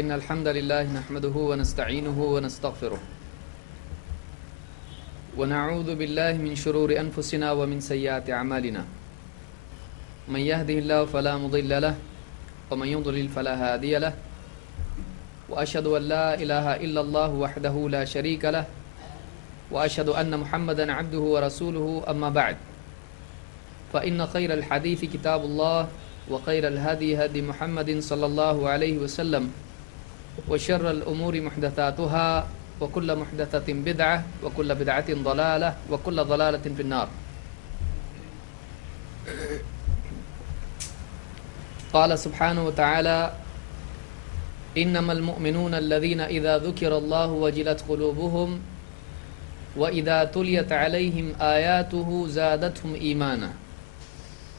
إن الحمد لله نحمده ونستعينه ونستغفره ونعوذ بالله من شرور أنفسنا ومن سيئات أعمالنا من يهده الله فلا مضل له ومن يضلل فلا هادي له وأشهد أن لا إله إلا الله وحده لا شريك له وأشهد أن محمدا عبده ورسوله أما بعد فإن خير الحديث كتاب الله وخير الهدي هدي محمد صلى الله عليه وسلم وشر الأمور محدثاتها وكل محدثة بدعة وكل بدعة ضلالة وكل ضلالة في النار. قال سبحانه وتعالى إنما المؤمنون الذين إذا ذكر الله وجلت قلوبهم وإذا تليت عليهم آياته زادتهم إيمانا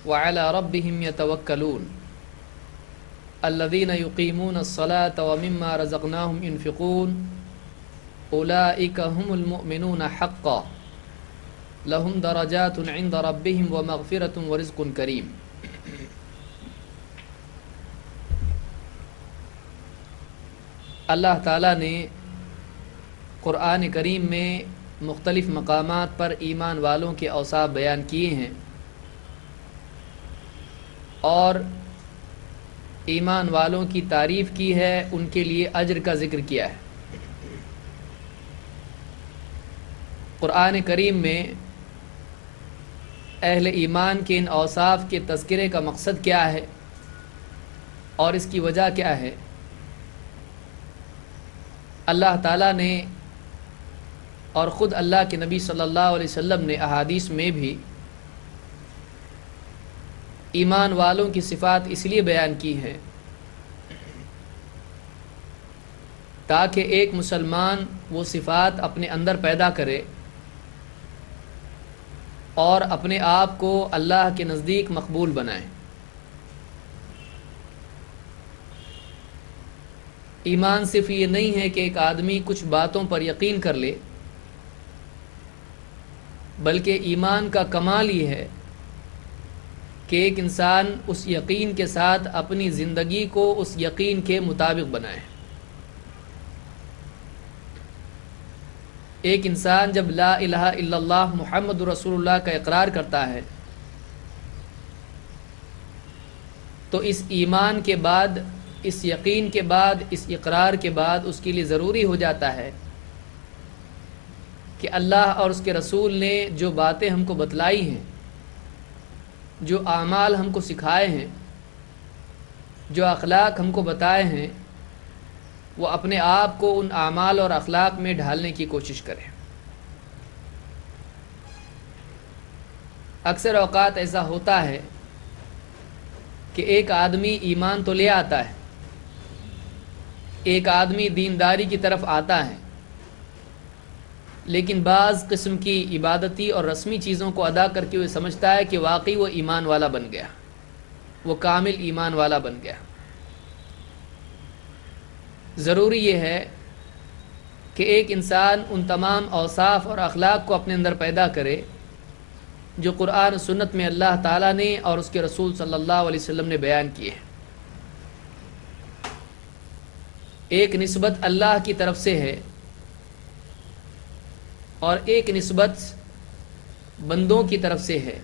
وعلى ربهم يتوكلون الذين يقيمون الصلاة ومما رزقناهم ينفقون أولئك هم المؤمنون حقا لهم درجات عند ربهم ومغفرة ورزق كريم. اللہ تعالیٰ نے قرآن کریم میں مختلف مقامات پر ایمان والوں کے اوصاف بیان کیے ہیں اور ایمان والوں کی تعریف کی ہے، ان کے لیے اجر کا ذکر کیا ہے۔ قرآن کریم میں اہل ایمان کے ان اوصاف کے تذکرے کا مقصد کیا ہے اور اس کی وجہ کیا ہے؟ اللہ تعالیٰ نے اور خود اللہ کے نبی صلی اللہ علیہ وسلم نے احادیث میں بھی ایمان والوں کی صفات اس لیے بیان کی ہیں تاکہ ایک مسلمان وہ صفات اپنے اندر پیدا کرے اور اپنے آپ کو اللہ کے نزدیک مقبول بنائے۔ ایمان صرف یہ نہیں ہے کہ ایک آدمی کچھ باتوں پر یقین کر لے، بلکہ ایمان کا کمال یہ ہے کہ ایک انسان اس یقین کے ساتھ اپنی زندگی کو اس یقین کے مطابق بنائے۔ ایک انسان جب لا الہ الا اللہ محمد رسول اللہ کا اقرار کرتا ہے تو اس ایمان کے بعد، اس یقین کے بعد، اس اقرار کے بعد اس کے لیے ضروری ہو جاتا ہے کہ اللہ اور اس کے رسول نے جو باتیں ہم کو بتلائی ہیں، جو اعمال ہم کو سکھائے ہیں، جو اخلاق ہم کو بتائے ہیں، وہ اپنے آپ کو ان اعمال اور اخلاق میں ڈھالنے کی کوشش کرے۔ اکثر اوقات ایسا ہوتا ہے کہ ایک آدمی ایمان تو لے آتا ہے، ایک آدمی دینداری کی طرف آتا ہے، لیکن بعض قسم کی عبادتی اور رسمی چیزوں کو ادا کر کے وہ سمجھتا ہے کہ واقعی وہ ایمان والا بن گیا، وہ کامل ایمان والا بن گیا۔ ضروری یہ ہے کہ ایک انسان ان تمام اوصاف اور اخلاق کو اپنے اندر پیدا کرے جو قرآن و سنت میں اللہ تعالیٰ نے اور اس کے رسول صلی اللہ علیہ وسلم نے بیان کیے ہیں۔ ایک نسبت اللہ کی طرف سے ہے اور ایک نسبت بندوں کی طرف سے ہے۔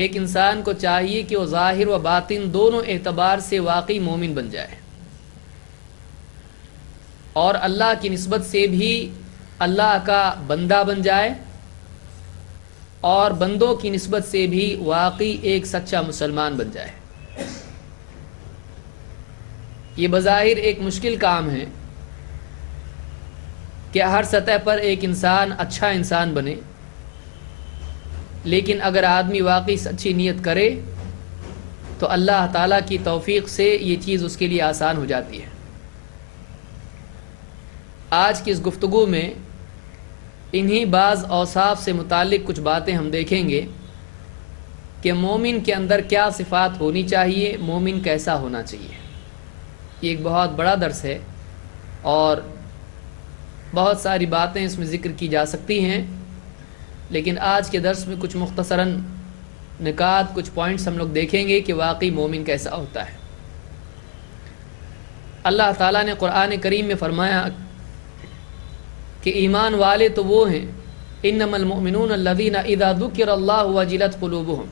ایک انسان کو چاہیے کہ وہ ظاہر و باطن دونوں اعتبار سے واقعی مومن بن جائے، اور اللہ کی نسبت سے بھی اللہ کا بندہ بن جائے، اور بندوں کی نسبت سے بھی واقعی ایک سچا مسلمان بن جائے۔ یہ بظاہر ایک مشکل کام ہے کہ ہر سطح پر ایک انسان اچھا انسان بنے، لیکن اگر آدمی واقعی سچی نیت کرے تو اللہ تعالیٰ کی توفیق سے یہ چیز اس کے لیے آسان ہو جاتی ہے۔ آج کی اس گفتگو میں انہی بعض اوصاف سے متعلق کچھ باتیں ہم دیکھیں گے کہ مومن کے اندر کیا صفات ہونی چاہیے، مومن کیسا ہونا چاہیے۔ یہ ایک بہت بڑا درس ہے اور بہت ساری باتیں اس میں ذکر کی جا سکتی ہیں، لیکن آج کے درس میں کچھ مختصراً نکات، کچھ پوائنٹس ہم لوگ دیکھیں گے کہ واقعی مومن کیسا ہوتا ہے۔ اللہ تعالیٰ نے قرآن کریم میں فرمایا کہ ایمان والے تو وہ ہیں، انما المؤمنون الذین اذا ذکر اللہ وجلت قلوبہم،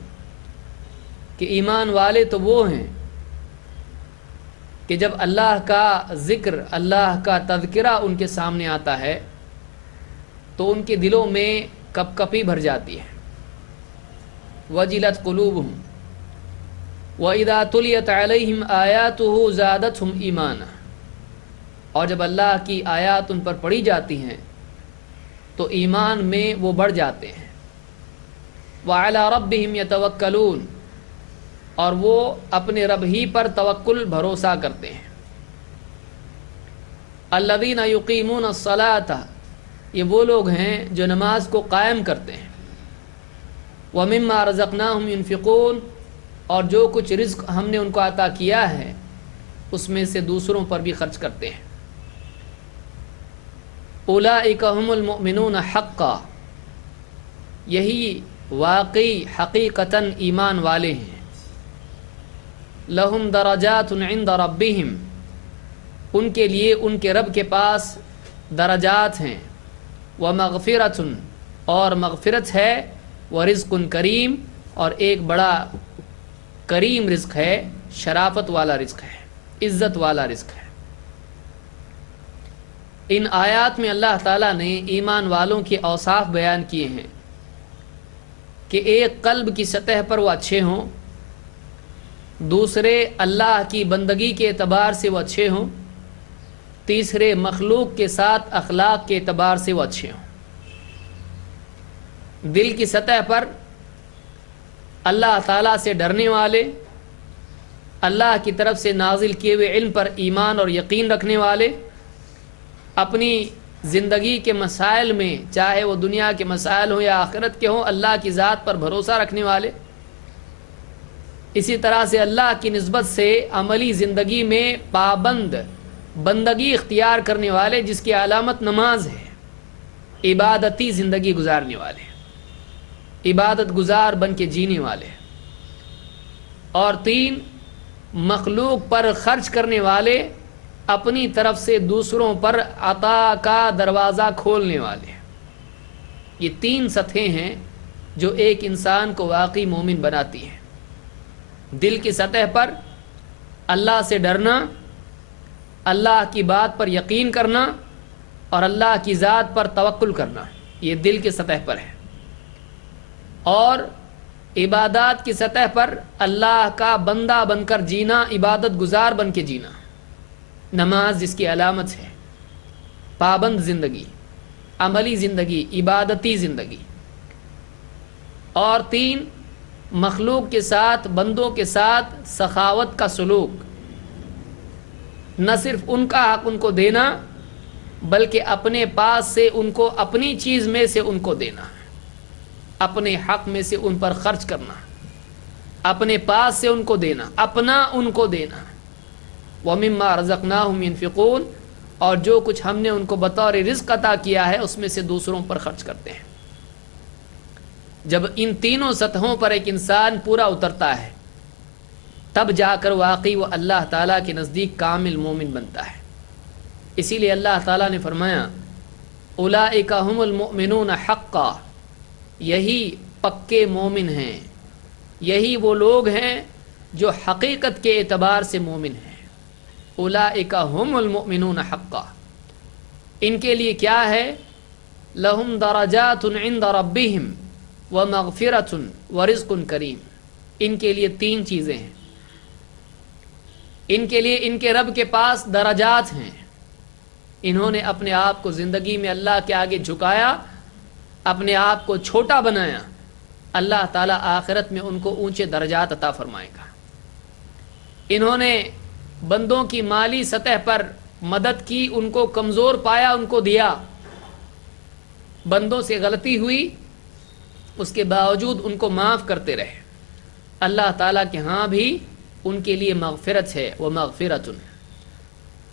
کہ ایمان والے تو وہ ہیں کہ جب اللہ کا ذکر، اللہ کا تذکرہ ان کے سامنے آتا ہے تو ان کے دلوں میں کپ کپی بھر جاتی ہے۔ وجلت قلوبہم وَإِذَا تُلِيَتْ عَلَيْهِمْ آيَاتُهُ زَادَتْهُمْ ایمانا، اور جب اللہ کی آیات ان پر پڑھی جاتی ہیں تو ایمان میں وہ بڑھ جاتے ہیں۔ وَعَلَى رَبِّهِمْ يَتَوَكَّلُونَ، اور وہ اپنے رب ہی پر توکل بھروسہ کرتے ہیں۔ الَّذِينَ يُقِيمُونَ الصَّلَاةَ، یہ وہ لوگ ہیں جو نماز کو قائم کرتے ہیں۔ وَمِمَّا رَزَقْنَاهُمْ يُنْفِقُونَ، اور جو کچھ رزق ہم نے ان کو عطا کیا ہے اس میں سے دوسروں پر بھی خرچ کرتے ہیں۔ اولئک هم المؤمنون حقا، یہی واقعی حقیقتاً ایمان والے ہیں۔ لہم درجات عند ربہم، ان کے لیے ان کے رب کے پاس درجات ہیں۔ ومغفرۃ، اور مغفرت ہے۔ ورزق کریم، اور ایک بڑا کریم رزق ہے، شرافت والا رزق ہے، عزت والا رزق ہے۔ ان آیات میں اللہ تعالیٰ نے ایمان والوں کے اوصاف بیان کیے ہیں کہ ایک قلب کی سطح پر وہ اچھے ہوں، دوسرے اللہ کی بندگی کے اعتبار سے وہ اچھے ہوں، تیسرے مخلوق کے ساتھ اخلاق کے اعتبار سے وہ اچھے ہوں۔ دل کی سطح پر اللہ تعالیٰ سے ڈرنے والے، اللہ کی طرف سے نازل کیے ہوئے علم پر ایمان اور یقین رکھنے والے، اپنی زندگی کے مسائل میں چاہے وہ دنیا کے مسائل ہوں یا آخرت کے ہوں اللہ کی ذات پر بھروسہ رکھنے والے، اسی طرح سے اللہ کی نسبت سے عملی زندگی میں پابند بندگی اختیار کرنے والے، جس کی علامت نماز ہے، عبادتی زندگی گزارنے والے، عبادت گزار بن کے جینے والے، اور 3 مخلوق پر خرچ کرنے والے، اپنی طرف سے دوسروں پر عطا کا دروازہ کھولنے والے۔ یہ 3 سطحیں ہیں جو ایک انسان کو واقعی مومن بناتی ہیں۔ دل کی سطح پر اللہ سے ڈرنا، اللہ کی بات پر یقین کرنا، اور اللہ کی ذات پر توکل کرنا، یہ دل کی سطح پر ہے۔ اور عبادات کی سطح پر اللہ کا بندہ بن کر جینا، عبادت گزار بن کے جینا، نماز جس کی علامت ہے، پابند زندگی، عملی زندگی، عبادتی زندگی۔ اور 3 مخلوق کے ساتھ، بندوں کے ساتھ سخاوت کا سلوک، نہ صرف ان کا حق ان کو دینا بلکہ اپنے پاس سے ان کو، اپنی چیز میں سے ان کو دینا، اپنے حق میں سے ان پر خرچ کرنا، اپنے پاس سے ان کو دینا، اپنا ان کو دینا۔ وَمِمَّا رَزَقْنَاهُمْ يُنْفِقُونَ، اور جو کچھ ہم نے ان کو بطور رزق عطا کیا ہے اس میں سے دوسروں پر خرچ کرتے ہیں۔ جب ان تینوں سطحوں پر ایک انسان پورا اترتا ہے تب جا کر واقعی وہ اللہ تعالیٰ کے نزدیک کامل مومن بنتا ہے۔ اسی لیے اللہ تعالیٰ نے فرمایا اولئک هم المؤمنون حقا، یہی پکے مومن ہیں، یہی وہ لوگ ہیں جو حقیقت کے اعتبار سے مومن ہیں۔ اولئک هم المؤمنون حقا، ان کے لیے کیا ہے؟ لہم درجات عند ربہم ومغفرۃ ورزق کریم، ان کے لیے 3 چیزیں ہیں۔ ان کے لیے ان کے رب کے پاس درجات ہیں، انہوں نے اپنے آپ کو زندگی میں اللہ کے آگے جھکایا، اپنے آپ کو چھوٹا بنایا، اللہ تعالیٰ آخرت میں ان کو اونچے درجات عطا فرمائے گا۔ انہوں نے بندوں کی مالی سطح پر مدد کی، ان کو کمزور پایا، ان کو دیا، بندوں سے غلطی ہوئی اس کے باوجود ان کو معاف کرتے رہے، اللہ تعالیٰ کے ہاں بھی ان کے لیے مغفرت ہے، وہ مغفرت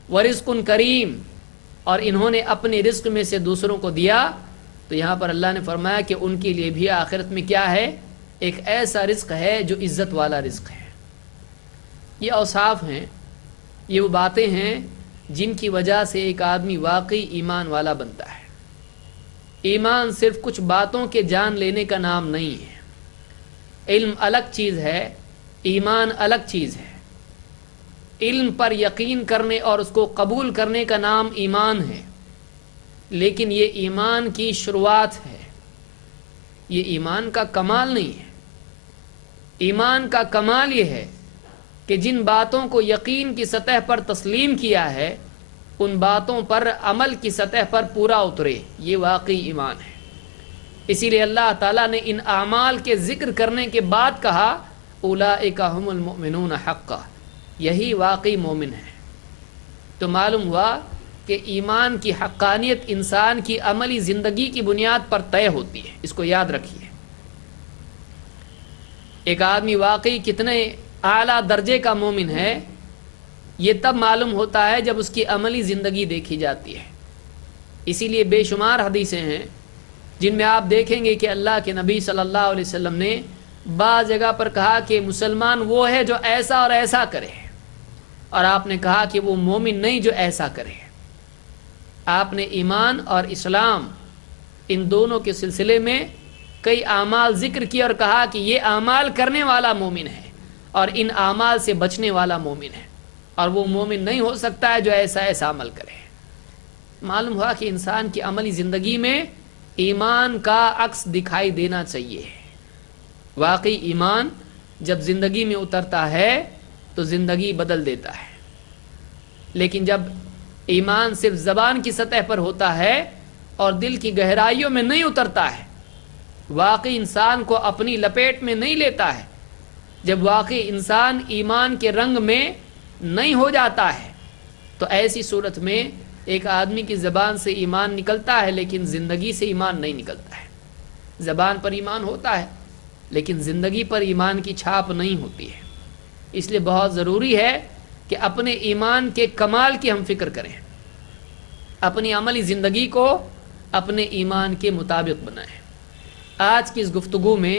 ورزق کریم، اور انہوں نے اپنے رزق میں سے دوسروں کو دیا، تو یہاں پر اللہ نے فرمایا کہ ان کے لیے بھی آخرت میں کیا ہے؟ ایک ایسا رزق ہے جو عزت والا رزق ہے۔ یہ اوصاف ہیں یہ وہ باتیں ہیں جن کی وجہ سے ایک آدمی واقعی ایمان والا بنتا ہے۔ ایمان صرف کچھ باتوں کے جان لینے کا نام نہیں ہے۔ علم الگ چیز ہے، ایمان الگ چیز ہے۔ علم پر یقین کرنے اور اس کو قبول کرنے کا نام ایمان ہے، لیکن یہ ایمان کی شروعات ہے، یہ ایمان کا کمال نہیں ہے۔ ایمان کا کمال یہ ہے کہ جن باتوں کو یقین کی سطح پر تسلیم کیا ہے ان باتوں پر عمل کی سطح پر پورا اترے، یہ واقعی ایمان ہے۔ اسی لیے اللہ تعالیٰ نے ان اعمال کے ذکر کرنے کے بعد کہا اولئک ھم المؤمنون حقا، یہی واقعی مومن ہے۔ تو معلوم ہوا کہ ایمان کی حقانیت انسان کی عملی زندگی کی بنیاد پر طے ہوتی ہے، اس کو یاد رکھیے۔ ایک آدمی واقعی کتنے اعلیٰ درجے کا مومن ہے یہ تب معلوم ہوتا ہے جب اس کی عملی زندگی دیکھی جاتی ہے۔ اسی لیے بے شمار حدیثیں ہیں جن میں آپ دیکھیں گے کہ اللہ کے نبی صلی اللہ علیہ وسلم نے بعض جگہ پر کہا کہ مسلمان وہ ہے جو ایسا اور ایسا کرے، اور آپ نے کہا کہ وہ مومن نہیں جو ایسا کرے۔ آپ نے ایمان اور اسلام ان دونوں کے سلسلے میں کئی اعمال ذکر کیے اور کہا کہ یہ اعمال کرنے والا مومن ہے اور ان اعمال سے بچنے والا مومن ہے، اور وہ مومن نہیں ہو سکتا ہے جو ایسا ایسا عمل کرے۔ معلوم ہوا کہ انسان کی عملی زندگی میں ایمان کا عکس دکھائی دینا چاہیے۔ واقعی ایمان جب زندگی میں اترتا ہے تو زندگی بدل دیتا ہے، لیکن جب ایمان صرف زبان کی سطح پر ہوتا ہے اور دل کی گہرائیوں میں نہیں اترتا ہے، واقعی انسان کو اپنی لپیٹ میں نہیں لیتا ہے، جب واقعی انسان ایمان کے رنگ میں نہیں ہو جاتا ہے، تو ایسی صورت میں ایک آدمی کی زبان سے ایمان نکلتا ہے لیکن زندگی سے ایمان نہیں نکلتا ہے۔ زبان پر ایمان ہوتا ہے لیکن زندگی پر ایمان کی چھاپ نہیں ہوتی ہے۔ اس لیے بہت ضروری ہے کہ اپنے ایمان کے کمال کی ہم فکر کریں، اپنی عملی زندگی کو اپنے ایمان کے مطابق بنائیں۔ آج کی اس گفتگو میں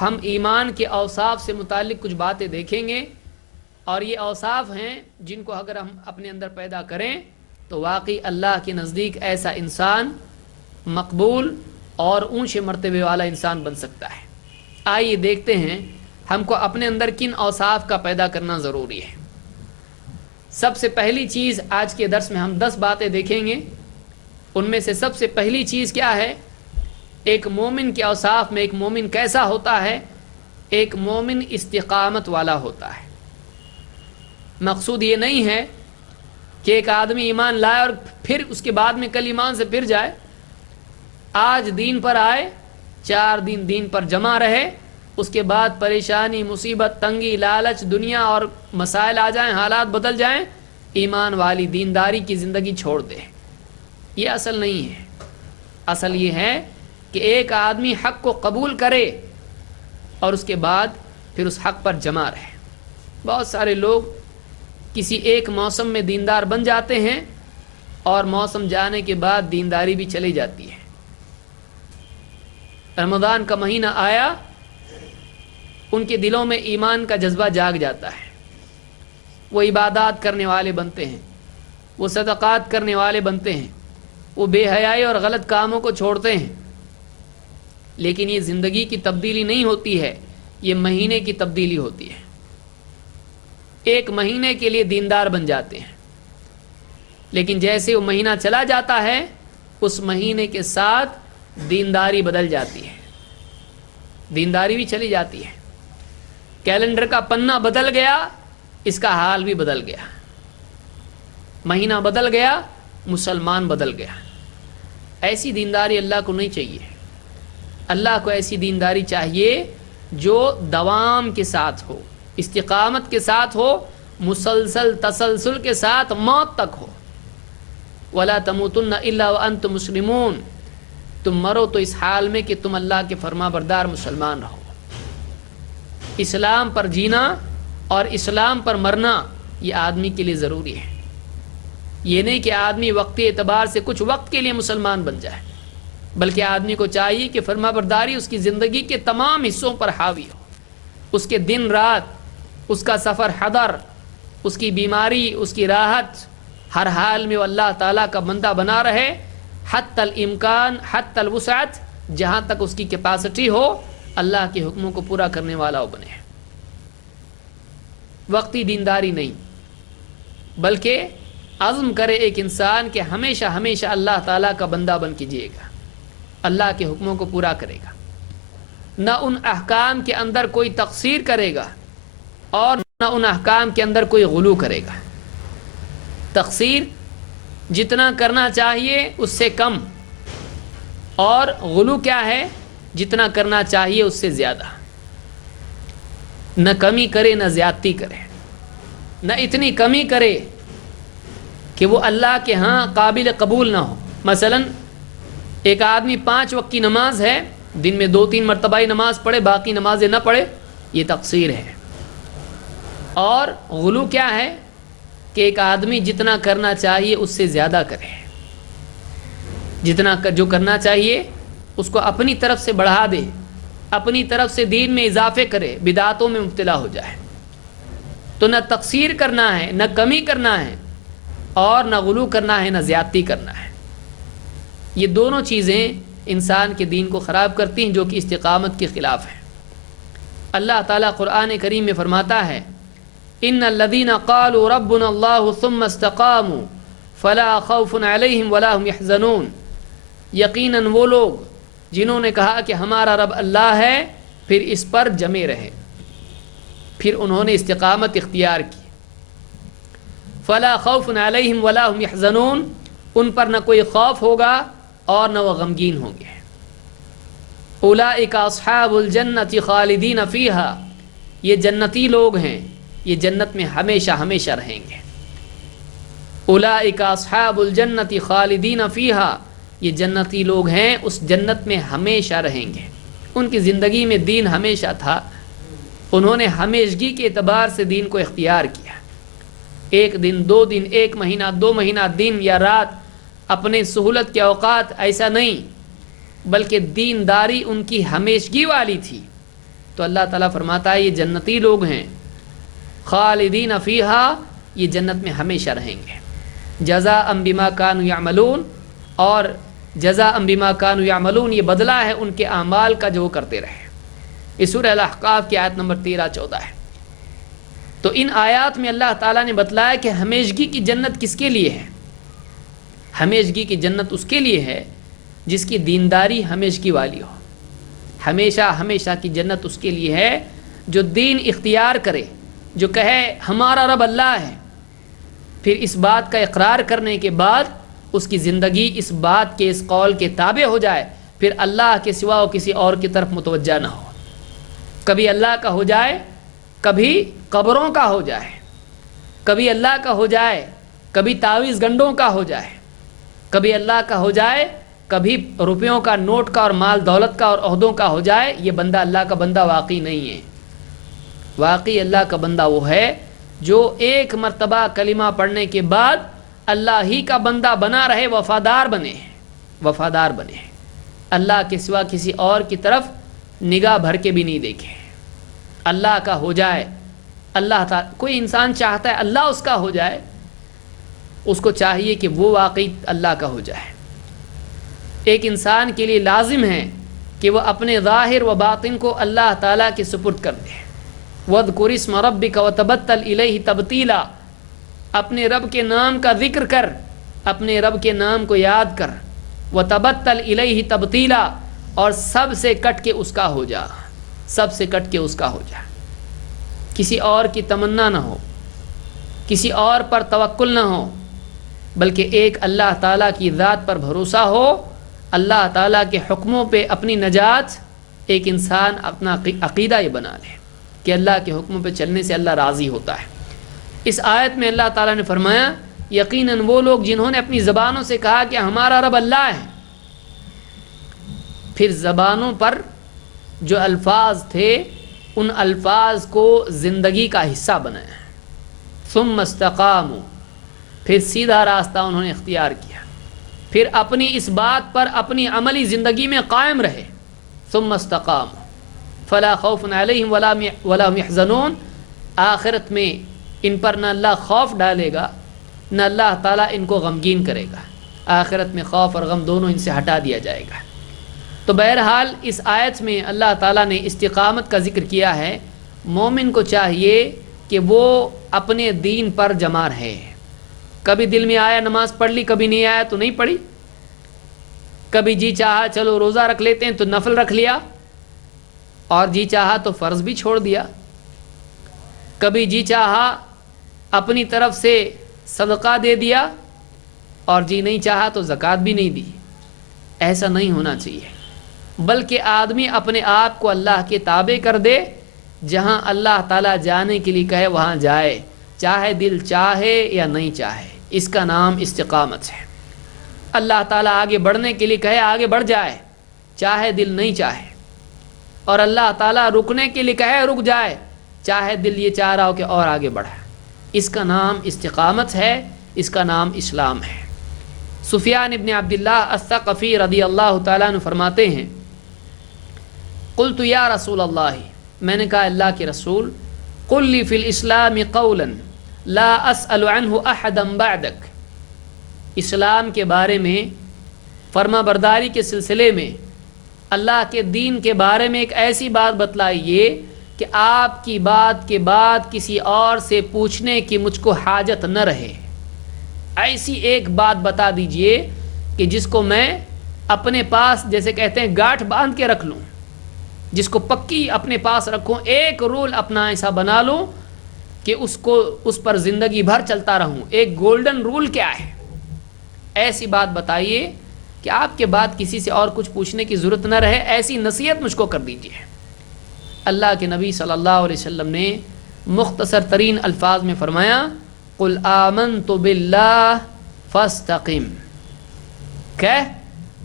ہم ایمان کے اوصاف سے متعلق کچھ باتیں دیکھیں گے، اور یہ اوصاف ہیں جن کو اگر ہم اپنے اندر پیدا کریں تو واقعی اللہ کے نزدیک ایسا انسان مقبول اور اونچے مرتبے والا انسان بن سکتا ہے۔ آئیے دیکھتے ہیں ہم کو اپنے اندر کن اوصاف کا پیدا کرنا ضروری ہے۔ سب سے پہلی چیز آج کے درس میں ہم 10 باتیں دیکھیں گے، ان میں سے سب سے پہلی چیز کیا ہے؟ ایک مومن کے اوصاف میں ایک مومن کیسا ہوتا ہے؟ ایک مومن استقامت والا ہوتا ہے۔ مقصود یہ نہیں ہے کہ ایک آدمی ایمان لائے اور پھر اس کے بعد میں کل ایمان سے پھر جائے، آج دین پر آئے 4 دن دین پر جمع رہے، اس کے بعد پریشانی، مصیبت، تنگی، لالچ، دنیا اور مسائل آ جائیں، حالات بدل جائیں، ایمان والی دینداری کی زندگی چھوڑ دے۔ یہ اصل نہیں ہے۔ اصل یہ ہے کہ ایک آدمی حق کو قبول کرے اور اس کے بعد پھر اس حق پر جمع رہے۔ بہت سارے لوگ کسی ایک موسم میں دیندار بن جاتے ہیں اور موسم جانے کے بعد دینداری بھی چلی جاتی ہے۔ رمضان کا مہینہ آیا، ان کے دلوں میں ایمان کا جذبہ جاگ جاتا ہے، وہ عبادات کرنے والے بنتے ہیں، وہ صدقات کرنے والے بنتے ہیں، وہ بے حیائی اور غلط کاموں کو چھوڑتے ہیں۔ لیکن یہ زندگی کی تبدیلی نہیں ہوتی ہے، یہ مہینے کی تبدیلی ہوتی ہے۔ ایک مہینے کے لیے دیندار بن جاتے ہیں، لیکن جیسے وہ مہینہ چلا جاتا ہے اس مہینے کے ساتھ دینداری بدل جاتی ہے، دینداری بھی چلی جاتی ہے۔ کیلنڈر کا پنہ بدل گیا، اس کا حال بھی بدل گیا، مہینہ بدل گیا، مسلمان بدل گیا۔ ایسی دینداری اللہ کو نہیں چاہیے۔ اللہ کو ایسی دینداری چاہیے جو دوام کے ساتھ ہو، استقامت کے ساتھ ہو، مسلسل تسلسل کے ساتھ موت تک ہو۔ وَلَا تَمُوتُنَّ إِلَّا وَأَنْتُمْ مُسْلِمُونَ، تم مرو تو اس حال میں کہ تم اللہ کے فرما بردار مسلمان رہو۔ اسلام پر جینا اور اسلام پر مرنا یہ آدمی کے لیے ضروری ہے۔ یہ نہیں کہ آدمی وقتی اعتبار سے کچھ وقت کے لیے مسلمان بن جائے، بلکہ آدمی کو چاہیے کہ فرما برداری اس کی زندگی کے تمام حصوں پر حاوی ہو، اس کے دن رات، اس کا سفر حضر، اس کی بیماری، اس کی راحت، ہر حال میں وہ اللہ تعالیٰ کا بندہ بنا رہے، حتی الامکان حتی الوسعت، جہاں تک اس کی کیپیسٹی ہو اللہ کے حکموں کو پورا کرنے والا وہ بنے۔ وقتی دینداری نہیں، بلکہ عزم کرے ایک انسان کہ ہمیشہ ہمیشہ اللہ تعالیٰ کا بندہ بن کے جیے گا، اللہ کے حکموں کو پورا کرے گا، نہ ان احکام کے اندر کوئی تقصیر کرے گا اور نہ ان احکام کے اندر کوئی غلو کرے گا۔ تقصیر جتنا کرنا چاہیے اس سے کم، اور غلو کیا ہے؟ جتنا کرنا چاہیے اس سے زیادہ۔ نہ کمی کرے نہ زیادتی کرے، نہ اتنی کمی کرے کہ وہ اللہ کے ہاں قابل قبول نہ ہو۔ مثلا ایک آدمی 5 وقت کی نماز ہے، دن میں 2-3 مرتبہ ہی نماز پڑھے، باقی نمازیں نہ پڑھے، یہ تقصیر ہے۔ اور غلو کیا ہے؟ کہ ایک آدمی جتنا کرنا چاہیے اس سے زیادہ کرے، جتنا جو کرنا چاہیے اس کو اپنی طرف سے بڑھا دے، اپنی طرف سے دین میں اضافے کرے، بدعتوں میں مبتلا ہو جائے۔ تو نہ تقصیر کرنا ہے، نہ کمی کرنا ہے، اور نہ غلو کرنا ہے، نہ زیادتی کرنا ہے۔ یہ دونوں چیزیں انسان کے دین کو خراب کرتی ہیں، جو کہ استقامت کے خلاف ہیں۔ اللہ تعالیٰ قرآن کریم میں فرماتا ہے ان الذين قالوا ربنا الله ثم استقاموا فلا خوف عليهم ولا هم يحزنون، یقیناً وہ لوگ جنہوں نے کہا کہ ہمارا رب اللہ ہے، پھر اس پر جمے رہے، پھر انہوں نے استقامت اختیار کی۔ فلا خوف عليهم ولا هم يحزنون، ان پر نہ کوئی خوف ہوگا اور نہ وہ غمگین ہوں گے۔ اولئک اصحاب الجنۃ خالدین فیہا، یہ جنتی لوگ ہیں، یہ جنت میں ہمیشہ ہمیشہ رہیں گے۔ اولئک اصحاب الجنۃ خالدین فیہا، یہ جنتی لوگ ہیں، اس جنت میں ہمیشہ رہیں گے۔ ان کی زندگی میں دین ہمیشہ تھا، انہوں نے ہمیشگی کے اعتبار سے دین کو اختیار کیا۔ 1 دن 2 دن 1 مہینہ 2 مہینہ، دن یا رات، اپنے سہولت کے اوقات، ایسا نہیں، بلکہ دینداری ان کی ہمیشگی والی تھی۔ تو اللہ تعالیٰ فرماتا ہے یہ جنتی لوگ ہیں، خالدین فیہا، یہ جنت میں ہمیشہ رہیں گے۔ جزاء بما کانوا یعملون، اور جزاء بما کانوا یعملون، یہ بدلہ ہے ان کے اعمال کا جو وہ کرتے رہے۔ اس سورہ الاحقاف کی آیت نمبر 13-14 ہے۔ تو ان آیات میں اللہ تعالیٰ نے بتلایا کہ ہمیشگی کی جنت کس کے لیے ہے؟ ہمیشگی کی جنت اس کے لیے ہے جس کی دینداری ہمیشگی والی ہو۔ ہمیشہ ہمیشہ کی جنت اس کے لیے ہے جو دین اختیار کرے، جو کہے ہمارا رب اللہ ہے، پھر اس بات کا اقرار کرنے کے بعد اس کی زندگی اس بات کے، اس قول کے تابع ہو جائے، پھر اللہ کے سوا و کسی اور کی طرف متوجہ نہ ہو۔ کبھی اللہ کا ہو جائے، کبھی قبروں کا ہو جائے، کبھی اللہ کا ہو جائے، کبھی تعویذ گنڈوں کا ہو جائے، کبھی اللہ کا ہو جائے، کبھی روپیوں کا، نوٹ کا اور مال دولت کا اور عہدوں کا ہو جائے۔ یہ بندہ اللہ کا بندہ واقعی نہیں ہے۔ واقعی اللہ کا بندہ وہ ہے جو ایک مرتبہ کلمہ پڑھنے کے بعد اللہ ہی کا بندہ بنا رہے، وفادار بنے، وفادار بنے، اللہ کے سوا کسی اور کی طرف نگاہ بھر کے بھی نہیں دیکھے، اللہ کا ہو جائے۔ اللہ تعالیٰ، کوئی انسان چاہتا ہے اللہ اس کا ہو جائے، اس کو چاہیے کہ وہ واقعی اللہ کا ہو جائے۔ ایک انسان کے لیے لازم ہے کہ وہ اپنے ظاہر و باطن کو اللہ تعالیٰ کے سپرد کر دے۔ وَاذْكُرِ اسْمَ رَبِّكَ وَتَبَتَّلْ إِلَيْهِ تَبْتِيلًا، اپنے رب کے نام کا ذکر کر، اپنے رب کے نام کو یاد کر۔ وَتَبَتَّلْ إِلَيْهِ تَبْتِيلًا، اور سب سے کٹ کے اس کا ہو جا، سب سے کٹ کے اس کا ہو جا۔ کسی اور کی تمنا نہ ہو، کسی اور پر توکل نہ ہو، بلکہ ایک اللہ تعالیٰ کی ذات پر بھروسہ ہو، اللہ تعالیٰ کے حکموں پہ اپنی نجات۔ ایک انسان اپنا عقیدہ یہ بنا لے کہ اللہ کے حکموں پہ چلنے سے اللہ راضی ہوتا ہے۔ اس آیت میں اللہ تعالیٰ نے فرمایا یقیناً وہ لوگ جنہوں نے اپنی زبانوں سے کہا کہ ہمارا رب اللہ ہے، پھر زبانوں پر جو الفاظ تھے ان الفاظ کو زندگی کا حصہ بنایا، ثم استقاموا، پھر سیدھا راستہ انہوں نے اختیار کیا، پھر اپنی اس بات پر اپنی عملی زندگی میں قائم رہے۔ ثم استقاموا فلا خوف علیہم ولا هم يحزنون، آخرت میں ان پر نہ اللہ خوف ڈالے گا نہ اللہ تعالیٰ ان کو غمگین کرے گا، آخرت میں خوف اور غم دونوں ان سے ہٹا دیا جائے گا۔ تو بہرحال اس آیت میں اللہ تعالیٰ نے استقامت کا ذکر کیا ہے۔ مومن کو چاہیے کہ وہ اپنے دین پر جمع رہے۔ کبھی دل میں آیا نماز پڑھ لی، کبھی نہیں آیا تو نہیں پڑھی، کبھی جی چاہا چلو روزہ رکھ لیتے ہیں تو نفل رکھ لیا، اور جی چاہا تو فرض بھی چھوڑ دیا، کبھی جی چاہا اپنی طرف سے صدقہ دے دیا، اور جی نہیں چاہا تو زکوٰۃ بھی نہیں دی۔ ایسا نہیں ہونا چاہیے، بلکہ آدمی اپنے آپ کو اللہ کے تابع کر دے، جہاں اللہ تعالیٰ جانے کے لیے کہے وہاں جائے، چاہے دل چاہے یا نہیں چاہے۔ اس کا نام استقامت ہے۔ اللہ تعالیٰ آگے بڑھنے کے لیے کہے آگے بڑھ جائے، چاہے دل نہیں چاہے، اور اللہ تعالیٰ رکنے کے لیے کہے رک جائے، چاہے دل یہ چاہ رہا ہو کہ اور آگے بڑھے۔ اس کا نام استقامت ہے، اس کا نام اسلام ہے۔ سفیان ابن عبداللہ الثقفی رضی اللہ تعالیٰ عنہ فرماتے ہیں، قلت یا رسول اللہ، میں نے کہا اللہ کے رسول، قل لی فی الاسلام قولا لا اسأل عنہ احدا بعدک، اسلام کے بارے میں، فرما برداری کے سلسلے میں، اللہ کے دین کے بارے میں ایک ایسی بات بتلائیے کہ آپ کی بات کے بعد کسی اور سے پوچھنے کی مجھ کو حاجت نہ رہے۔ ایسی ایک بات بتا دیجئے کہ جس کو میں اپنے پاس، جیسے کہتے ہیں، گاٹھ باندھ کے رکھ لوں، جس کو پکی اپنے پاس رکھوں، ایک رول اپنا ایسا بنا لوں کہ اس پر زندگی بھر چلتا رہوں۔ ایک گولڈن رول کیا ہے؟ ایسی بات بتائیے کہ آپ کے بعد کسی سے اور کچھ پوچھنے کی ضرورت نہ رہے، ایسی نصیحت مجھ کو کر دیجیے۔ اللہ کے نبی صلی اللہ علیہ وسلم نے مختصر ترین الفاظ میں فرمایا، قل آمنت باللہ فاستقم، کہ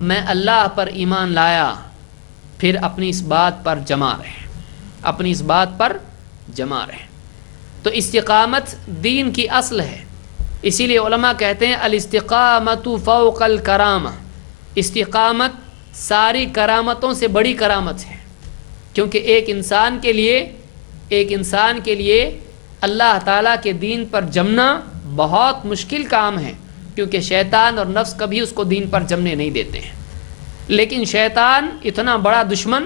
میں اللہ پر ایمان لایا، پھر اپنی اس بات پر جمع رہے، اپنی اس بات پر جمع رہے۔ تو استقامت دین کی اصل ہے، اسی لیے علماء کہتے ہیں الاستقامت فوق الکرامہ، استقامت ساری کرامتوں سے بڑی کرامت ہے، کیونکہ ایک انسان کے لیے اللہ تعالیٰ کے دین پر جمنا بہت مشکل کام ہے، کیونکہ شیطان اور نفس کبھی اس کو دین پر جمنے نہیں دیتے ہیں۔ لیکن شیطان اتنا بڑا دشمن،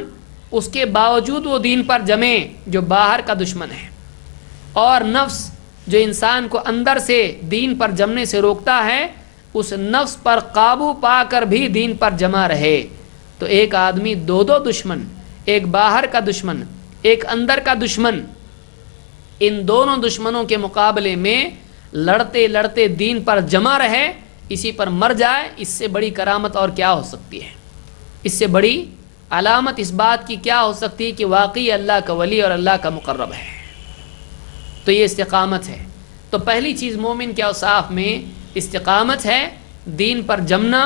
اس کے باوجود وہ دین پر جمے جو باہر کا دشمن ہے، اور نفس جو انسان کو اندر سے دین پر جمنے سے روکتا ہے، اس نفس پر قابو پا کر بھی دین پر جمع رہے۔ تو ایک آدمی دو دشمن، ایک باہر کا دشمن، ایک اندر کا دشمن، ان دونوں دشمنوں کے مقابلے میں لڑتے لڑتے دین پر جمع رہے، اسی پر مر جائے، اس سے بڑی کرامت اور کیا ہو سکتی ہے؟ اس سے بڑی علامت اس بات کی کیا ہو سکتی ہے کہ واقعی اللہ کا ولی اور اللہ کا مقرب ہے۔ تو یہ استقامت ہے۔ تو پہلی چیز مومن کے اوصاف میں استقامت ہے، دین پر جمنا،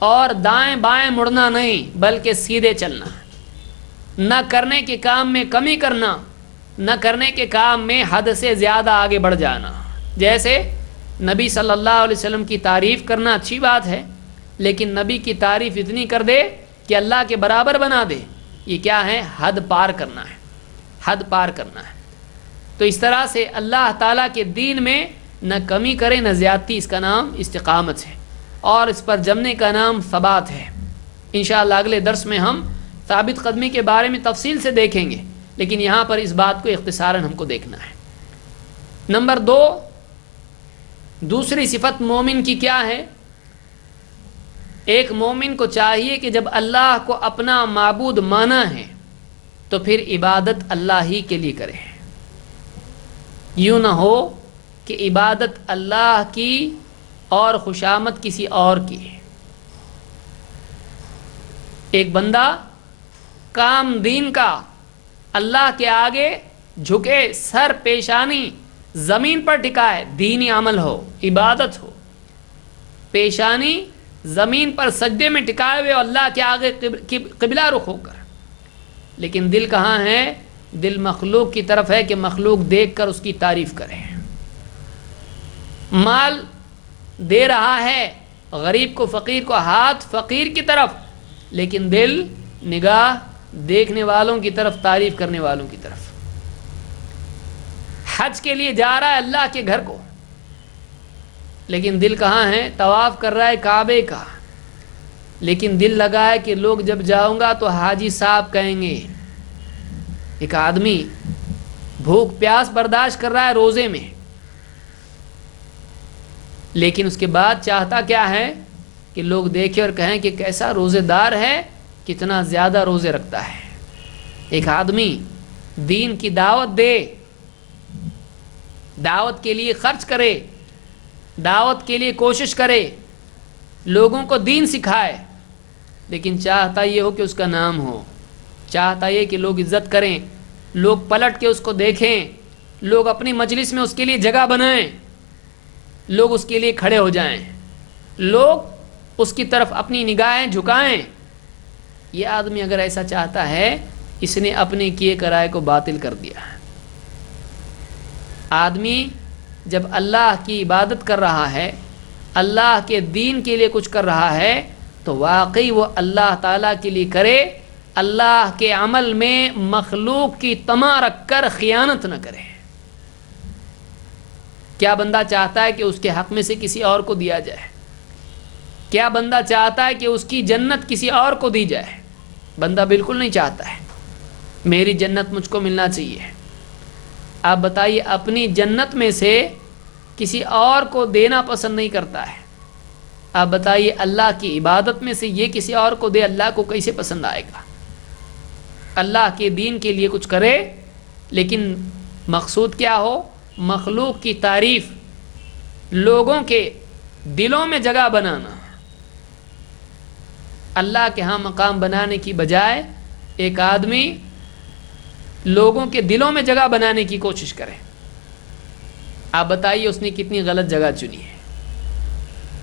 اور دائیں بائیں مڑنا نہیں بلکہ سیدھے چلنا، نہ کرنے کے کام میں کمی کرنا، نہ کرنے کے کام میں حد سے زیادہ آگے بڑھ جانا۔ جیسے نبی صلی اللہ علیہ وسلم کی تعریف کرنا اچھی بات ہے، لیکن نبی کی تعریف اتنی کر دے کہ اللہ کے برابر بنا دے، یہ کیا ہے؟ حد پار کرنا ہے، حد پار کرنا ہے۔ تو اس طرح سے اللہ تعالیٰ کے دین میں نہ کمی کرے نہ زیادتی، اس کا نام استقامت ہے، اور اس پر جمنے کا نام ثبات ہے۔ انشاءاللہ اگلے درس میں ہم ثابت قدمی کے بارے میں تفصیل سے دیکھیں گے، لیکن یہاں پر اس بات کو اختصاراً ہم کو دیکھنا ہے۔ نمبر 2، دوسری صفت مومن کی کیا ہے؟ ایک مومن کو چاہیے کہ جب اللہ کو اپنا معبود مانا ہے تو پھر عبادت اللہ ہی کے لیے کرے، یوں نہ ہو کہ عبادت اللہ کی اور خوشامد کسی اور کی۔ ایک بندہ کام دین کا اللہ کے آگے جھکے، سر پیشانی زمین پر ٹکائے، دینی عمل ہو، عبادت ہو، پیشانی زمین پر سجدے میں ٹکائے ہوئے اللہ کے آگے قبلہ رخ ہو کر، لیکن دل کہاں ہے؟ دل مخلوق کی طرف ہے کہ مخلوق دیکھ کر اس کی تعریف کرے۔ مال دے رہا ہے غریب کو، فقیر کو، ہاتھ فقیر کی طرف، لیکن دل نگاہ دیکھنے والوں کی طرف، تعریف کرنے والوں کی طرف۔ حج کے لیے جا رہا ہے اللہ کے گھر کو، لیکن دل کہاں ہے؟ طواف کر رہا ہے کعبے کا، لیکن دل لگا ہے کہ لوگ جب جاؤں گا تو حاجی صاحب کہیں گے۔ ایک آدمی بھوک پیاس برداشت کر رہا ہے روزے میں، لیکن اس کے بعد چاہتا کیا ہے کہ لوگ دیکھیں اور کہیں کہ کیسا روزے دار ہے، کتنا زیادہ روزے رکھتا ہے۔ ایک آدمی دین کی دعوت دے، دعوت کے لیے خرچ کرے، دعوت کے لیے کوشش کرے، لوگوں کو دین سکھائے، لیکن چاہتا یہ ہو کہ اس کا نام ہو، چاہتا یہ کہ لوگ عزت کریں، لوگ پلٹ کے اس کو دیکھیں، لوگ اپنی مجلس میں اس کے لیے جگہ بنائیں، لوگ اس کے لیے کھڑے ہو جائیں، لوگ اس کی طرف اپنی نگاہیں جھکائیں۔ یہ آدمی اگر ایسا چاہتا ہے، اس نے اپنے کیے کرائے کو باطل کر دیا۔ آدمی جب اللہ کی عبادت کر رہا ہے، اللہ کے دین کے لیے کچھ کر رہا ہے، تو واقعی وہ اللہ تعالیٰ کے لیے کرے، اللہ کے عمل میں مخلوق کی طمع رکھ کر خیانت نہ کرے۔ کیا بندہ چاہتا ہے کہ اس کے حق میں سے کسی اور کو دیا جائے؟ کیا بندہ چاہتا ہے کہ اس کی جنت کسی اور کو دی جائے؟ بندہ بالکل نہیں چاہتا ہے، میری جنت مجھ کو ملنا چاہیے۔ آپ بتائیے، اپنی جنت میں سے کسی اور کو دینا پسند نہیں کرتا ہے، آپ بتائیے اللہ کی عبادت میں سے یہ کسی اور کو دے، اللہ کو کیسے پسند آئے گا؟ اللہ کے دین کے لیے کچھ کرے، لیکن مقصود کیا ہو؟ مخلوق کی تعریف، لوگوں کے دلوں میں جگہ بنانا۔ اللہ کے ہاں مقام بنانے کی بجائے ایک آدمی لوگوں کے دلوں میں جگہ بنانے کی کوشش کرے، آپ بتائیے اس نے کتنی غلط جگہ چنی ہے۔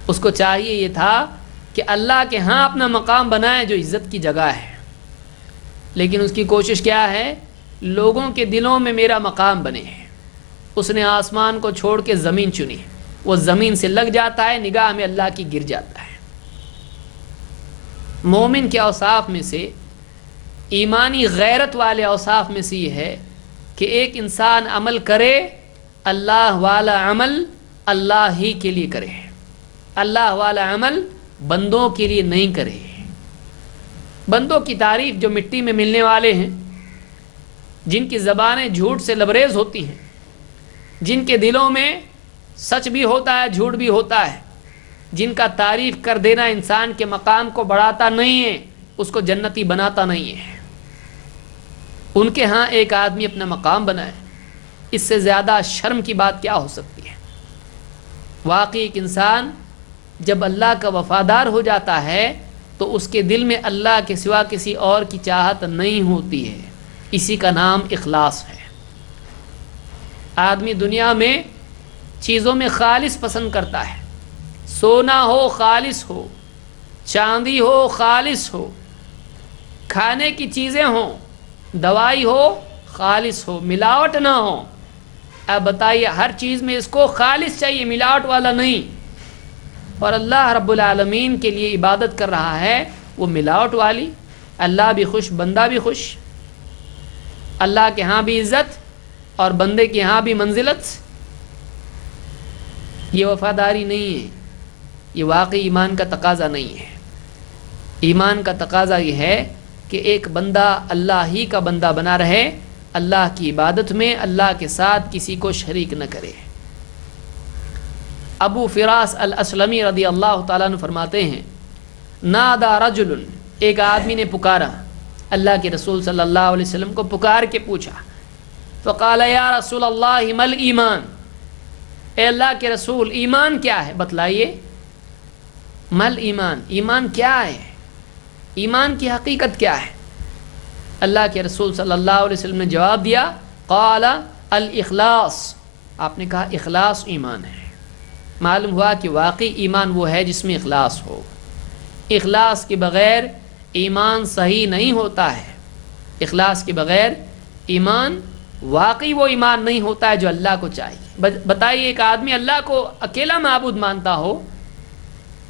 اس کو چاہیے یہ تھا کہ اللہ کے ہاں اپنا مقام بنائے جو عزت کی جگہ ہے، لیکن اس کی کوشش کیا ہے؟ لوگوں کے دلوں میں میرا مقام بنے۔ اس نے آسمان کو چھوڑ کے زمین چنی، وہ زمین سے لگ جاتا ہے، نگاہ میں اللہ کی گر جاتا ہے۔ مومن کے اوصاف میں سے، ایمانی غیرت والے اوصاف میں سے یہ ہے کہ ایک انسان عمل کرے، اللہ والا عمل اللہ ہی کے لیے کرے، اللہ والا عمل بندوں کے لیے نہیں کرے۔ بندوں کی تعریف جو مٹی میں ملنے والے ہیں، جن کی زبانیں جھوٹ سے لبریز ہوتی ہیں، جن کے دلوں میں سچ بھی ہوتا ہے جھوٹ بھی ہوتا ہے، جن کا تعریف کر دینا انسان کے مقام کو بڑھاتا نہیں ہے، اس کو جنتی بناتا نہیں ہے، ان کے ہاں ایک آدمی اپنا مقام بنائے، اس سے زیادہ شرم کی بات کیا ہو سکتی ہے؟ واقعی ایک انسان جب اللہ کا وفادار ہو جاتا ہے تو اس کے دل میں اللہ کے سوا کسی اور کی چاہت نہیں ہوتی ہے، اسی کا نام اخلاص ہے۔ آدمی دنیا میں چیزوں میں خالص پسند کرتا ہے، سونا ہو خالص ہو، چاندی ہو خالص ہو، کھانے کی چیزیں ہوں، دوائی ہو خالص ہو، ملاوٹ نہ ہو۔ اب بتائیے، ہر چیز میں اس کو خالص چاہیے، ملاوٹ والا نہیں، اور اللہ رب العالمین کے لیے عبادت کر رہا ہے وہ ملاوٹ والی، اللہ بھی خوش بندہ بھی خوش، اللہ کے ہاں بھی عزت اور بندے کے ہاں بھی منزلت۔ یہ وفاداری نہیں ہے، یہ واقعی ایمان کا تقاضا نہیں ہے۔ ایمان کا تقاضا یہ ہے کہ ایک بندہ اللہ ہی کا بندہ بنا رہے، اللہ کی عبادت میں اللہ کے ساتھ کسی کو شریک نہ کرے۔ ابو فراس الاسلمی رضی اللہ تعالیٰ عنہ فرماتے ہیں، نادا رجل، ایک آدمی نے پکارا، اللہ کے رسول صلی اللہ علیہ وسلم کو پکار کے پوچھا، فقال یا رسول اللہ مل ایمان، اے اللہ کے رسول ایمان کیا ہے بتلائیے۔ مل ایمان، ایمان کیا ہے، ایمان کی حقیقت کیا ہے؟ اللہ کے رسول صلی اللہ علیہ وسلم نے جواب دیا، قال الاخلاص، آپ نے کہا اخلاص ایمان ہے۔ معلوم ہوا کہ واقعی ایمان وہ ہے جس میں اخلاص ہو، اخلاص کے بغیر ایمان صحیح نہیں ہوتا ہے، اخلاص کے بغیر ایمان واقعی وہ ایمان نہیں ہوتا ہے جو اللہ کو چاہیے۔ بتائیے، ایک آدمی اللہ کو اکیلا معبود مانتا ہو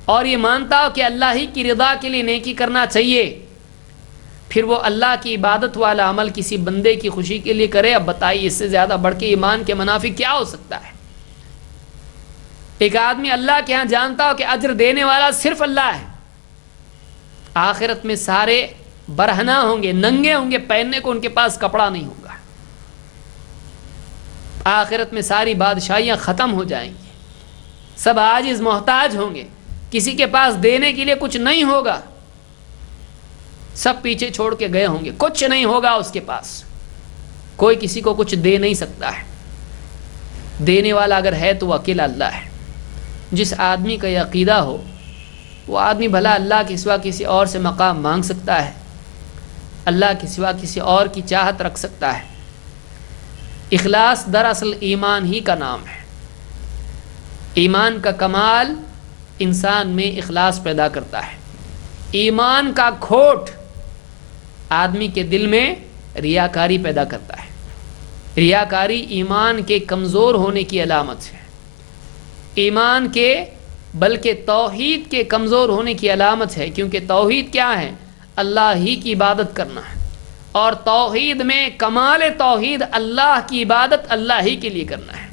اور یہ مانتا ہو کہ اللہ ہی کی رضا کے لیے نیکی کرنا چاہیے، پھر وہ اللہ کی عبادت والا عمل کسی بندے کی خوشی کے لیے کرے، اب بتائیے اس سے زیادہ بڑھ کے ایمان کے منافع کیا ہو سکتا ہے؟ ایک آدمی اللہ کے ہاں جانتا ہو کہ اجر دینے والا صرف اللہ ہے، آخرت میں سارے برہنہ ہوں گے، ننگے ہوں گے، پہننے کو ان کے پاس کپڑا نہیں ہوگا، آخرت میں ساری بادشاہیاں ختم ہو جائیں گی، سب عاجز محتاج ہوں گے، کسی کے پاس دینے کے لیے کچھ نہیں ہوگا، سب پیچھے چھوڑ کے گئے ہوں گے، کچھ نہیں ہوگا اس کے پاس، کوئی کسی کو کچھ دے نہیں سکتا ہے، دینے والا اگر ہے تو وہ اکیلا اللہ ہے۔ جس آدمی کا یہ عقیدہ ہو وہ آدمی بھلا اللہ کے سوا کسی اور سے مقام مانگ سکتا ہے، اللہ کے سوا کسی اور کی چاہت رکھ سکتا ہے؟ اخلاص دراصل ایمان ہی کا نام ہے، ایمان کا کمال انسان میں اخلاص پیدا کرتا ہے، ایمان کا کھوٹ آدمی کے دل میں ریاکاری پیدا کرتا ہے، ریاکاری ایمان کے کمزور ہونے کی علامت ہے، ایمان کے بلکہ توحید کے کمزور ہونے کی علامت ہے، کیونکہ توحید کیا ہے؟ اللہ ہی کی عبادت کرنا ہے، اور توحید میں کمال توحید اللہ کی عبادت اللہ ہی کے لیے کرنا ہے۔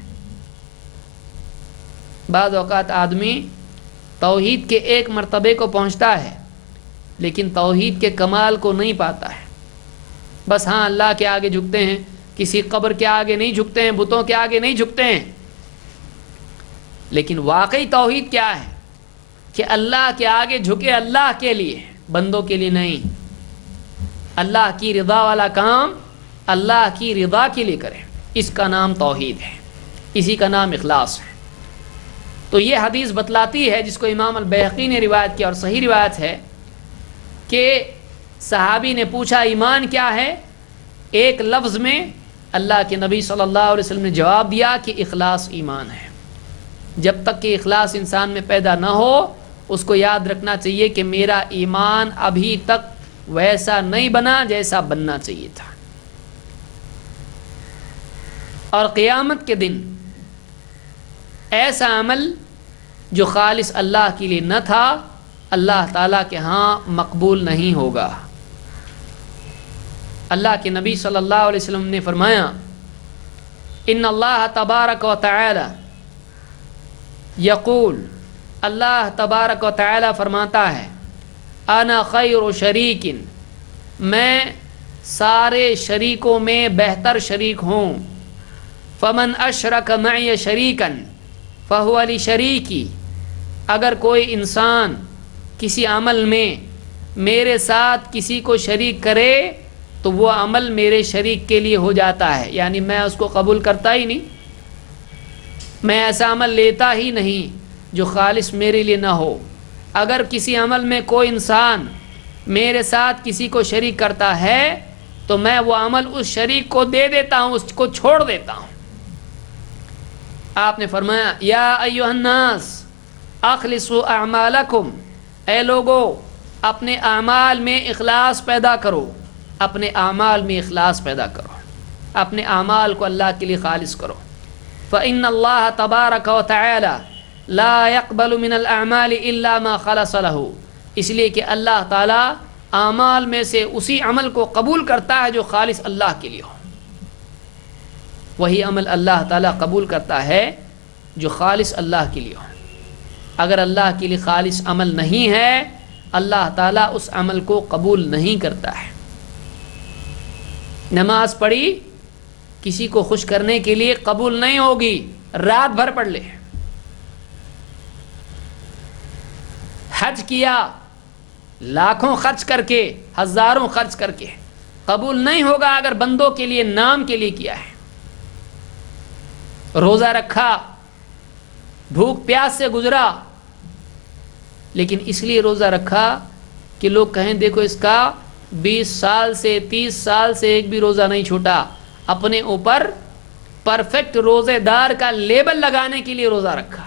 بعض اوقات آدمی توحید کے ایک مرتبے کو پہنچتا ہے لیکن توحید کے کمال کو نہیں پاتا ہے، بس ہاں اللہ کے آگے جھکتے ہیں، کسی قبر کے آگے نہیں جھکتے ہیں، بتوں کے آگے نہیں جھکتے ہیں، لیکن واقعی توحید کیا ہے کہ اللہ کے آگے جھکے اللہ کے لیے، بندوں کے لیے نہیں، اللہ کی رضا والا کام اللہ کی رضا کے لیے کرے، اس کا نام توحید ہے، اسی کا نام اخلاص ہے۔ تو یہ حدیث بتلاتی ہے، جس کو امام البیہقی نے روایت کیا اور صحیح روایت ہے، کہ صحابی نے پوچھا ایمان کیا ہے؟ ایک لفظ میں اللہ کے نبی صلی اللہ علیہ وسلم نے جواب دیا کہ اخلاص ایمان ہے۔ جب تک کہ اخلاص انسان میں پیدا نہ ہو اس کو یاد رکھنا چاہیے کہ میرا ایمان ابھی تک ویسا نہیں بنا جیسا بننا چاہیے تھا، اور قیامت کے دن ایسا عمل جو خالص اللہ کے لیے نہ تھا اللہ تعالیٰ کے ہاں مقبول نہیں ہوگا۔ اللہ کے نبی صلی اللہ علیہ وسلم نے فرمایا، ان اللہ تبارک و تعالی یقول، اللہ تبارک و تعالی فرماتا ہے، انا خیر شریک، میں سارے شریکوں میں بہتر شریک ہوں، فمن اشرک معی شریکا فہو لشریکی، اگر کوئی انسان کسی عمل میں میرے ساتھ کسی کو شریک کرے تو وہ عمل میرے شریک کے لیے ہو جاتا ہے، یعنی میں اس کو قبول کرتا ہی نہیں، میں ایسا عمل لیتا ہی نہیں جو خالص میرے لیے نہ ہو۔ اگر کسی عمل میں کوئی انسان میرے ساتھ کسی کو شریک کرتا ہے تو میں وہ عمل اس شریک کو دے دیتا ہوں، اس کو چھوڑ دیتا ہوں۔ آپ نے فرمایا، یا ایھا الناس اخلصوا اعمالکم، اے لوگو اپنے اعمال میں اخلاص پیدا کرو، اپنے اعمال میں اخلاص پیدا کرو، اپنے اعمال کو اللہ کے لیے خالص کرو۔ فإن اللہ تبارک و تعالی لا يقبل من الاعمال الا ما خلص له، اس لیے کہ اللہ تعالیٰ اعمال میں سے اسی عمل کو قبول کرتا ہے جو خالص اللہ کے لیے ہو، وہی عمل اللہ تعالیٰ قبول کرتا ہے جو خالص اللہ کے لیے ہو۔ اگر اللہ کے لیے خالص عمل نہیں ہے اللہ تعالیٰ اس عمل کو قبول نہیں کرتا ہے۔ نماز پڑھی کسی کو خوش کرنے کے لیے قبول نہیں ہوگی، رات بھر پڑھ لے۔ حج کیا لاکھوں خرچ کر کے، ہزاروں خرچ کر کے، قبول نہیں ہوگا اگر بندوں کے لیے، نام کے لیے کیا ہے۔ روزہ رکھا، بھوک پیاس سے گزرا، لیکن اس لیے روزہ رکھا کہ لوگ کہیں دیکھو اس کا 20 سال سے 30 سال سے ایک بھی روزہ نہیں چھوٹا، اپنے اوپر پرفیکٹ روزے دار کا لیبل لگانے کے لیے روزہ رکھا،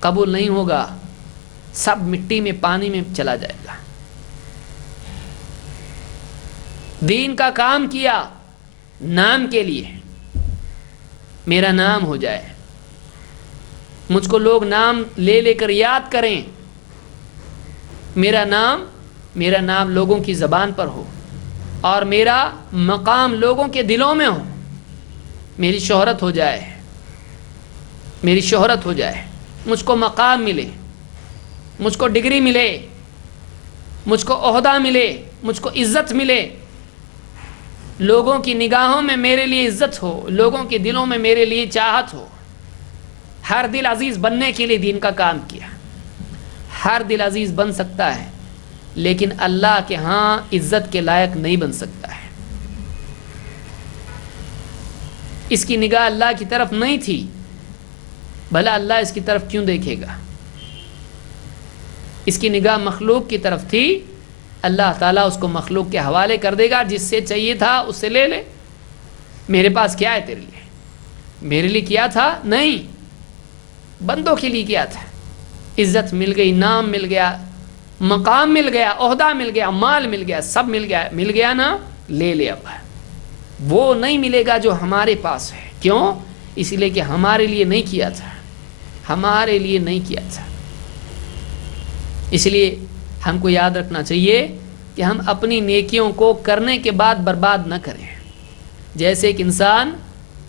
قبول نہیں ہوگا، سب مٹی میں پانی میں چلا جائے گا۔ دین کا کام کیا نام کے لیے، میرا نام ہو جائے، مجھ کو لوگ نام لے لے کر یاد کریں، میرا نام میرا نام لوگوں کی زبان پر ہو اور میرا مقام لوگوں کے دلوں میں ہو، میری شہرت ہو جائے، میری شہرت ہو جائے، مجھ کو مقام ملے، مجھ کو ڈگری ملے، مجھ کو عہدہ ملے، مجھ کو عزت ملے، لوگوں کی نگاہوں میں میرے لیے عزت ہو، لوگوں کے دلوں میں میرے لیے چاہت ہو۔ ہر دل عزیز بننے کے لیے دین کا کام کیا۔ ہر دل عزیز بن سکتا ہے لیکن اللہ کے ہاں عزت کے لائق نہیں بن سکتا ہے۔ اس کی نگاہ اللہ کی طرف نہیں تھی، بھلا اللہ اس کی طرف کیوں دیکھے گا؟ اس کی نگاہ مخلوق کی طرف تھی، اللہ تعالیٰ اس کو مخلوق کے حوالے کر دے گا، جس سے چاہیے تھا اس سے لے لے۔ میرے پاس کیا ہے تیرے لیے؟ میرے لیے کیا تھا؟ نہیں، بندوں کے لیے کیا تھا۔ عزت مل گئی، نام مل گیا، مقام مل گیا، عہدہ مل گیا، مال مل گیا، سب مل گیا نا، لے لے۔ اب وہ نہیں ملے گا جو ہمارے پاس ہے۔ کیوں؟ اس لیے کہ ہمارے لیے نہیں کیا تھا، ہمارے لیے نہیں کیا تھا۔ اس لیے ہم کو یاد رکھنا چاہیے کہ ہم اپنی نیکیوں کو کرنے کے بعد برباد نہ کریں۔ جیسے ایک انسان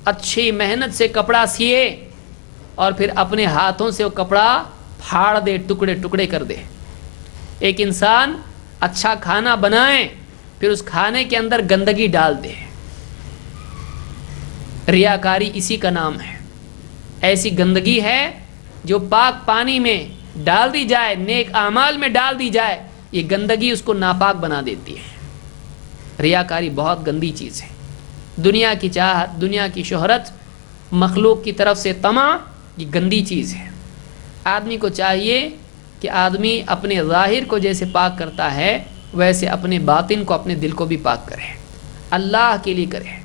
اچھی محنت سے کپڑا سیے اور پھر اپنے ہاتھوں سے وہ کپڑا پھاڑ دے، ٹکڑے ٹکڑے کر دے۔ ایک انسان اچھا کھانا بنائے پھر اس کھانے کے اندر گندگی ڈال دے، ریاکاری اسی کا نام ہے۔ ایسی گندگی ہے جو پاک پانی میں ڈال دی جائے، نیک اعمال میں ڈال دی جائے، یہ گندگی اس کو ناپاک بنا دیتی ہے۔ ریاکاری بہت گندی چیز ہے۔ دنیا کی چاہت، دنیا کی شہرت، مخلوق کی طرف سے طمع، یہ گندی چیز ہے۔ آدمی کو چاہیے کہ آدمی اپنے ظاہر کو جیسے پاک کرتا ہے ویسے اپنے باطن کو، اپنے دل کو بھی پاک کرے، اللہ کے لیے کرے۔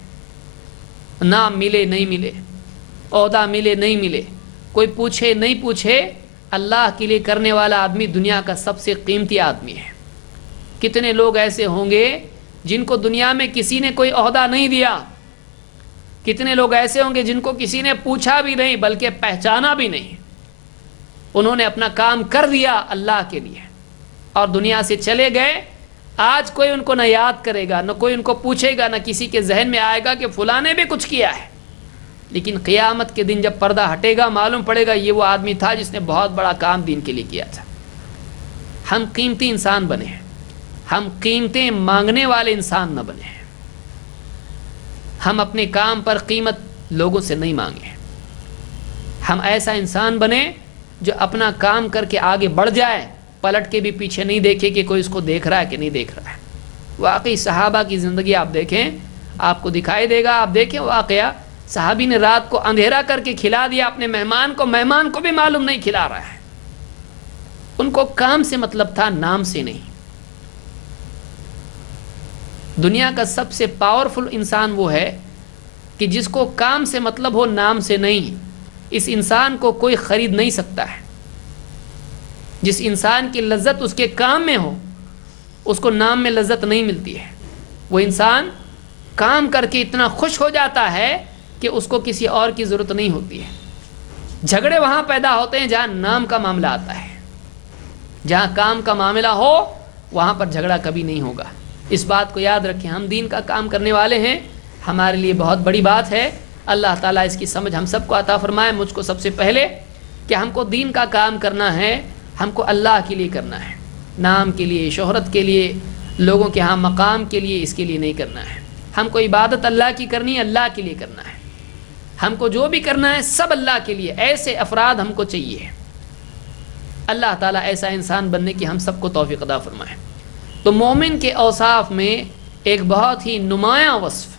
نام ملے نہیں ملے، عہدہ ملے نہیں ملے، کوئی پوچھے نہیں پوچھے، اللہ کے لیے کرنے والا آدمی دنیا کا سب سے قیمتی آدمی ہے۔ کتنے لوگ ایسے ہوں گے جن کو دنیا میں کسی نے کوئی عہدہ نہیں دیا، کتنے لوگ ایسے ہوں گے جن کو کسی نے پوچھا بھی نہیں بلکہ پہچانا بھی نہیں، انہوں نے اپنا کام کر دیا اللہ کے لیے اور دنیا سے چلے گئے۔ آج کوئی ان کو نہ یاد کرے گا، نہ کوئی ان کو پوچھے گا، نہ کسی کے ذہن میں آئے گا کہ فلاں نے بھی کچھ کیا ہے۔ لیکن قیامت کے دن جب پردہ ہٹے گا معلوم پڑے گا یہ وہ آدمی تھا جس نے بہت بڑا کام دین کے لیے کیا تھا۔ ہم قیمتی انسان بنے ہیں، ہم قیمتیں مانگنے والے انسان نہ بنے ہیں۔ ہم اپنے کام پر قیمت لوگوں سے نہیں مانگیں، ہم ایسا انسان بنے جو اپنا کام کر کے آگے بڑھ جائے، پلٹ کے بھی پیچھے نہیں دیکھے کہ کوئی اس کو دیکھ رہا ہے کہ نہیں دیکھ رہا ہے۔ واقعی صحابہ کی زندگی آپ دیکھیں، آپ کو دکھائی دے گا۔ آپ دیکھیں واقعہ، صحابی نے رات کو اندھیرا کر کے کھلا دیا اپنے مہمان کو، مہمان کو بھی معلوم نہیں کھلا رہا ہے۔ ان کو کام سے مطلب تھا، نام سے نہیں۔ دنیا کا سب سے پاورفل انسان وہ ہے کہ جس کو کام سے مطلب ہو، نام سے نہیں۔ اس انسان کو کوئی خرید نہیں سکتا ہے۔ جس انسان کی لذت اس کے کام میں ہو، اس کو نام میں لذت نہیں ملتی ہے۔ وہ انسان کام کر کے اتنا خوش ہو جاتا ہے کہ اس کو کسی اور کی ضرورت نہیں ہوتی ہے۔ جھگڑے وہاں پیدا ہوتے ہیں جہاں نام کا معاملہ آتا ہے۔ جہاں کام کا معاملہ ہو وہاں پر جھگڑا کبھی نہیں ہوگا۔ اس بات کو یاد رکھیں، ہم دین کا کام کرنے والے ہیں، ہمارے لیے بہت بڑی بات ہے۔ اللہ تعالیٰ اس کی سمجھ ہم سب کو عطا فرمائے، مجھ کو سب سے پہلے، کہ ہم کو دین کا کام کرنا ہے، ہم کو اللہ کے لیے کرنا ہے، نام کے لیے، شہرت کے لیے، لوگوں کے ہاں مقام کے لیے، اس کے لیے نہیں کرنا ہے۔ ہم کو عبادت اللہ کی کرنی ہے، اللہ کے لیے کرنا ہے۔ ہم کو جو بھی کرنا ہے سب اللہ کے لیے، ایسے افراد ہم کو چاہیے۔ اللہ تعالیٰ ایسا انسان بننے کی ہم سب کو توفیق عطا فرمائے۔ تو مومن کے اوصاف میں ایک بہت ہی نمایاں وصف،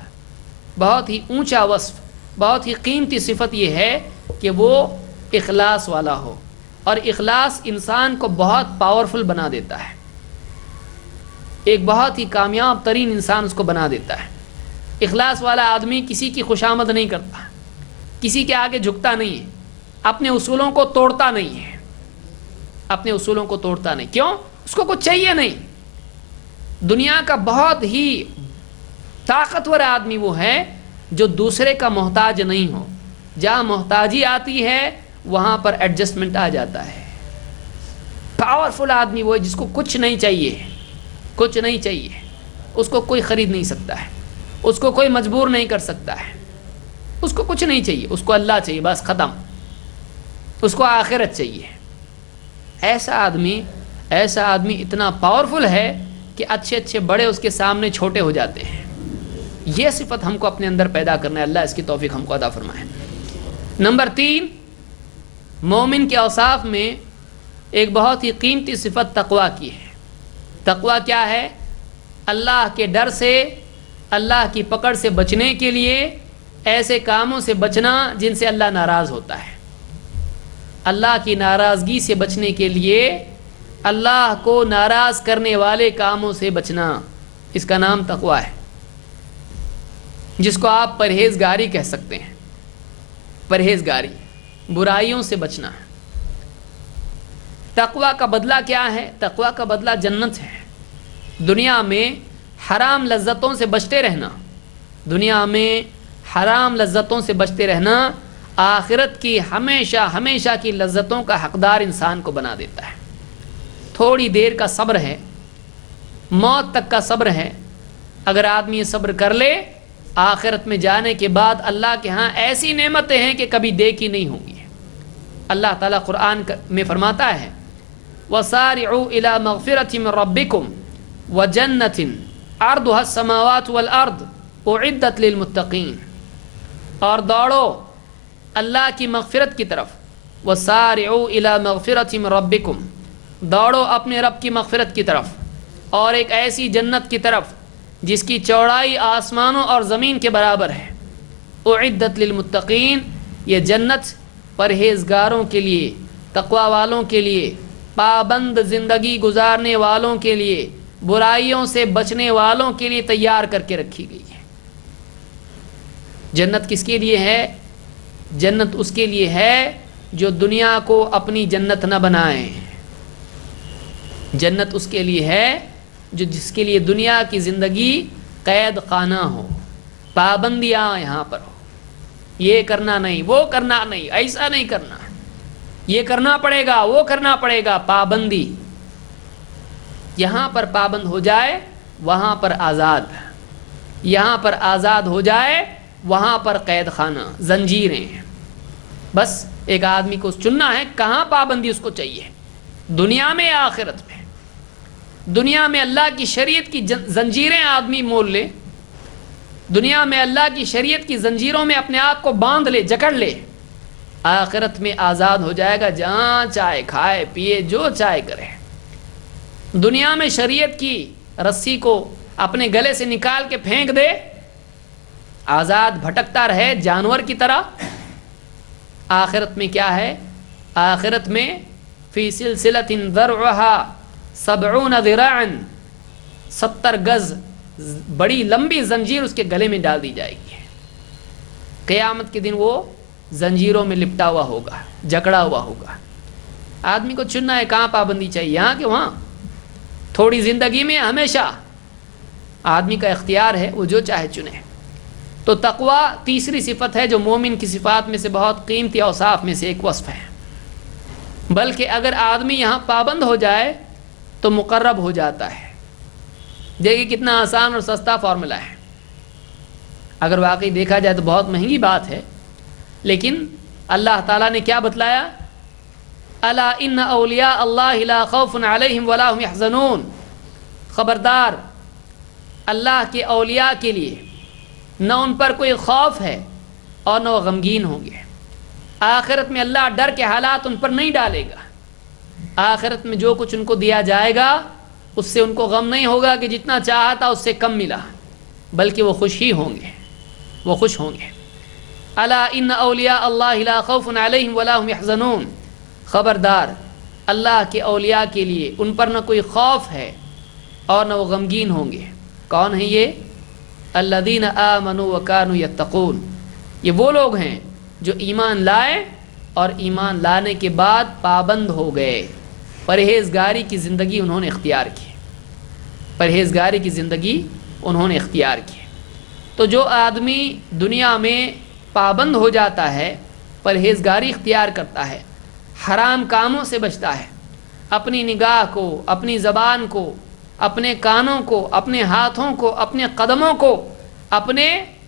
بہت ہی اونچا وصف، بہت ہی قیمتی صفت یہ ہے کہ وہ اخلاص والا ہو، اور اخلاص انسان کو بہت پاورفل بنا دیتا ہے، ایک بہت ہی کامیاب ترین انسان اس کو بنا دیتا ہے۔ اخلاص والا آدمی کسی کی خوشامد نہیں کرتا، کسی کے آگے جھکتا نہیں ہے، اپنے اصولوں کو توڑتا نہیں ہے، اپنے اصولوں کو توڑتا نہیں۔ کیوں؟ اس کو کچھ چاہیے نہیں۔ دنیا کا بہت ہی طاقتور آدمی وہ ہے جو دوسرے کا محتاج نہیں ہو۔ جہاں محتاجی آتی ہے وہاں پر ایڈجسٹمنٹ آ جاتا ہے۔ پاورفل آدمی وہ ہے جس کو کچھ نہیں چاہیے، کچھ نہیں چاہیے، اس کو کوئی خرید نہیں سکتا ہے، اس کو کوئی مجبور نہیں کر سکتا ہے، اس کو کچھ نہیں چاہیے، اس کو اللہ چاہیے، بس ختم. اس کو آخرت چاہیے. ایسا آدمی اتنا پاورفل ہے کہ اچھے اچھے بڑے اس کے سامنے چھوٹے ہو جاتے ہیں. یہ صفت ہم کو اپنے اندر پیدا کرنا ہے. اللہ اس کی توفیق ہم کو عطا فرمائے. نمبر 3، مومن کے اوصاف میں ایک بہت ہی قیمتی صفت تقویٰ کی ہے. تقویٰ کیا ہے؟ اللہ کے ڈر سے، اللہ کی پکڑ سے بچنے کے لیے ایسے کاموں سے بچنا جن سے اللہ ناراض ہوتا ہے. اللہ کی ناراضگی سے بچنے کے لیے اللہ کو ناراض کرنے والے کاموں سے بچنا، اس کا نام تقویٰ ہے، جس کو آپ پرہیزگاری کہہ سکتے ہیں. پرہیزگاری، برائیوں سے بچنا. تقویٰ کا بدلہ کیا ہے؟ تقویٰ کا بدلہ جنت ہے. دنیا میں حرام لذتوں سے بچتے رہنا، دنیا میں حرام لذتوں سے بچتے رہنا آخرت کی ہمیشہ کی لذتوں کا حقدار انسان کو بنا دیتا ہے. تھوڑی دیر کا صبر ہے، موت تک کا صبر ہے. اگر آدمی یہ صبر کر لے، آخرت میں جانے کے بعد اللہ کے ہاں ایسی نعمتیں ہیں کہ کبھی دیکھی نہیں ہوں گی. اللہ تعالیٰ قرآن میں فرماتا ہے وَسَارِعُوا إِلَى مَغْفِرَةٍ مِّن رَبِّكُمْ وَجَنَّةٍ عَرْضُهَا السَّمَاوَاتُ وَالْأَرْضُ أُعِدَّتْ لِلْمُتَّقِينَ. اور دوڑو اللہ کی مغفرت کی طرف. وَسَارِعُوا إِلَى مَغْفِرَةٍ مِّن رَبِّكُمْ، دوڑو اپنے رب کی مغفرت کی طرف اور ایک ایسی جنت کی طرف جس کی چوڑائی آسمانوں اور زمین کے برابر ہے. اعدت للمتقین، یہ جنت پرہیزگاروں کے لیے، تقوی والوں کے لیے، پابند زندگی گزارنے والوں کے لیے، برائیوں سے بچنے والوں کے لیے تیار کر کے رکھی گئی ہے. جنت کس کے لیے ہے؟ جنت اس کے لیے ہے جو دنیا کو اپنی جنت نہ بنائیں. جنت اس کے لیے ہے جو جس کے لیے دنیا کی زندگی قید خانہ ہو، پابندیاں یہاں پر ہو. یہ کرنا نہیں، وہ کرنا نہیں، ایسا نہیں کرنا، یہ کرنا پڑے گا، وہ کرنا پڑے گا. پابندی. یہاں پر پابند ہو جائے وہاں پر آزاد، یہاں پر آزاد ہو جائے وہاں پر قید خانہ، زنجیریں. بس ایک آدمی کو چننا ہے کہاں پابندی اس کو چاہیے، دنیا میں یا آخرت میں. دنیا میں اللہ کی شریعت کی زنجیریں آدمی مول لے، دنیا میں اللہ کی شریعت کی زنجیروں میں اپنے آپ کو باندھ لے، جکڑ لے. آخرت میں آزاد ہو جائے گا، جہاں چاہے کھائے پیے، جو چاہے کرے. دنیا میں شریعت کی رسی کو اپنے گلے سے نکال کے پھینک دے، آزاد بھٹکتا رہے جانور کی طرح. آخرت میں کیا ہے؟ آخرت میں فی سلسلۃ ذرعها 70 ذراعا، 70 گز بڑی لمبی زنجیر اس کے گلے میں ڈال دی جائے گی. قیامت کے دن وہ زنجیروں میں لپٹا ہوا ہوگا، جکڑا ہوا ہوگا. آدمی کو چننا ہے کہاں پابندی چاہیے، یہاں کہ وہاں. تھوڑی زندگی میں ہمیشہ آدمی کا اختیار ہے، وہ جو چاہے چنے. تو تقویٰ تیسری صفت ہے جو مومن کی صفات میں سے بہت قیمتی اوصاف میں سے ایک وصف ہے. بلکہ اگر آدمی یہاں پابند ہو جائے تو مقرب ہو جاتا ہے. دیکھیے کتنا آسان اور سستا فارمولا ہے. اگر واقعی دیکھا جائے تو بہت مہنگی بات ہے، لیکن اللہ تعالیٰ نے کیا بتلایا؟ الا ان اولیاء اللہ لا خوف علیہم ولا هم يحزنون. خبردار، اللہ کے اولیاء کے لیے نہ ان پر کوئی خوف ہے اور نہ وہ غمگین ہوں گے. آخرت میں اللہ ڈر کے حالات ان پر نہیں ڈالے گا. آخرت میں جو کچھ ان کو دیا جائے گا اس سے ان کو غم نہیں ہوگا کہ جتنا چاہا تھا اس سے کم ملا، بلکہ وہ خوش ہی ہوں گے، وہ خوش ہوں گے. الا ان اولیاء اللہ لا خوف علیہم ولا هم يحزنون. خبردار، اللہ کے اولیاء کے لیے ان پر نہ کوئی خوف ہے اور نہ وہ غمگین ہوں گے. کون ہیں یہ؟ الذین آمنوا وکانوا یتقون. یہ وہ لوگ ہیں جو ایمان لائے اور ایمان لانے کے بعد پابند ہو گئے. پرہیزگاری کی زندگی انہوں نے اختیار کی، پرہیزگاری کی زندگی انہوں نے اختیار کی. تو جو آدمی دنیا میں پابند ہو جاتا ہے، پرہیزگاری اختیار کرتا ہے، حرام کاموں سے بچتا ہے، اپنی نگاہ کو، اپنی زبان کو، اپنے کانوں کو، اپنے ہاتھوں کو، اپنے قدموں کو، اپنے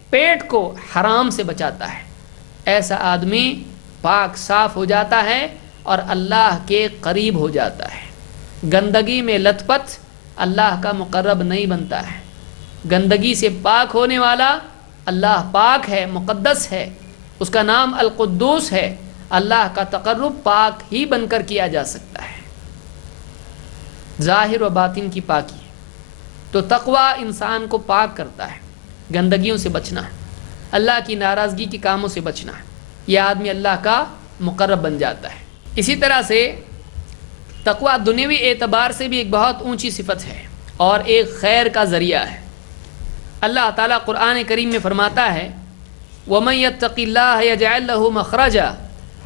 پیٹ کو حرام سے بچاتا ہے، ایسا آدمی پاک صاف ہو جاتا ہے اور اللہ کے قریب ہو جاتا ہے۔ گندگی میں لت پت اللہ کا مقرب نہیں بنتا ہے۔ گندگی سے پاک ہونے والا اللہ پاک ہے، مقدس ہے، اس کا نام القدوس ہے۔ اللہ کا تقرب پاک ہی بن کر کیا جا سکتا ہے، ظاہر و باطن کی پاکی۔ تو تقوی انسان کو پاک کرتا ہے، گندگیوں سے بچنا ہے، اللہ کی ناراضگی کے کاموں سے بچنا ہے، یہ آدمی اللہ کا مقرب بن جاتا ہے۔ اسی طرح سے تقوی دنیوی اعتبار سے بھی ایک بہت اونچی صفت ہے اور ایک خیر کا ذریعہ ہے۔ اللہ تعالیٰ قرآن کریم میں فرماتا ہے وَمَن يَتَّقِ اللَّهَ يَجْعَل لَّهُ مَخْرَجًا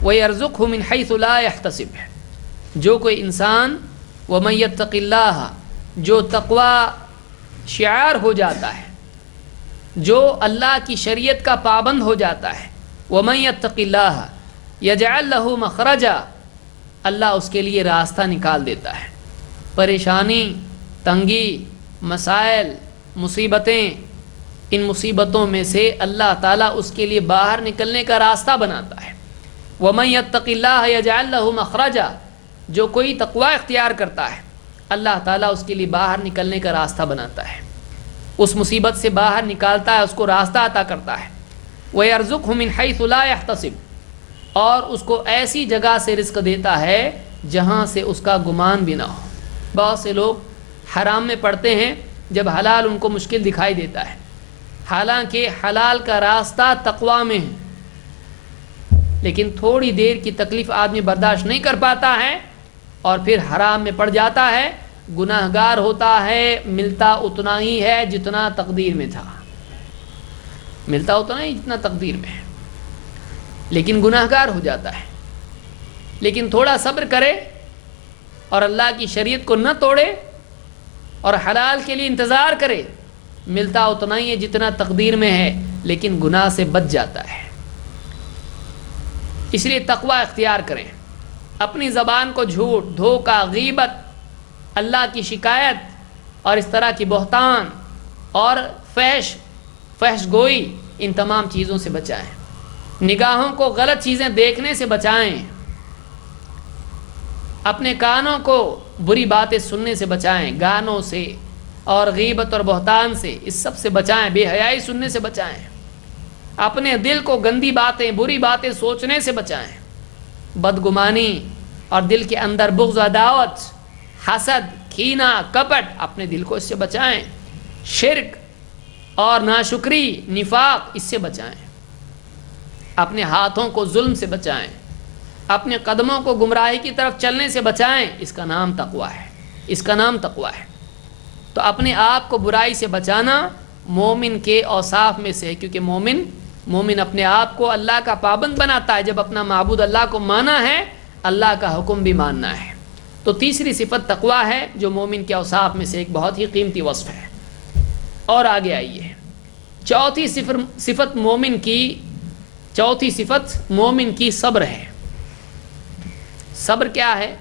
وَيَرْزُقْهُ مِنْ حَيْثُ لَا يَحْتَسِبُ، جو کوئی انسان وَمَن يَتَّقِ اللَّهَ، جو تقوی شعار ہو جاتا ہے، جو اللہ کی شریعت کا پابند ہو جاتا ہے، وَمَن يَتَّقِ اللَّهَ يَجْعَل لَّهُ مَخْرَجًا، اللہ اس کے لیے راستہ نکال دیتا ہے۔ پریشانی، تنگی، مسائل، مصیبتیں، ان مصیبتوں میں سے اللہ تعالیٰ اس کے لیے باہر نکلنے کا راستہ بناتا ہے۔ وَمَن يَتَّقِ اللَّهَ يَجْعَل لَّهُ مَخْرَجًا، جو کوئی تقوی اختیار کرتا ہے اللہ تعالیٰ اس کے لیے باہر نکلنے کا راستہ بناتا ہے، اس مصیبت سے باہر نکالتا ہے، اس کو راستہ عطا کرتا ہے۔ وَيَرْزُقْهُ مِنْ حَيْثُ لَا يَحْتَسِبُ، اور اس کو ایسی جگہ سے رزق دیتا ہے جہاں سے اس کا گمان بھی نہ ہو۔ بہت سے لوگ حرام میں پڑتے ہیں جب حلال ان کو مشکل دکھائی دیتا ہے، حالانکہ حلال کا راستہ تقوی میں ہے، لیکن تھوڑی دیر کی تکلیف آدمی برداشت نہیں کر پاتا ہے اور پھر حرام میں پڑ جاتا ہے، گناہگار ہوتا ہے، ملتا اتنا ہی ہے جتنا تقدیر میں تھا، ملتا اتنا ہی جتنا تقدیر میں ہے، لیکن گناہگار ہو جاتا ہے۔ لیکن تھوڑا صبر کرے اور اللہ کی شریعت کو نہ توڑے اور حلال کے لیے انتظار کرے، ملتا اتنا ہی ہے جتنا تقدیر میں ہے، لیکن گناہ سے بچ جاتا ہے۔ اس لیے تقوی اختیار کریں، اپنی زبان کو جھوٹ، دھوکہ، غیبت، اللہ کی شکایت اور اس طرح کی بہتان اور فحش گوئی، ان تمام چیزوں سے بچائیں۔ نگاہوں کو غلط چیزیں دیکھنے سے بچائیں، اپنے کانوں کو بری باتیں سننے سے بچائیں، گانوں سے اور غیبت اور بہتان سے، اس سب سے بچائیں، بے حیائی سننے سے بچائیں، اپنے دل کو گندی باتیں، بری باتیں سوچنے سے بچائیں، بدگمانی اور دل کے اندر بغض، عداوت، حسد، کینہ، کپٹ، اپنے دل کو اس سے بچائیں، شرک اور ناشکری، نفاق، اس سے بچائیں، اپنے ہاتھوں کو ظلم سے بچائیں، اپنے قدموں کو گمراہی کی طرف چلنے سے بچائیں۔ اس کا نام تقوی ہے، اس کا نام تقوی ہے۔ تو اپنے آپ کو برائی سے بچانا مومن کے اوصاف میں سے ہے، کیونکہ مومن اپنے آپ کو اللہ کا پابند بناتا ہے، جب اپنا معبود اللہ کو مانا ہے، اللہ کا حکم بھی ماننا ہے۔ تو تیسری صفت تقوی ہے، جو مومن کے اوصاف میں سے ایک بہت ہی قیمتی وصف ہے۔ اور آگے آئیے، چوتھی صفت مومن کی صبر ہے۔ صبر کیا ہے؟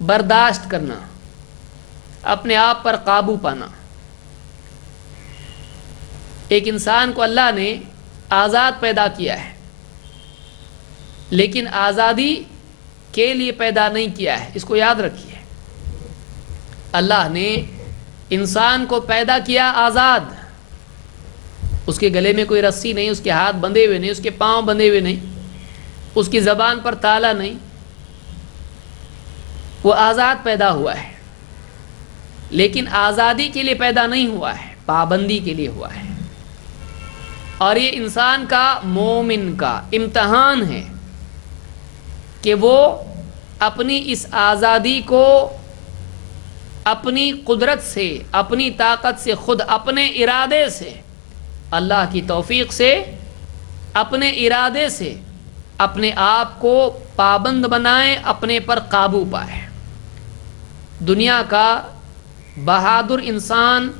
برداشت کرنا، اپنے آپ پر قابو پانا۔ ایک انسان کو اللہ نے آزاد پیدا کیا ہے، لیکن آزادی کے لیے پیدا نہیں کیا ہے، اس کو یاد رکھیے۔ اللہ نے انسان کو پیدا کیا آزاد، اس کے گلے میں کوئی رسی نہیں، اس کے ہاتھ بندھے ہوئے نہیں، اس کے پاؤں بندھے ہوئے نہیں، اس کی زبان پر تالا نہیں، وہ آزاد پیدا ہوا ہے، لیکن آزادی کے لیے پیدا نہیں ہوا ہے، پابندی کے لیے ہوا ہے۔ اور یہ انسان کا، مومن کا امتحان ہے کہ وہ اپنی اس آزادی کو اپنی قدرت سے، اپنی طاقت سے، خود اپنے ارادے سے، اللہ کی توفیق سے، اپنے ارادے سے اپنے آپ کو پابند بنائیں، اپنے پر قابو پائیں۔ دنیا کا بہادر انسان،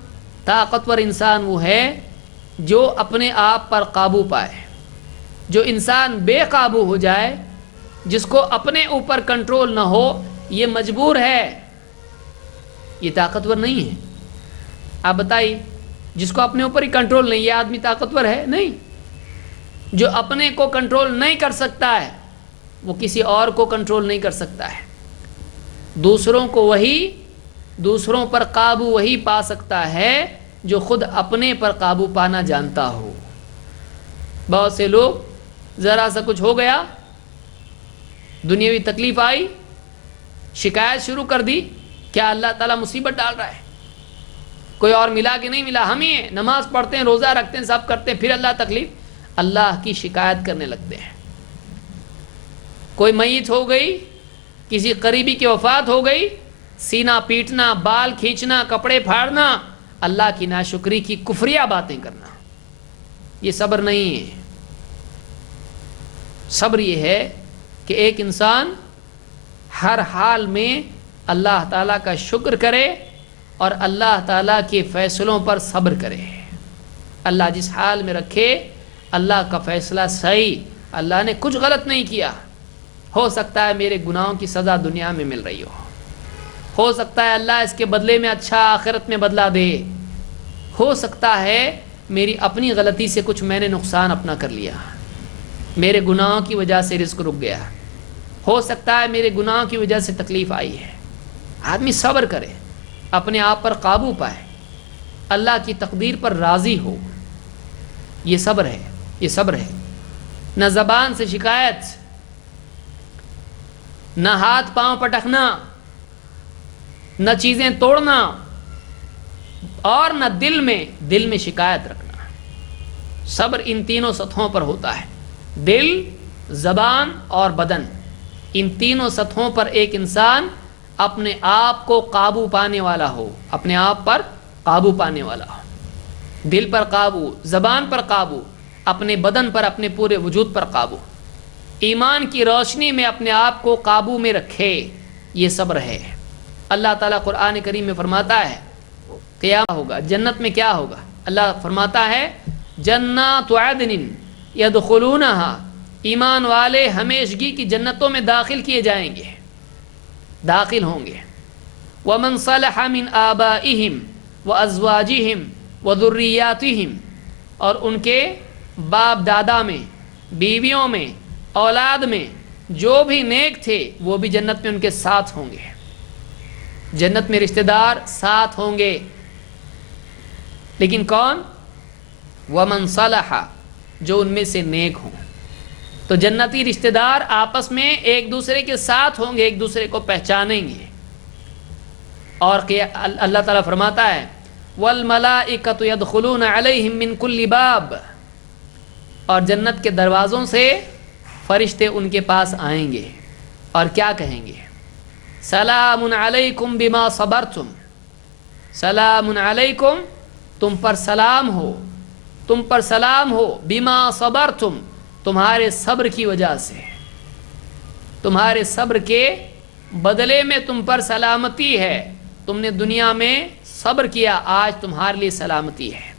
طاقتور انسان وہ ہے جو اپنے آپ پر قابو پائے۔ جو انسان بے قابو ہو جائے، جس کو اپنے اوپر کنٹرول نہ ہو، یہ مجبور ہے یہ طاقتور نہیں ہے. آپ بتائیے جس کو اپنے اوپر ہی کنٹرول نہیں، یہ آدمی طاقتور ہے؟ نہیں. جو اپنے کو کنٹرول نہیں کر سکتا ہے وہ کسی اور کو کنٹرول نہیں کر سکتا ہے. دوسروں پر قابو وہی پا سکتا ہے جو خود اپنے پر قابو پانا جانتا ہو. بہت سے لوگ ذرا سا کچھ ہو گیا، دنیاوی تکلیف آئی، شکایت شروع کر دی، کیا اللہ تعالیٰ مصیبت ڈال رہا ہے؟ کوئی اور ملا کہ نہیں ملا، ہم ہی ہیں، نماز پڑھتے ہیں، روزہ رکھتے ہیں، سب کرتے ہیں، پھر اللہ تکلیف. اللہ کی شکایت کرنے لگتے ہیں. کوئی میت ہو گئی، کسی قریبی کی وفات ہو گئی، سینہ پیٹنا، بال کھینچنا، کپڑے پھاڑنا، اللہ کی ناشکری کی کفریہ باتیں کرنا، یہ صبر نہیں ہے. صبر یہ ہے کہ ایک انسان ہر حال میں اللہ تعالیٰ کا شکر کرے اور اللہ تعالیٰ کے فیصلوں پر صبر کرے. اللہ جس حال میں رکھے، اللہ کا فیصلہ صحیح، اللہ نے کچھ غلط نہیں کیا. ہو سکتا ہے میرے گناہوں کی سزا دنیا میں مل رہی ہو سکتا ہے اللہ اس کے بدلے میں اچھا آخرت میں بدلا دے، ہو سکتا ہے میری اپنی غلطی سے کچھ میں نے نقصان اپنا کر لیا، میرے گناہوں کی وجہ سے رزق رک گیا، ہو سکتا ہے میرے گناہوں کی وجہ سے تکلیف آئی ہے. آدمی صبر کرے، اپنے آپ پر قابو پائے، اللہ کی تقدیر پر راضی ہو. یہ صبر ہے، یہ صبر ہے. نہ زبان سے شکایت، نہ ہاتھ پاؤں پٹکنا، نہ چیزیں توڑنا، اور نہ دل میں شکایت رکھنا. صبر ان تینوں سطحوں پر ہوتا ہے، دل، زبان اور بدن. ان تینوں سطحوں پر ایک انسان اپنے آپ کو قابو پانے والا ہو، اپنے آپ پر قابو پانے والا ہو. دل پر قابو، زبان پر قابو، اپنے بدن پر، اپنے پورے وجود پر قابو. ایمان کی روشنی میں اپنے آپ کو قابو میں رکھے، یہ صبر ہے. اللہ تعالیٰ قرآن کریم میں فرماتا ہے کیا ہوگا، جنت میں کیا ہوگا. اللہ فرماتا ہے جنات عدن یدخلونہا، ایمان والے ہمیشگی کی جنتوں میں داخل کیے جائیں گے، داخل ہوں گے. ومن صلح من آبائہم وازواجہم وذریاتہم، اور ان کے باپ دادا میں، بیویوں میں، اولاد میں جو بھی نیک تھے وہ بھی جنت میں ان کے ساتھ ہوں گے. جنت میں رشتہ دار ساتھ ہوں گے، لیکن کون؟ ومن صلح، جو ان میں سے نیک ہوں. تو جنتی رشتہ دار آپس میں ایک دوسرے کے ساتھ ہوں گے، ایک دوسرے کو پہچانیں گے. اور اللہ تعالیٰ فرماتا ہے والملائکۃ یدخلون علیہم من کل باب، اور جنت کے دروازوں سے فرشتے ان کے پاس آئیں گے اور کیا کہیں گے؟ سلام علیکم بما صبرتم، سلام علیکم، تم پر سلام ہو، تم پر سلام ہو، بما صبرتم، تمہارے صبر کی وجہ سے، تمہارے صبر کے بدلے میں تم پر سلامتی ہے. تم نے دنیا میں صبر کیا، آج تمہارے لیے سلامتی ہے.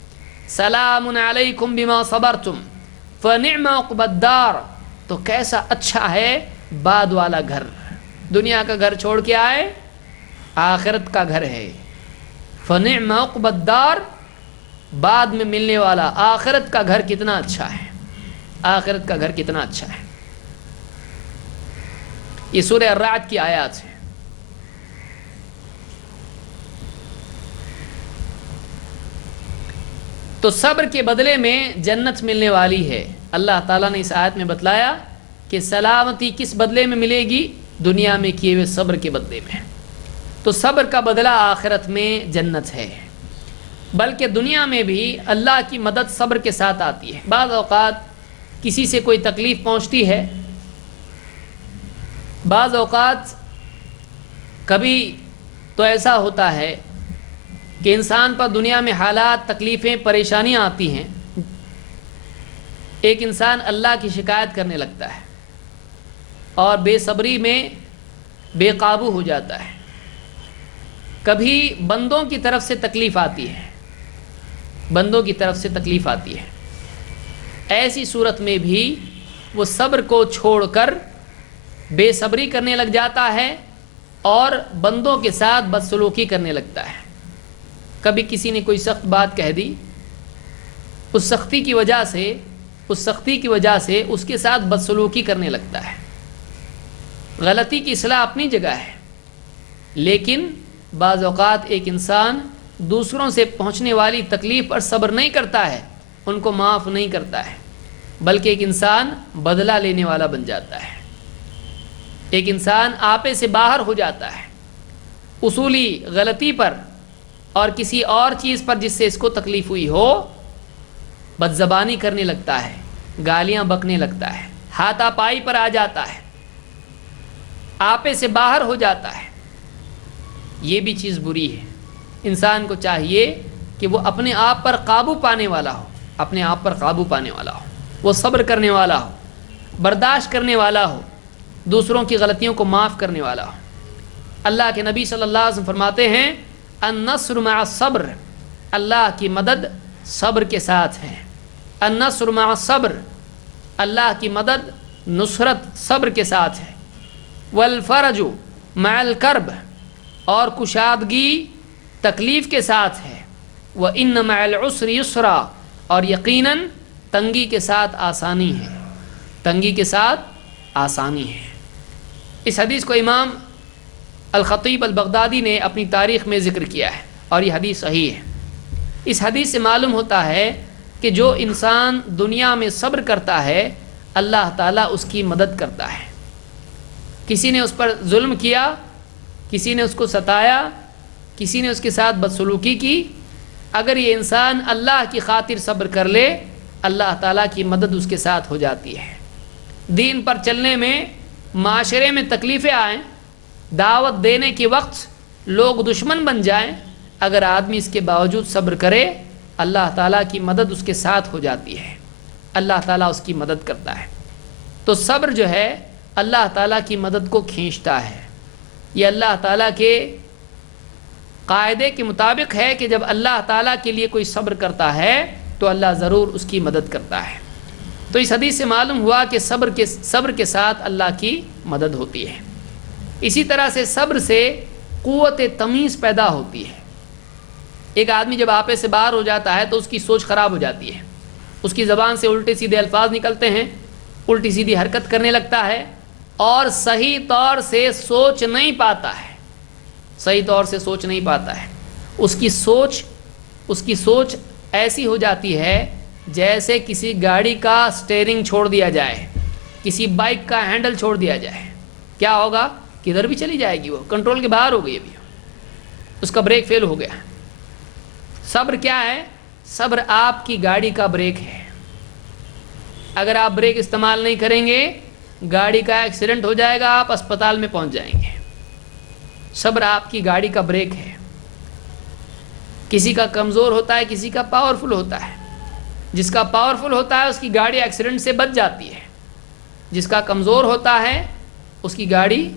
سلام علیکم بما صبرتم فنعم عقبی الدار، تو کیسا اچھا ہے بعد والا گھر. دنیا کا گھر چھوڑ کے آئے، آخرت کا گھر ہے. فنعم عقبی الدار، بعد میں ملنے والا آخرت کا گھر کتنا اچھا ہے، آخرت کا گھر کتنا اچھا ہے. یہ سورہ الرعد کی آیات ہیں. تو صبر کے بدلے میں جنت ملنے والی ہے. اللہ تعالیٰ نے اس آیت میں بتلایا کہ سلامتی کس بدلے میں ملے گی؟ دنیا میں کیے ہوئے صبر کے بدلے میں. تو صبر کا بدلہ آخرت میں جنت ہے. بلکہ دنیا میں بھی اللہ کی مدد صبر کے ساتھ آتی ہے. بعض اوقات کسی سے کوئی تکلیف پہنچتی ہے، بعض اوقات کبھی تو ایسا ہوتا ہے کہ انسان پر دنیا میں حالات، تکلیفیں، پریشانیاں آتی ہیں، ایک انسان اللہ کی شکایت کرنے لگتا ہے اور بے صبری میں بے قابو ہو جاتا ہے. کبھی بندوں کی طرف سے تکلیف آتی ہے، بندوں کی طرف سے تکلیف آتی ہے. ایسی صورت میں بھی وہ صبر کو چھوڑ کر بے صبری کرنے لگ جاتا ہے اور بندوں کے ساتھ بدسلوکی کرنے لگتا ہے۔ کبھی کسی نے کوئی سخت بات کہہ دی، اس سختی کی وجہ سے اس کے ساتھ بدسلوکی کرنے لگتا ہے۔ غلطی کی اصلاح اپنی جگہ ہے، لیکن بعض اوقات ایک انسان دوسروں سے پہنچنے والی تکلیف پر صبر نہیں کرتا ہے، ان کو معاف نہیں کرتا ہے، بلکہ ایک انسان بدلہ لینے والا بن جاتا ہے، ایک انسان آپے سے باہر ہو جاتا ہے اصولی غلطی پر اور کسی اور چیز پر جس سے اس کو تکلیف ہوئی ہو، بدزبانی کرنے لگتا ہے، گالیاں بکنے لگتا ہے، ہاتھا پائی پر آ جاتا ہے، آپے سے باہر ہو جاتا ہے۔ یہ بھی چیز بری ہے۔ انسان کو چاہیے کہ وہ اپنے آپ پر قابو پانے والا ہو، اپنے آپ پر قابو پانے والا ہو، وہ صبر کرنے والا ہو، برداشت کرنے والا ہو، دوسروں کی غلطیوں کو معاف کرنے والا ہو۔ اللہ کے نبی صلی اللہ علیہ وسلم فرماتے ہیں النصر مع الصبر، اللہ کی مدد صبر کے ساتھ ہے۔ النصر مع الصبر، اللہ کی مدد نصرت صبر کے ساتھ ہے۔ والفرج مع الکرب، اور کشادگی تکلیف کے ساتھ ہے۔ وَإِنَّ مَعَ الْعُسْرِ يُسْرًا، اور یقیناً تنگی کے ساتھ آسانی ہے، تنگی کے ساتھ آسانی ہے۔ اس حدیث کو امام الخطیب البغدادی نے اپنی تاریخ میں ذکر کیا ہے، اور یہ حدیث صحیح ہے۔ اس حدیث سے معلوم ہوتا ہے کہ جو انسان دنیا میں صبر کرتا ہے، اللہ تعالیٰ اس کی مدد کرتا ہے۔ کسی نے اس پر ظلم کیا، کسی نے اس کو ستایا، کسی نے اس کے ساتھ بدسلوکی کی، اگر یہ انسان اللہ کی خاطر صبر کر لے، اللہ تعالیٰ کی مدد اس کے ساتھ ہو جاتی ہے۔ دین پر چلنے میں، معاشرے میں تکلیفیں آئیں، دعوت دینے کے وقت لوگ دشمن بن جائیں، اگر آدمی اس کے باوجود صبر کرے، اللہ تعالیٰ کی مدد اس کے ساتھ ہو جاتی ہے، اللہ تعالیٰ اس کی مدد کرتا ہے۔ تو صبر جو ہے اللہ تعالیٰ کی مدد کو کھینچتا ہے۔ یہ اللہ تعالیٰ کے قاعدے کے مطابق ہے کہ جب اللہ تعالیٰ کے لیے کوئی صبر کرتا ہے تو اللہ ضرور اس کی مدد کرتا ہے۔ تو اس حدیث سے معلوم ہوا کہ صبر کے ساتھ اللہ کی مدد ہوتی ہے۔ اسی طرح سے صبر سے قوت تمیز پیدا ہوتی ہے۔ ایک آدمی جب آپے سے باہر ہو جاتا ہے تو اس کی سوچ خراب ہو جاتی ہے، اس کی زبان سے الٹے سیدھے الفاظ نکلتے ہیں، الٹی سیدھی حرکت کرنے لگتا ہے، اور صحیح طور سے سوچ نہیں پاتا ہے، صحیح طور سے سوچ نہیں پاتا ہے۔ اس کی سوچ ایسی ہو جاتی ہے جیسے کسی گاڑی کا سٹیئرنگ چھوڑ دیا جائے، کسی بائک کا ہینڈل چھوڑ دیا جائے، کیا ہوگا؟ کدھر بھی چلی جائے گی، وہ کنٹرول کے باہر ہو گئی، ابھی اس کا بریک فیل ہو گیا۔ صبر کیا ہے؟ صبر آپ کی گاڑی کا بریک ہے۔ اگر آپ بریک استعمال نہیں کریں گے، گاڑی کا ایکسیڈنٹ ہو جائے گا، آپ اسپتال میں پہنچ جائیں گے۔ صبر آپ کی گاڑی کا بریک ہے۔ کسی کا کمزور ہوتا ہے، کسی کا پاورفل ہوتا ہے۔ جس کا پاورفل ہوتا ہے اس کی گاڑی ایکسیڈنٹ سے بچ جاتی ہے، جس کا کمزور ہوتا ہے اس کی گاڑی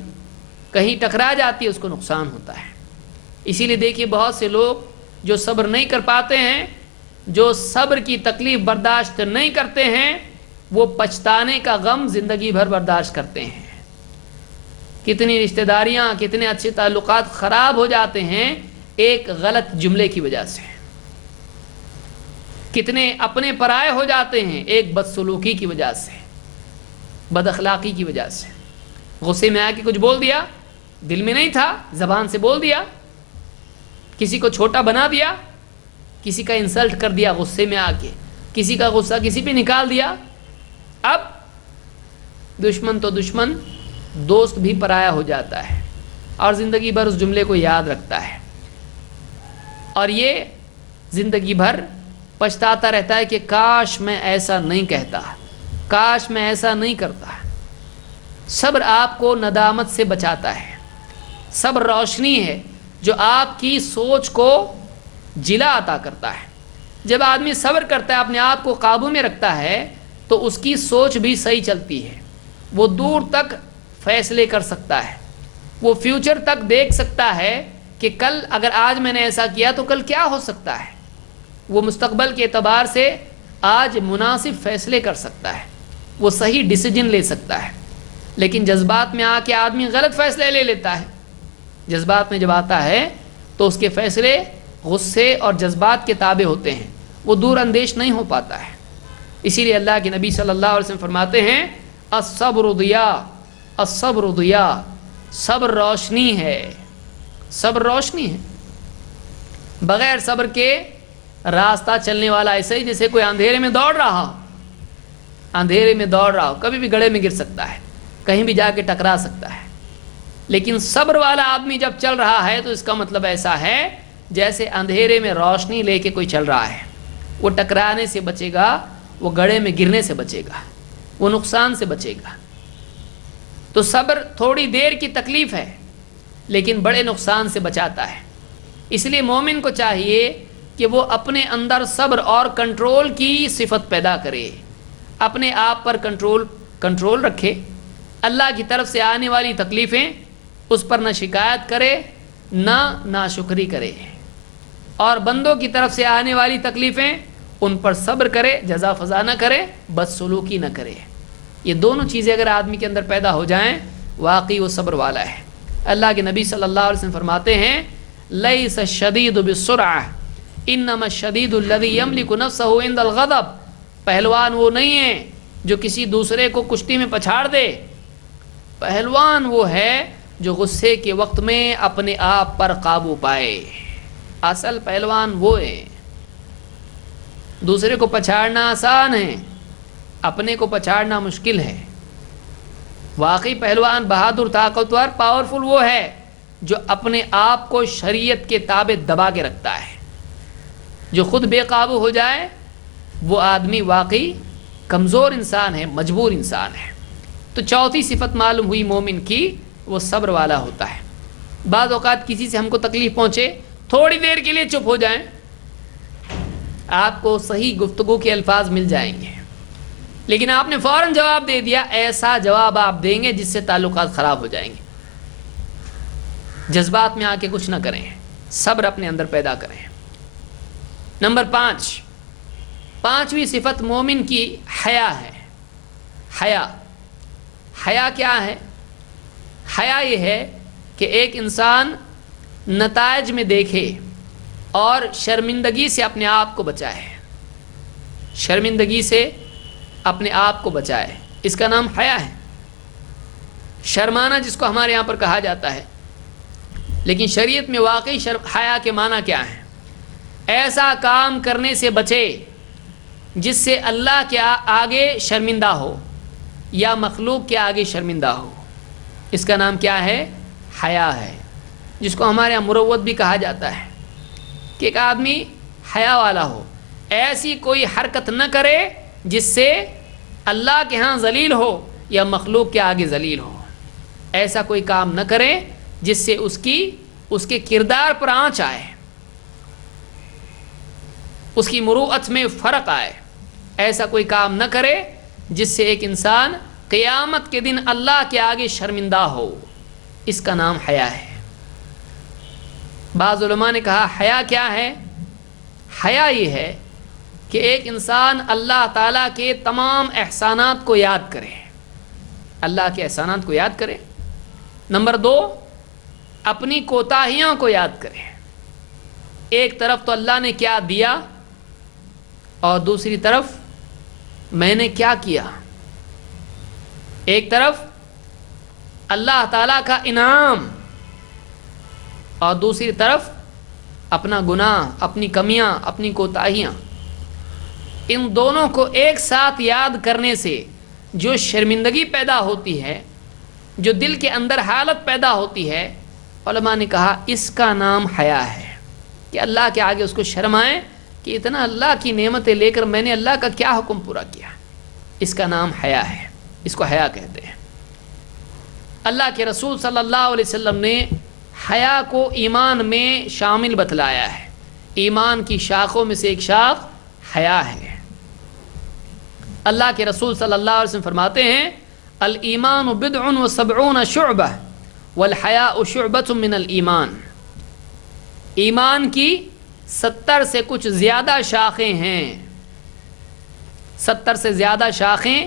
کہیں ٹکرا جاتی ہے، اس کو نقصان ہوتا ہے۔ اسی لیے دیکھیے بہت سے لوگ جو صبر نہیں کر پاتے ہیں، جو صبر کی تکلیف برداشت نہیں کرتے ہیں، وہ پچھتانے کا غم زندگی بھر برداشت کرتے ہیں۔ کتنی رشتہ داریاں، کتنے اچھے تعلقات خراب ہو جاتے ہیں ایک غلط جملے کی وجہ سے، کتنے اپنے پرائے ہو جاتے ہیں ایک بدسلوکی کی وجہ سے، بد اخلاقی کی وجہ سے۔ غصے میں آ کے کچھ بول دیا، دل میں نہیں تھا، زبان سے بول دیا، کسی کو چھوٹا بنا دیا، کسی کا انسلٹ کر دیا غصے میں آ کے، کسی کا غصہ کسی پہ نکال دیا، اب دشمن تو دشمن، دوست بھی پرایا ہو جاتا ہے، اور زندگی بھر اس جملے کو یاد رکھتا ہے، اور یہ زندگی بھر پچھتاتا رہتا ہے کہ کاش میں ایسا نہیں کہتا، کاش میں ایسا نہیں کرتا۔ صبر آپ کو ندامت سے بچاتا ہے۔ صبر روشنی ہے جو آپ کی سوچ کو جلا عطا کرتا ہے۔ جب آدمی صبر کرتا ہے، اپنے آپ کو قابو میں رکھتا ہے، تو اس کی سوچ بھی صحیح چلتی ہے، وہ دور تک فیصلے کر سکتا ہے، وہ فیوچر تک دیکھ سکتا ہے کہ کل اگر آج میں نے ایسا کیا تو کل کیا ہو سکتا ہے، وہ مستقبل کے اعتبار سے آج مناسب فیصلے کر سکتا ہے، وہ صحیح ڈیسیجن لے سکتا ہے۔ لیکن جذبات میں آ کے آدمی غلط فیصلے لے لیتا ہے، جذبات میں جب آتا ہے تو اس کے فیصلے غصے اور جذبات کے تابع ہوتے ہیں، وہ دور اندیش نہیں ہو پاتا ہے۔ اسی لیے اللہ کے نبی صلی اللہ علیہ وسلم فرماتے ہیں الصبر ضیاء، الصبر ضیاء، صبر روشنی ہے، صبر روشنی ہے۔ بغیر صبر کے راستہ چلنے والا ایسے ہی جیسے کوئی اندھیرے میں دوڑ رہا ہو، اندھیرے میں دوڑ رہا ہو، کبھی بھی گڑھے میں گر سکتا ہے، کہیں بھی جا کے ٹکرا سکتا ہے۔ لیکن صبر والا آدمی جب چل رہا ہے تو اس کا مطلب ایسا ہے جیسے اندھیرے میں روشنی لے کے کوئی چل رہا ہے، وہ ٹکرانے سے بچے گا، وہ گڑھے میں گرنے سے بچے گا، وہ نقصان سے بچے گا۔ تو صبر تھوڑی دیر کی تکلیف ہے لیکن بڑے نقصان سے بچاتا ہے۔ اس لیے مومن کو چاہیے کہ وہ اپنے اندر صبر اور کنٹرول کی صفت پیدا کرے، اپنے آپ پر کنٹرول رکھے، اللہ کی طرف سے آنے والی تکلیفیں اس پر نہ شکایت کرے نہ ناشکری کرے، اور بندوں کی طرف سے آنے والی تکلیفیں ان پر صبر کرے، جزا فضا نہ کرے، بدسلوکی نہ کرے۔ یہ دونوں چیزیں اگر آدمی کے اندر پیدا ہو جائیں واقعی وہ صبر والا ہے۔ اللہ کے نبی صلی اللہ علیہ وسلم فرماتے ہیں لیس الشدید بالسرعہ انما الشدید الذی یملک نفسہ عند الغضب، پہلوان وہ نہیں ہے جو کسی دوسرے کو کشتی میں پچھاڑ دے، پہلوان وہ ہے جو غصے کے وقت میں اپنے آپ پر قابو پائے۔ اصل پہلوان وہ ہے، دوسرے کو پچھاڑنا آسان ہے، اپنے کو پچھاڑنا مشکل ہے۔ واقعی پہلوان، بہادر، طاقتور، پاورفل وہ ہے جو اپنے آپ کو شریعت کے تابع دبا کے رکھتا ہے۔ جو خود بے قابو ہو جائے وہ آدمی واقعی کمزور انسان ہے، مجبور انسان ہے۔ تو چوتھی صفت معلوم ہوئی مومن کی، وہ صبر والا ہوتا ہے۔ بعض اوقات کسی سے ہم کو تکلیف پہنچے، تھوڑی دیر کے لیے چپ ہو جائیں، آپ کو صحیح گفتگو کے الفاظ مل جائیں گے، لیکن آپ نے فوراً جواب دے دیا، ایسا جواب آپ دیں گے جس سے تعلقات خراب ہو جائیں گے۔ جذبات میں آ کے کچھ نہ کریں، صبر اپنے اندر پیدا کریں۔ نمبر 5، پانچویں صفت مومن کی حیا ہے۔ حیا، حیا کیا ہے؟ حیا یہ ہے کہ ایک انسان نتائج میں دیکھے اور شرمندگی سے اپنے آپ کو بچائے، شرمندگی سے اپنے آپ کو بچائے، اس کا نام حیا ہے۔ شرمانا جس کو ہمارے یہاں پر کہا جاتا ہے، لیکن شریعت میں واقعی حیا کے معنی کیا ہے؟ ایسا کام کرنے سے بچے جس سے اللہ کے آگے شرمندہ ہو یا مخلوق کے آگے شرمندہ ہو، اس کا نام کیا ہے؟ حیا ہے، جس کو ہمارے یہاں مروت بھی کہا جاتا ہے، کہ ایک آدمی حیا والا ہو، ایسی کوئی حرکت نہ کرے جس سے اللہ کے ہاں ذلیل ہو یا مخلوق کے آگے ذلیل ہو، ایسا کوئی کام نہ کرے جس سے اس کے کردار پر آنچ آئے، اس کی مروت میں فرق آئے، ایسا کوئی کام نہ کرے جس سے ایک انسان قیامت کے دن اللہ کے آگے شرمندہ ہو، اس کا نام حیا ہے۔ بعض علماء نے کہا حیا کیا ہے؟ حیا یہ ہے کہ ایک انسان اللہ تعالیٰ کے تمام احسانات کو یاد کرے، اللہ کے احسانات کو یاد کرے۔ نمبر 2، اپنی کوتاہیوں کو یاد کرے۔ ایک طرف تو اللہ نے کیا دیا اور دوسری طرف میں نے کیا کیا، ایک طرف اللہ تعالیٰ کا انعام اور دوسری طرف اپنا گناہ، اپنی کمیاں، اپنی کوتاہیاں، ان دونوں کو ایک ساتھ یاد کرنے سے جو شرمندگی پیدا ہوتی ہے، جو دل کے اندر حالت پیدا ہوتی ہے، علماء نے کہا اس کا نام حیا ہے، کہ اللہ کے آگے اس کو شرم آئے کہ اتنا اللہ کی نعمتیں لے کر میں نے اللہ کا کیا حکم پورا کیا، اس کا نام حیا ہے، اس کو حیا کہتے ہیں۔ اللہ کے رسول صلی اللہ علیہ وسلم نے حیا کو ایمان میں شامل بتلایا ہے، ایمان کی شاخوں میں سے ایک شاخ حیا ہے۔ اللہ کے رسول صلی اللہ علیہ وسلم فرماتے ہیں الایمان بضع و سبعون شعبہ والحیاء شعبۃ من الایمان، ایمان کی 70 سے کچھ زیادہ شاخیں ہیں، 70 سے زیادہ شاخیں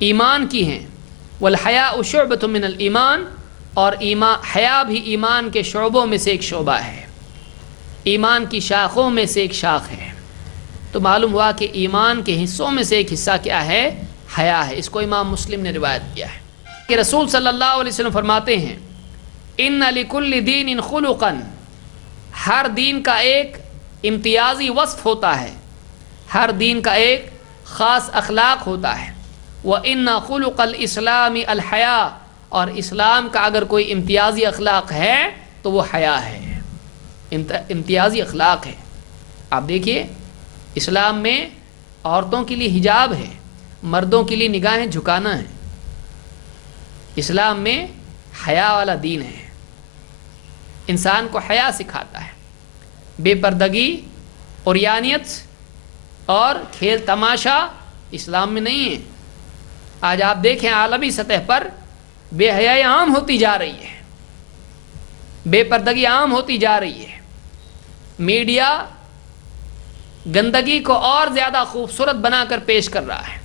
ایمان کی ہیں، والحیاء شعبۃ من الایمان، اور حیا بھی ایمان کے شعبوں میں سے ایک شعبہ ہے، ایمان کی شاخوں میں سے ایک شاخ ہے۔ تو معلوم ہوا کہ ایمان کے حصوں میں سے ایک حصہ کیا ہے؟ حیا ہے۔ اس کو امام مسلم نے روایت کیا ہے کہ رسول صلی اللہ علیہ وسلم فرماتے ہیں ان لکل دین خلقا، ہر دین کا ایک امتیازی وصف ہوتا ہے، ہر دین کا ایک خاص اخلاق ہوتا ہے۔ وَإِنَّ خُلُقَ الْإِسْلَامِ الْحَيَاءُ، اور اسلام کا اگر کوئی امتیازی اخلاق ہے تو وہ حیا ہے، امتیازی اخلاق ہے۔ آپ دیکھیے اسلام میں عورتوں کے لیے حجاب ہے، مردوں کے لیے نگاہیں جھکانا ہے۔ اسلام میں حیا والا دین ہے، انسان کو حیا سکھاتا ہے۔ بے پردگی، عریانیت اور کھیل تماشا اسلام میں نہیں ہے۔ آج آپ دیکھیں عالمی سطح پر بے حیائی عام ہوتی جا رہی ہے، بے پردگی عام ہوتی جا رہی ہے۔ میڈیا گندگی کو اور زیادہ خوبصورت بنا کر پیش کر رہا ہے،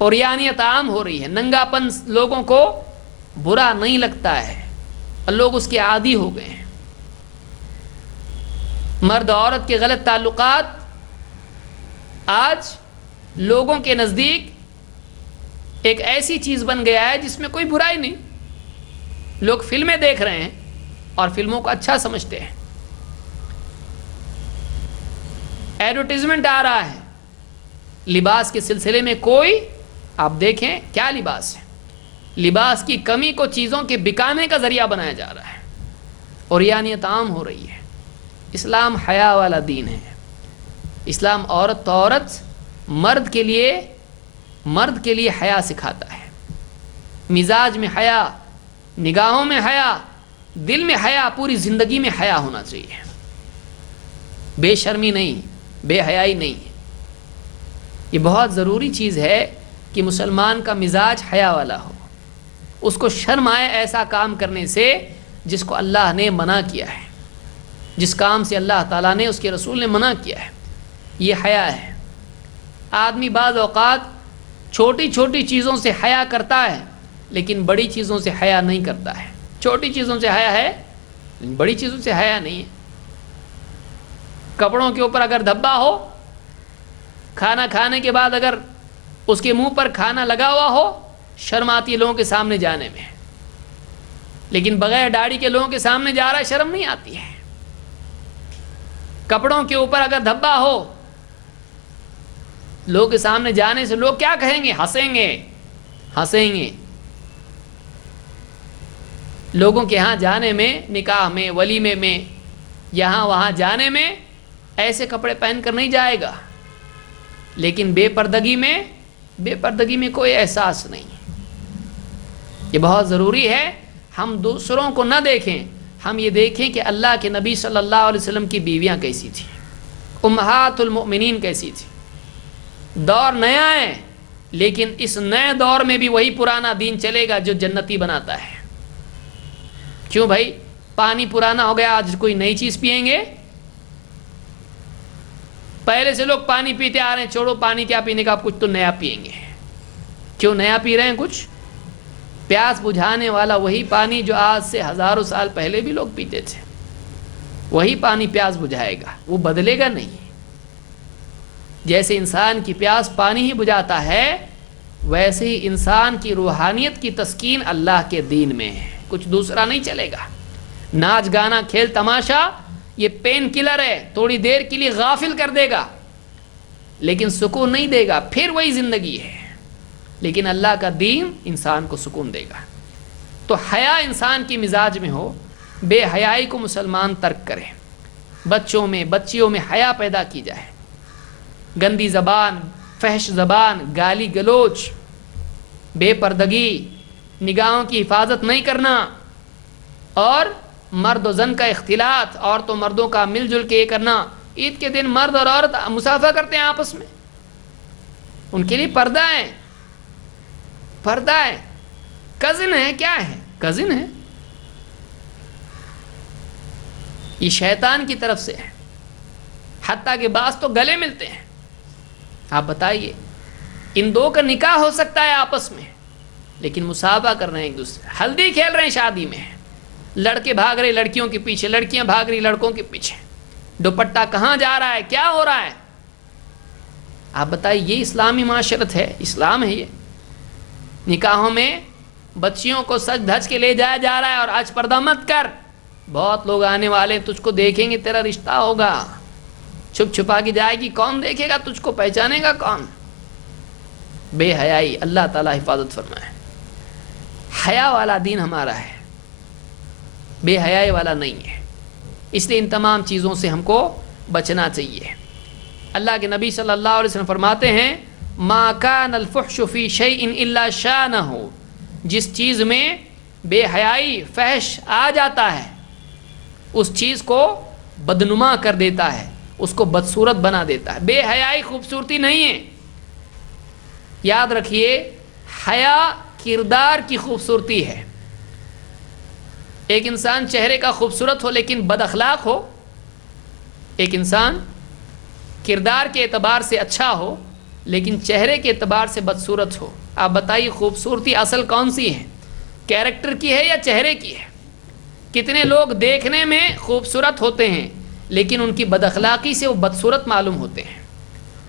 عریانیت عام ہو رہی ہے، ننگا پن لوگوں کو برا نہیں لگتا ہے اور لوگ اس کے عادی ہو گئے ہیں۔ مرد عورت کے غلط تعلقات آج لوگوں کے نزدیک ایک ایسی چیز بن گیا ہے جس میں کوئی برائی نہیں۔ لوگ فلمیں دیکھ رہے ہیں اور فلموں کو اچھا سمجھتے ہیں، ایڈورٹیزمنٹ آ رہا ہے لباس کے سلسلے میں، کوئی آپ دیکھیں کیا لباس ہے، لباس کی کمی کو چیزوں کے بکانے کا ذریعہ بنایا جا رہا ہے، عریانیت عام ہو رہی ہے۔ اسلام حیا والا دین ہے۔ اسلام عورت مرد کے لیے حیا سکھاتا ہے، مزاج میں حیا، نگاہوں میں حیا، دل میں حیا، پوری زندگی میں حیا ہونا چاہیے۔ بے شرمی نہیں، بے حیائی نہیں۔ یہ بہت ضروری چیز ہے کہ مسلمان کا مزاج حیا والا ہو، اس کو شرم آئے ایسا کام کرنے سے جس کو اللہ نے منع کیا ہے، جس کام سے اللہ تعالیٰ نے، اس کے رسول نے منع کیا ہے، یہ حیا ہے۔ آدمی بعض اوقات چھوٹی چھوٹی چیزوں سے حیا کرتا ہے لیکن بڑی چیزوں سے حیا نہیں کرتا ہے۔ چھوٹی چیزوں سے حیا ہے، بڑی چیزوں سے حیا نہیں ہے۔ کپڑوں کے اوپر اگر دھبا ہو، کھانا کھانے کے بعد اگر اس کے منہ پر کھانا لگا ہوا ہو، شرم آتی ہے لوگوں کے سامنے جانے میں، لیکن بغیر داڑھی کے لوگوں کے سامنے جا رہا ہے، شرم نہیں آتی ہے۔ کپڑوں کے اوپر اگر دھبا ہو، لوگوں کے سامنے جانے سے لوگ کیا کہیں گے؟ ہنسیں گے۔ لوگوں کے ہاں جانے میں، نکاح میں، ولیمے میں، یہاں وہاں جانے میں ایسے کپڑے پہن کر نہیں جائے گا، لیکن بے پردگی میں کوئی احساس نہیں۔ یہ بہت ضروری ہے ہم دوسروں کو نہ دیکھیں، ہم یہ دیکھیں کہ اللہ کے نبی صلی اللہ علیہ وسلم کی بیویاں کیسی تھیں، امہات المؤمنین کیسی تھیں۔ دور نیا ہے لیکن اس نئے دور میں بھی وہی پرانا دین چلے گا جو جنتی بناتا ہے۔ کیوں بھائی؟ پانی پرانا ہو گیا، آج کوئی نئی چیز پیئیں گے؟ پہلے سے لوگ پانی پیتے آ رہے ہیں، چھوڑو پانی کیا پینے کا، آپ کچھ تو نیا پیئیں گے۔ کیوں نیا پی رہے ہیں؟ کچھ پیاس بجھانے والا وہی پانی جو آج سے ہزاروں سال پہلے بھی لوگ پیتے تھے، وہی پانی پیاس بجھائے گا، وہ بدلے گا نہیں۔ جیسے انسان کی پیاس پانی ہی بجھاتا ہے، ویسے ہی انسان کی روحانیت کی تسکین اللہ کے دین میں ہے، کچھ دوسرا نہیں چلے گا۔ ناچ گانا، کھیل تماشا یہ پین کلر ہے، تھوڑی دیر کے لیے غافل کر دے گا لیکن سکون نہیں دے گا، پھر وہی زندگی ہے۔ لیکن اللہ کا دین انسان کو سکون دے گا۔ تو حیا انسان کی مزاج میں ہو، بے حیائی کو مسلمان ترک کرے، بچوں میں بچیوں میں حیا پیدا کی جائے۔ گندی زبان، فحش زبان، گالی گلوچ، بے پردگی، نگاہوں کی حفاظت نہیں کرنا، اور مرد و زن کا اختلاط، عورتوں مردوں کا مل جل کے یہ کرنا۔ عید کے دن مرد اور عورت مصافحہ کرتے ہیں آپس میں، ان کے لیے پردہ ہے، کزن ہے، کیا ہے؟ کزن ہے۔ یہ شیطان کی طرف سے ہے، حتیٰ کہ بعض تو گلے ملتے ہیں۔ آپ بتائیے ان دو کا نکاح ہو سکتا ہے آپس میں، لیکن مسابقہ کر رہے ہیں ایک دوسرے، ہلدی کھیل رہے ہیں شادی میں، لڑکے بھاگ رہے لڑکیوں کے پیچھے، لڑکیاں بھاگ رہی لڑکوں کے پیچھے، دوپٹہ کہاں جا رہا ہے، کیا ہو رہا ہے؟ آپ بتائیے یہ اسلامی معاشرت ہے؟ اسلام ہے یہ؟ نکاحوں میں بچیوں کو سج دھج کے لے جایا جا رہا ہے، اور آج پردہ مت کر، بہت لوگ آنے والے تجھ کو دیکھیں گے، تیرا رشتہ ہوگا، چھپ چھپا کے جائے گی، کون دیکھے گا تجھ کو، پہچانے گا کون؟ بے حیائی، اللہ تعالیٰ حفاظت فرمائے۔ حیا والا دین ہمارا ہے، بے حیائی والا نہیں ہے، اس لیے ان تمام چیزوں سے ہم کو بچنا چاہیے۔ اللہ کے نبی صلی اللہ علیہ وسلم فرماتے ہیں ما کان الفحش فی شیء الا شانہ، جس چیز میں بے حیائی فحش آ جاتا ہے اس چیز کو بدنما کر دیتا ہے، اس کو بدصورت بنا دیتا ہے۔ بے حیائی خوبصورتی نہیں ہے، یاد رکھیے، حیا کردار کی خوبصورتی ہے۔ ایک انسان چہرے کا خوبصورت ہو لیکن بد اخلاق ہو، ایک انسان کردار کے اعتبار سے اچھا ہو لیکن چہرے کے اعتبار سے بدصورت ہو، آپ بتائیے خوبصورتی اصل کون سی ہے؟ کیریکٹر کی ہے یا چہرے کی ہے؟ کتنے لوگ دیکھنے میں خوبصورت ہوتے ہیں لیکن ان کی بد اخلاقی سے وہ بدصورت معلوم ہوتے ہیں،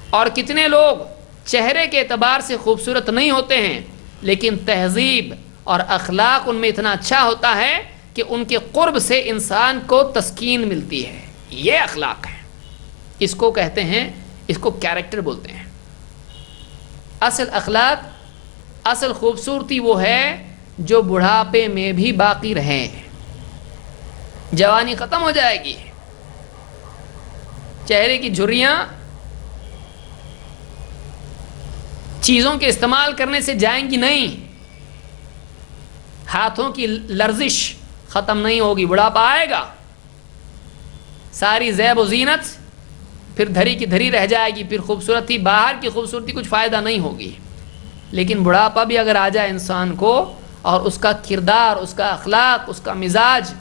اور کتنے لوگ چہرے کے اعتبار سے خوبصورت نہیں ہوتے ہیں لیکن تہذیب اور اخلاق ان میں اتنا اچھا ہوتا ہے کہ ان کے قرب سے انسان کو تسکین ملتی ہے۔ یہ اخلاق ہے، اس کو کہتے ہیں، اس کو کیریکٹر بولتے ہیں۔ اصل اخلاق، اصل خوبصورتی وہ ہے جو بڑھاپے میں بھی باقی رہے۔ جوانی ختم ہو جائے گی، چہرے کی جھریاں چیزوں کے استعمال کرنے سے جائیں گی نہیں، ہاتھوں کی لرزش ختم نہیں ہوگی، بڑھاپا آئے گا، ساری زیب و زینت پھر دھری کی دھری رہ جائے گی، پھر خوبصورتی، باہر کی خوبصورتی کچھ فائدہ نہیں ہوگی۔ لیکن بڑھاپا بھی اگر آ جائے انسان کو اور اس کا کردار، اس کا اخلاق، اس کا مزاج،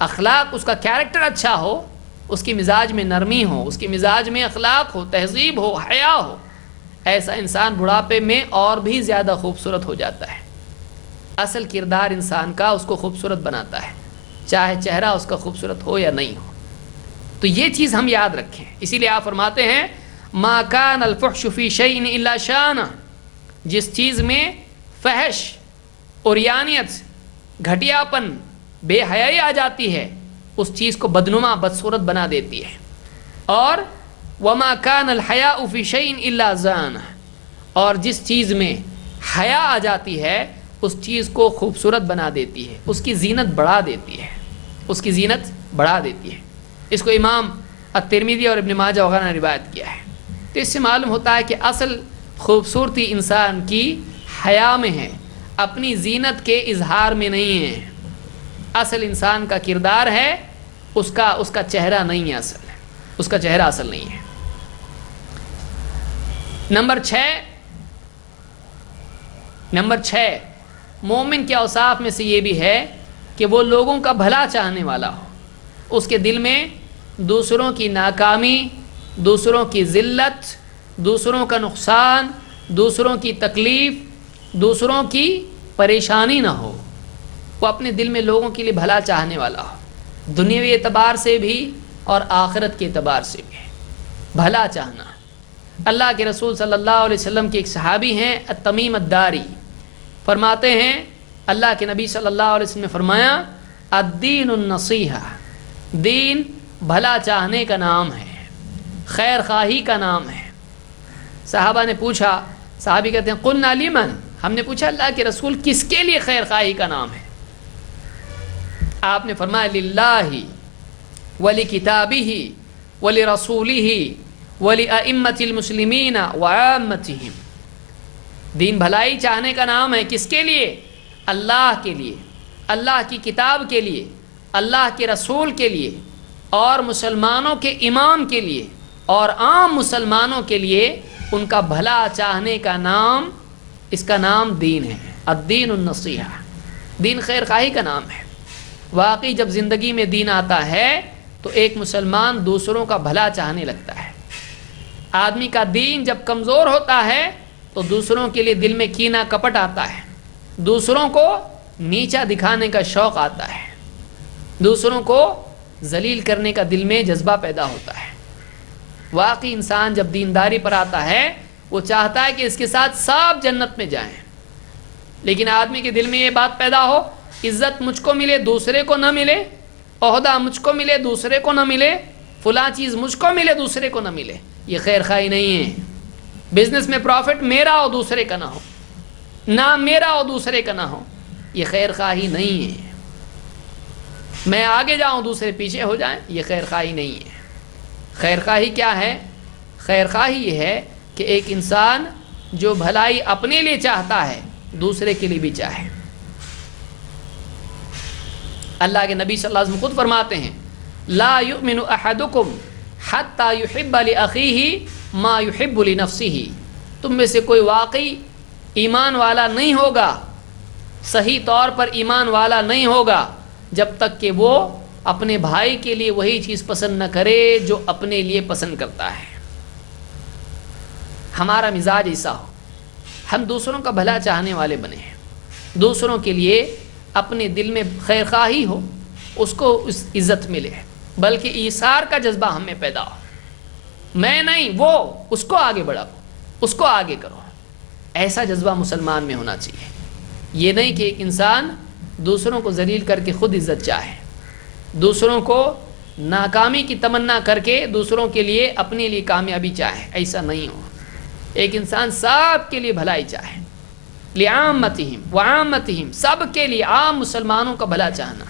اخلاق، اس کا کیریکٹر اچھا ہو، اس کی مزاج میں نرمی ہو، اس کی مزاج میں اخلاق ہو، تہذیب ہو، حیا ہو، ایسا انسان بڑھاپے میں اور بھی زیادہ خوبصورت ہو جاتا ہے۔ اصل کردار انسان کا اس کو خوبصورت بناتا ہے، چاہے چہرہ اس کا خوبصورت ہو یا نہیں ہو۔ تو یہ چیز ہم یاد رکھیں، اسی لیے آپ فرماتے ہیں ما کان الفحش فی شیء الا شانہ، جس چیز میں فحش، عریانیت، گھٹیاپن، بے حیائی آ جاتی ہے اس چیز کو بدنما، بدصورت بنا دیتی ہے۔ اور وما کان الحیاء فی شیء الا زانہ، اور جس چیز میں حیا آ جاتی ہے اس چیز کو خوبصورت بنا دیتی ہے، اس کی زینت بڑھا دیتی ہے، اس کی زینت بڑھا دیتی ہے۔ اس کو امام الترمذی اور ابن ماجہ وغیرہ نے روایت کیا ہے۔ تو اس سے معلوم ہوتا ہے کہ اصل خوبصورتی انسان کی حیا میں ہے، اپنی زینت کے اظہار میں نہیں ہے۔ اصل انسان کا کردار ہے، اس کا چہرہ نہیں ہے، اصل ہے، اس کا چہرہ اصل نہیں ہے۔ نمبر 6 مومن کے اوصاف میں سے یہ بھی ہے کہ وہ لوگوں کا بھلا چاہنے والا ہو، اس کے دل میں دوسروں کی ناکامی، دوسروں کی ذلت، دوسروں کا نقصان، دوسروں کی تکلیف، دوسروں کی پریشانی نہ ہو، وہ اپنے دل میں لوگوں کے لیے بھلا چاہنے والا ہو، دنیاوی اعتبار سے بھی اور آخرت کے اعتبار سے بھی بھلا چاہنا۔ اللہ کے رسول صلی اللہ علیہ وسلم کے ایک صحابی ہیں التمیم الداری، فرماتے ہیں اللہ کے نبی صلی اللہ علیہ وسلم نے فرمایا الدین النصیحہ، دین بھلا چاہنے کا نام ہے، خیر خواہی کا نام ہے۔ صحابہ نے پوچھا، صحابی کہتے ہیں قلنا لمن، ہم نے پوچھا اللہ کے رسول کس کے لیے خیر خواہی کا نام ہے؟ آپ نے فرمایا للہ ولکتابہ ولرسولہ ولأئمة المسلمین وعامتہم، دین بھلائی چاہنے کا نام ہے کس کے لیے؟ اللہ کے لیے، اللہ کی کتاب کے لیے، اللہ کے رسول کے لیے، اور مسلمانوں کے امام کے لیے، اور عام مسلمانوں کے لیے ان کا بھلا چاہنے کا نام، اس کا نام دین ہے۔ الدین النصیحہ، دین خیر خواہی کا نام ہے۔ واقعی جب زندگی میں دین آتا ہے تو ایک مسلمان دوسروں کا بھلا چاہنے لگتا ہے۔ آدمی کا دین جب کمزور ہوتا ہے تو دوسروں کے لیے دل میں کینہ کپٹ آتا ہے، دوسروں کو نیچا دکھانے کا شوق آتا ہے، دوسروں کو ذلیل کرنے کا دل میں جذبہ پیدا ہوتا ہے۔ واقعی انسان جب دینداری پر آتا ہے وہ چاہتا ہے کہ اس کے ساتھ سب جنت میں جائیں، لیکن آدمی کے دل میں یہ بات پیدا ہو عزت مجھ کو ملے دوسرے کو نہ ملے، عہدہ مجھ کو ملے دوسرے کو نہ ملے، فلاں چیز مجھ کو ملے دوسرے کو نہ ملے، یہ خیر خواہی نہیں ہے۔ بزنس میں پروفٹ میرا ہو دوسرے کا نہ ہو، نام میرا ہو دوسرے کا نہ ہو، یہ خیر خواہی نہیں ہے۔ میں آگے جاؤں دوسرے پیچھے ہو جائیں، یہ خیر خواہی نہیں ہے۔ خیر خواہی کیا ہے؟ خیر خواہی یہ ہے کہ ایک انسان جو بھلائی اپنے لیے چاہتا ہے دوسرے کے لیے بھی چاہے۔ اللہ کے نبی صلی اللہ علیہ وسلم خود فرماتے ہیں لا یؤمن احدکم حتی یحب لأخیہ ما یحب لنفسہ، تم میں سے کوئی واقعی ایمان والا نہیں ہوگا، صحیح طور پر ایمان والا نہیں ہوگا جب تک کہ وہ اپنے بھائی کے لیے وہی چیز پسند نہ کرے جو اپنے لیے پسند کرتا ہے۔ ہمارا مزاج ایسا ہو، ہم دوسروں کا بھلا چاہنے والے بنے ہیں، دوسروں کے لیے اپنے دل میں خیر خواہی ہو، اس کو اس عزت ملے، بلکہ ایثار کا جذبہ ہم میں پیدا ہو، میں نہیں وہ، اس کو آگے بڑھاؤ، اس کو آگے کرو، ایسا جذبہ مسلمان میں ہونا چاہیے۔ یہ نہیں کہ ایک انسان دوسروں کو ذلیل کر کے خود عزت چاہے، دوسروں کو ناکامی کی تمنا کر کے دوسروں کے لیے اپنے لیے کامیابی چاہے، ایسا نہیں ہو۔ ایک انسان سب کے لیے بھلائی چاہے، لعامتہم وعامتہم، سب کے لیے، عام مسلمانوں کا بھلا چاہنا،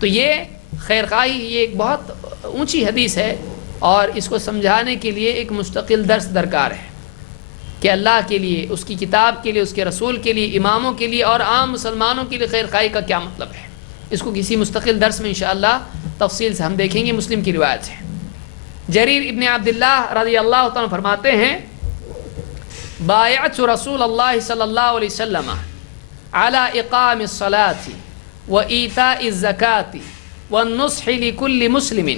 تو یہ خیر خواہی یہ ایک بہت اونچی حدیث ہے، اور اس کو سمجھانے کے لیے ایک مستقل درس درکار ہے کہ اللہ کے لیے، اس کی کتاب کے لیے، اس کے رسول کے لیے، اماموں کے لیے اور عام مسلمانوں کے لیے خیر خواہی کا کیا مطلب ہے۔ اس کو کسی مستقل درس میں انشاءاللہ تفصیل سے ہم دیکھیں گے۔ مسلم کی روایت ہے، جریر ابن عبداللہ رضی اللہ تعالیٰ فرماتے ہیں بایعت رسول اللہ صلی اللہ علیہ وسلم علی اقام الصلاة و ایتاء الزکاة والنصح لکل مسلم۔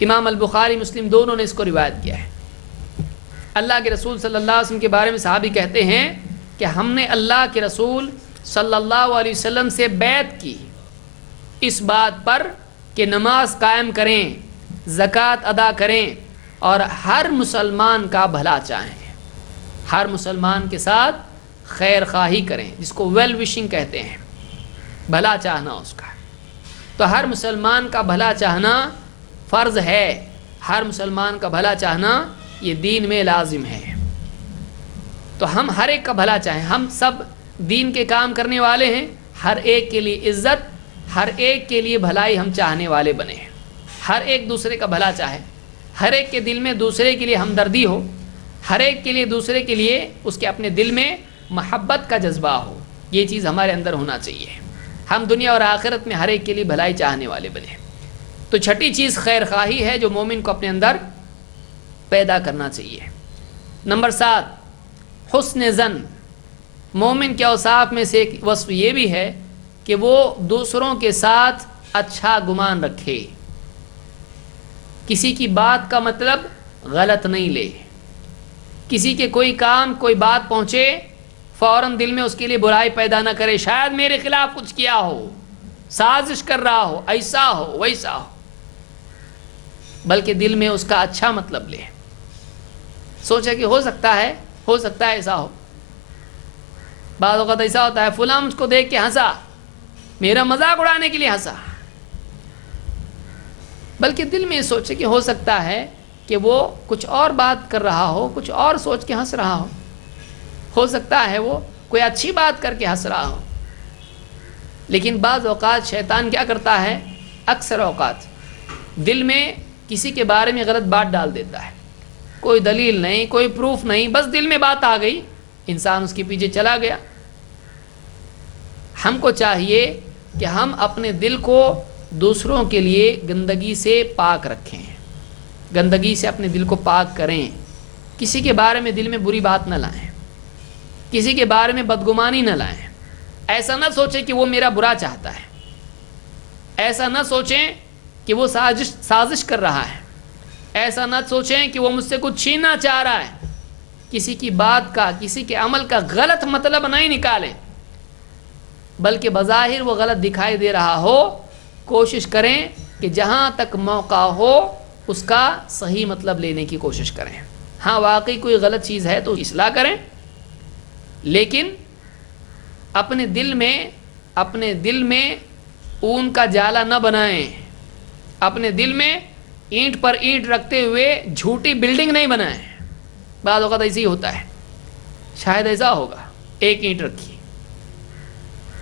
امام البخاری مسلم دونوں نے اس کو روایت کیا ہے۔ اللہ کے رسول صلی اللہ علیہ وسلم کے بارے میں صحابی کہتے ہیں کہ ہم نے اللہ کے رسول صلی اللہ علیہ وسلم سے بیعت کی اس بات پر کہ نماز قائم کریں، زکوٰۃ ادا کریں اور ہر مسلمان کا بھلا چاہیں، ہر مسلمان کے ساتھ خیر خواہی کریں، جس کو ویل وشنگ کہتے ہیں، بھلا چاہنا اس کا۔ تو ہر مسلمان کا بھلا چاہنا فرض ہے، ہر مسلمان کا بھلا چاہنا یہ دین میں لازم ہے۔ تو ہم ہر ایک کا بھلا چاہیں، ہم سب دین کے کام کرنے والے ہیں، ہر ایک کے لیے عزت، ہر ایک کے لیے بھلائی ہم چاہنے والے بنے ہیں، ہر ایک دوسرے کا بھلا چاہے، ہر ایک کے دل میں دوسرے کے لیے ہمدردی ہو، ہر ایک کے لیے دوسرے کے لیے اس کے اپنے دل میں محبت کا جذبہ ہو، یہ چیز ہمارے اندر ہونا چاہیے۔ ہم دنیا اور آخرت میں ہر ایک کے لیے بھلائی چاہنے والے بنے۔ تو چھٹی چیز خیر خواہی ہے جو مومن کو اپنے اندر پیدا کرنا چاہیے۔ نمبر 7 حسن ظن۔ مومن کے اوصاف میں سے ایک وصف یہ بھی ہے کہ وہ دوسروں کے ساتھ اچھا گمان رکھے، کسی کی بات کا مطلب غلط نہیں لے، کسی کے کوئی کام کوئی بات پہنچے فوراً دل میں اس کے لیے برائی پیدا نہ کرے، شاید میرے خلاف کچھ کیا ہو، سازش کر رہا ہو، ایسا ہو ویسا ہو، بلکہ دل میں اس کا اچھا مطلب لے، سوچے کہ ہو سکتا ہے ایسا ہو۔ بعض اوقات ایسا ہوتا ہے فلاں مجھ کو دیکھ کے ہنسا، میرا مذاق اڑانے کے لیے ہنسا، بلکہ دل میں سوچے کہ ہو سکتا ہے کہ وہ کچھ اور بات کر رہا ہو، کچھ اور سوچ کے ہنس رہا ہو سکتا ہے وہ کوئی اچھی بات کر کے ہنس رہا ہو۔ لیکن بعض اوقات شیطان کیا کرتا ہے، اکثر اوقات دل میں کسی کے بارے میں غلط بات ڈال دیتا ہے، کوئی دلیل نہیں، کوئی پروف نہیں، بس دل میں بات آ گئی، انسان اس کے پیچھے چلا گیا۔ ہم کو چاہیے کہ ہم اپنے دل کو دوسروں کے لیے گندگی سے پاک رکھیں، گندگی سے اپنے دل کو پاک کریں، کسی کے بارے میں دل میں بری بات نہ لائیں، کسی کے بارے میں بدگمانی نہ لائیں، ایسا نہ سوچیں کہ وہ میرا برا چاہتا ہے، ایسا نہ سوچیں کہ وہ سازش کر رہا ہے، ایسا نہ سوچیں کہ وہ مجھ سے کچھ چھیننا چاہ رہا ہے، کسی کی بات کا، کسی کے عمل کا غلط مطلب نہیں نکالیں، بلکہ بظاہر وہ غلط دکھائی دے رہا ہو، کوشش کریں کہ جہاں تک موقع ہو اس کا صحیح مطلب لینے کی کوشش کریں۔ ہاں واقعی کوئی غلط چیز ہے تو اصلاح کریں، لیکن اپنے دل میں اون کا جالا نہ بنائیں، اپنے دل میں اینٹ پر اینٹ رکھتے ہوئے جھوٹی بلڈنگ نہیں بنائیں۔ بعض اوقات ایسے ہی ہوتا ہے، شاید ایسا ہوگا، ایک اینٹ رکھی،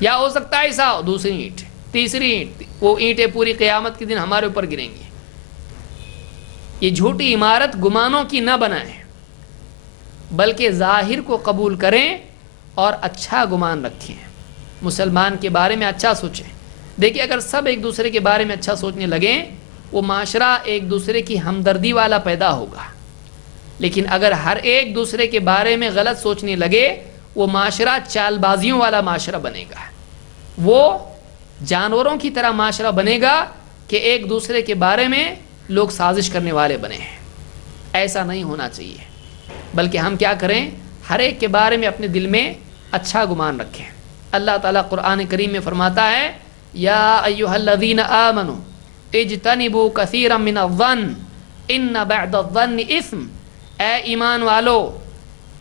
یا ہو سکتا ہے ایسا ہو دوسری اینٹ، تیسری اینٹ، وہ اینٹیں پوری قیامت کے دن ہمارے اوپر گریں گی۔ یہ جھوٹی عمارت گمانوں کی نہ بنائیں، بلکہ ظاہر کو قبول کریں اور اچھا گمان رکھیں، مسلمان کے بارے میں اچھا سوچیں۔ دیکھیں اگر سب ایک دوسرے کے بارے میں اچھا سوچنے لگیں، وہ معاشرہ ایک دوسرے کی ہمدردی والا پیدا ہوگا، لیکن اگر ہر ایک دوسرے کے بارے میں غلط سوچنے لگے، وہ معاشرہ چال بازیوں والا معاشرہ بنے گا، وہ جانوروں کی طرح معاشرہ بنے گا کہ ایک دوسرے کے بارے میں لوگ سازش کرنے والے بنے ہیں۔ ایسا نہیں ہونا چاہیے، بلکہ ہم کیا کریں، ہر ایک کے بارے میں اپنے دل میں اچھا گمان رکھیں۔ اللہ تعالیٰ قرآن کریم میں فرماتا ہے، یا ایھا الذین آمنوا اجتنبوا کثیرا من الظن ان بعض الظن اثم، اے ایمان والو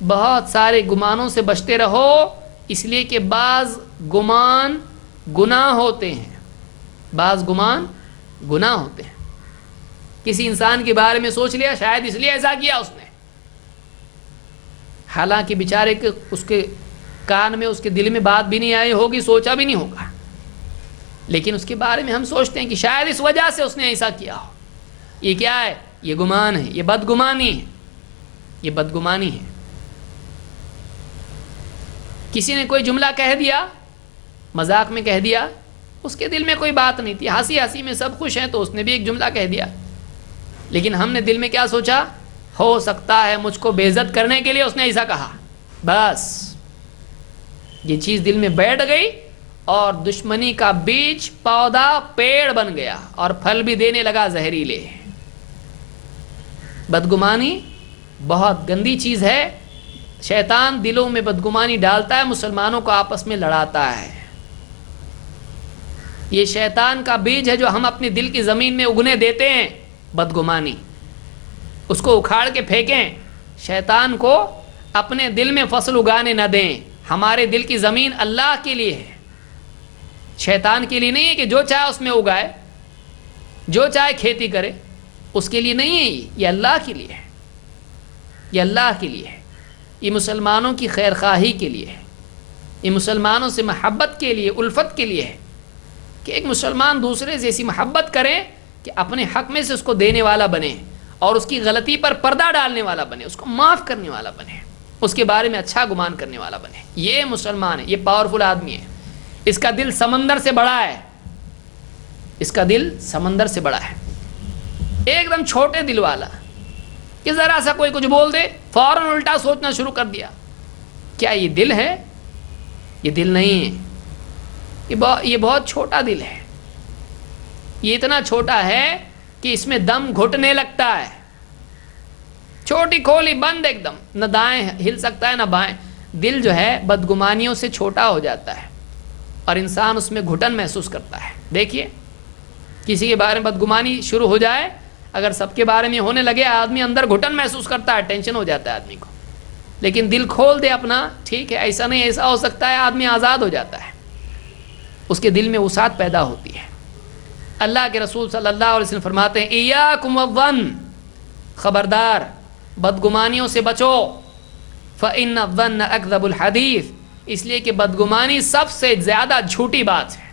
بہت سارے گمانوں سے بچتے رہو، اس لیے کہ بعض گمان گناہ ہوتے ہیں، بعض گمان گناہ ہوتے ہیں۔ کسی انسان کے بارے میں سوچ لیا، شاید اس لیے ایسا کیا اس نے، حالانکہ بیچارے کے اس کے کان میں، اس کے دل میں بات بھی نہیں آئی ہوگی، سوچا بھی نہیں ہوگا، لیکن اس کے بارے میں ہم سوچتے ہیں کہ شاید اس وجہ سے اس نے ایسا کیا ہو۔ یہ کیا ہے؟ یہ گمان ہے، یہ بدگمانی ہے، یہ بدگمانی ہے۔ کسی نے کوئی جملہ کہہ دیا، مذاق میں کہہ دیا، اس کے دل میں کوئی بات نہیں تھی، ہنسی ہنسی میں سب خوش ہیں تو اس نے بھی ایک جملہ کہہ دیا، لیکن ہم نے دل میں کیا سوچا؟ ہو سکتا ہے مجھ کو بے عزت کرنے کے لیے اس نے ایسا کہا، بس یہ چیز دل میں بیٹھ گئی اور دشمنی کا بیج پودا پیڑ بن گیا اور پھل بھی دینے لگا زہریلے۔ بدگمانی بہت گندی چیز ہے، شیطان دلوں میں بدگمانی ڈالتا ہے، مسلمانوں کو آپس میں لڑاتا ہے۔ یہ شیطان کا بیج ہے جو ہم اپنے دل کی زمین میں اگنے دیتے ہیں، بدگمانی، اس کو اکھاڑ کے پھینکیں۔ شیطان کو اپنے دل میں فصل اگانے نہ دیں۔ ہمارے دل کی زمین اللہ کے لیے ہے، شیطان کے لیے نہیں ہے کہ جو چاہے اس میں اگائے، جو چاہے کھیتی کرے، اس کے لیے نہیں ہے، یہ اللہ کے لیے ہے، یہ اللہ کے لیے ہے، یہ مسلمانوں کی خیر خواہی کے لیے ہے، یہ مسلمانوں سے محبت کے لیے، الفت کے لیے ہے، کہ ایک مسلمان دوسرے سے ایسی محبت کرے کہ اپنے حق میں سے اس کو دینے والا بنے اور اس کی غلطی پر پردہ ڈالنے والا بنے، اس کو معاف کرنے والا بنے، اس کے بارے میں اچھا گمان کرنے والا بنے۔ یہ مسلمان ہے، یہ پاورفل آدمی ہے، اس کا دل سمندر سے بڑا ہے، اس کا دل سمندر سے بڑا ہے۔ ایک دم چھوٹے دل والا کہ ذرا سا کوئی کچھ بول دے فوراً الٹا سوچنا شروع کر دیا، کیا یہ دل ہے؟ یہ دل نہیں ہے، یہ بہت چھوٹا دل ہے، یہ اتنا چھوٹا ہے کہ اس میں دم گھٹنے لگتا ہے، چھوٹی کھولی بند ایک دم، نہ دائیں ہل سکتا ہے نہ بائیں۔ دل جو ہے بدگمانیوں سے چھوٹا ہو جاتا ہے اور انسان اس میں گھٹن محسوس کرتا ہے۔ دیکھیے کسی کے بارے میں بدگمانی شروع ہو جائے، اگر سب کے بارے میں ہونے لگے، آدمی اندر گھٹن محسوس کرتا ہے، ٹینشن ہو جاتا ہے آدمی کو، لیکن دل کھول دے اپنا، ٹھیک ہے ایسا نہیں ایسا ہو سکتا ہے، آدمی آزاد ہو جاتا ہے، اس کے دل میں وسعت پیدا ہوتی ہے۔ اللہ کے رسول صلی اللہ علیہ وسلم فرماتے ہیں، ایاکم والظن، خبردار بدگمانیوں سے بچو، فإن الظن اکذب الحدیث، اس لیے کہ بدگمانی سب سے زیادہ جھوٹی بات ہے،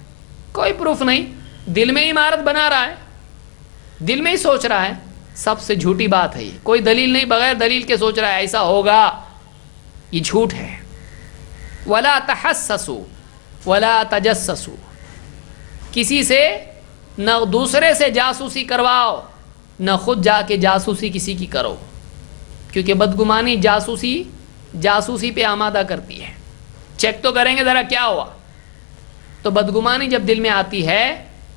کوئی پروف نہیں، دل میں عمارت بنا رہا ہے، دل میں ہی سوچ رہا ہے، سب سے جھوٹی بات ہے یہ، کوئی دلیل نہیں، بغیر دلیل کے سوچ رہا ہے ایسا ہوگا، یہ جھوٹ ہے۔ ولا تحسسوا ولا تجسسوا، کسی سے نہ دوسرے سے جاسوسی کرواؤ، نہ خود جا کے جاسوسی کسی کی کرو، کیونکہ بدگمانی جاسوسی پہ آمادہ کرتی ہے۔ چیک تو کریں گے ذرا کیا ہوا، تو بدگمانی جب دل میں آتی ہے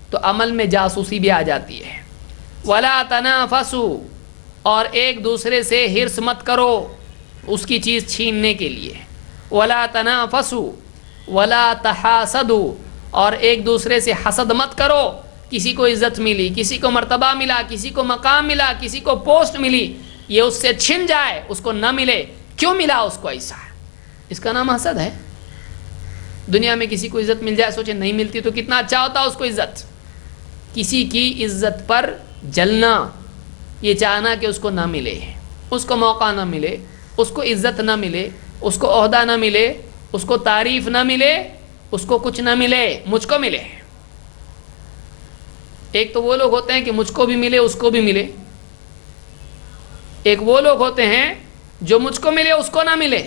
تو عمل میں جاسوسی بھی آ جاتی ہے۔ ولا تنافسوا، اور ایک دوسرے سے ہرس مت کرو اس کی چیز چھیننے کے لیے۔ ولا تنافسوا ولا تحاسدوا، اور ایک دوسرے سے حسد مت کرو. کسی کو عزت ملی، کسی کو مرتبہ ملا، کسی کو مقام ملا، کسی کو پوسٹ ملی، یہ اس سے چھن جائے، اس کو نہ ملے. کیوں ملا اس کو ایسا؟ اس کا نام حسد ہے. دنیا میں کسی کو عزت مل جائے، سوچے نہیں ملتی تو کتنا اچھا ہوتا اس کو عزت. کسی کی عزت پر جلنا، یہ چاہنا کہ اس کو نہ ملے، اس کو موقع نہ ملے، اس کو عزت نہ ملے، اس کو عہدہ نہ ملے، اس کو تعریف نہ ملے، اس کو کچھ نہ ملے، مجھ کو ملے. ایک تو وہ لوگ ہوتے ہیں کہ مجھ کو بھی ملے اس کو بھی ملے. ایک وہ لوگ ہوتے ہیں جو مجھ کو ملے اس کو نہ ملے.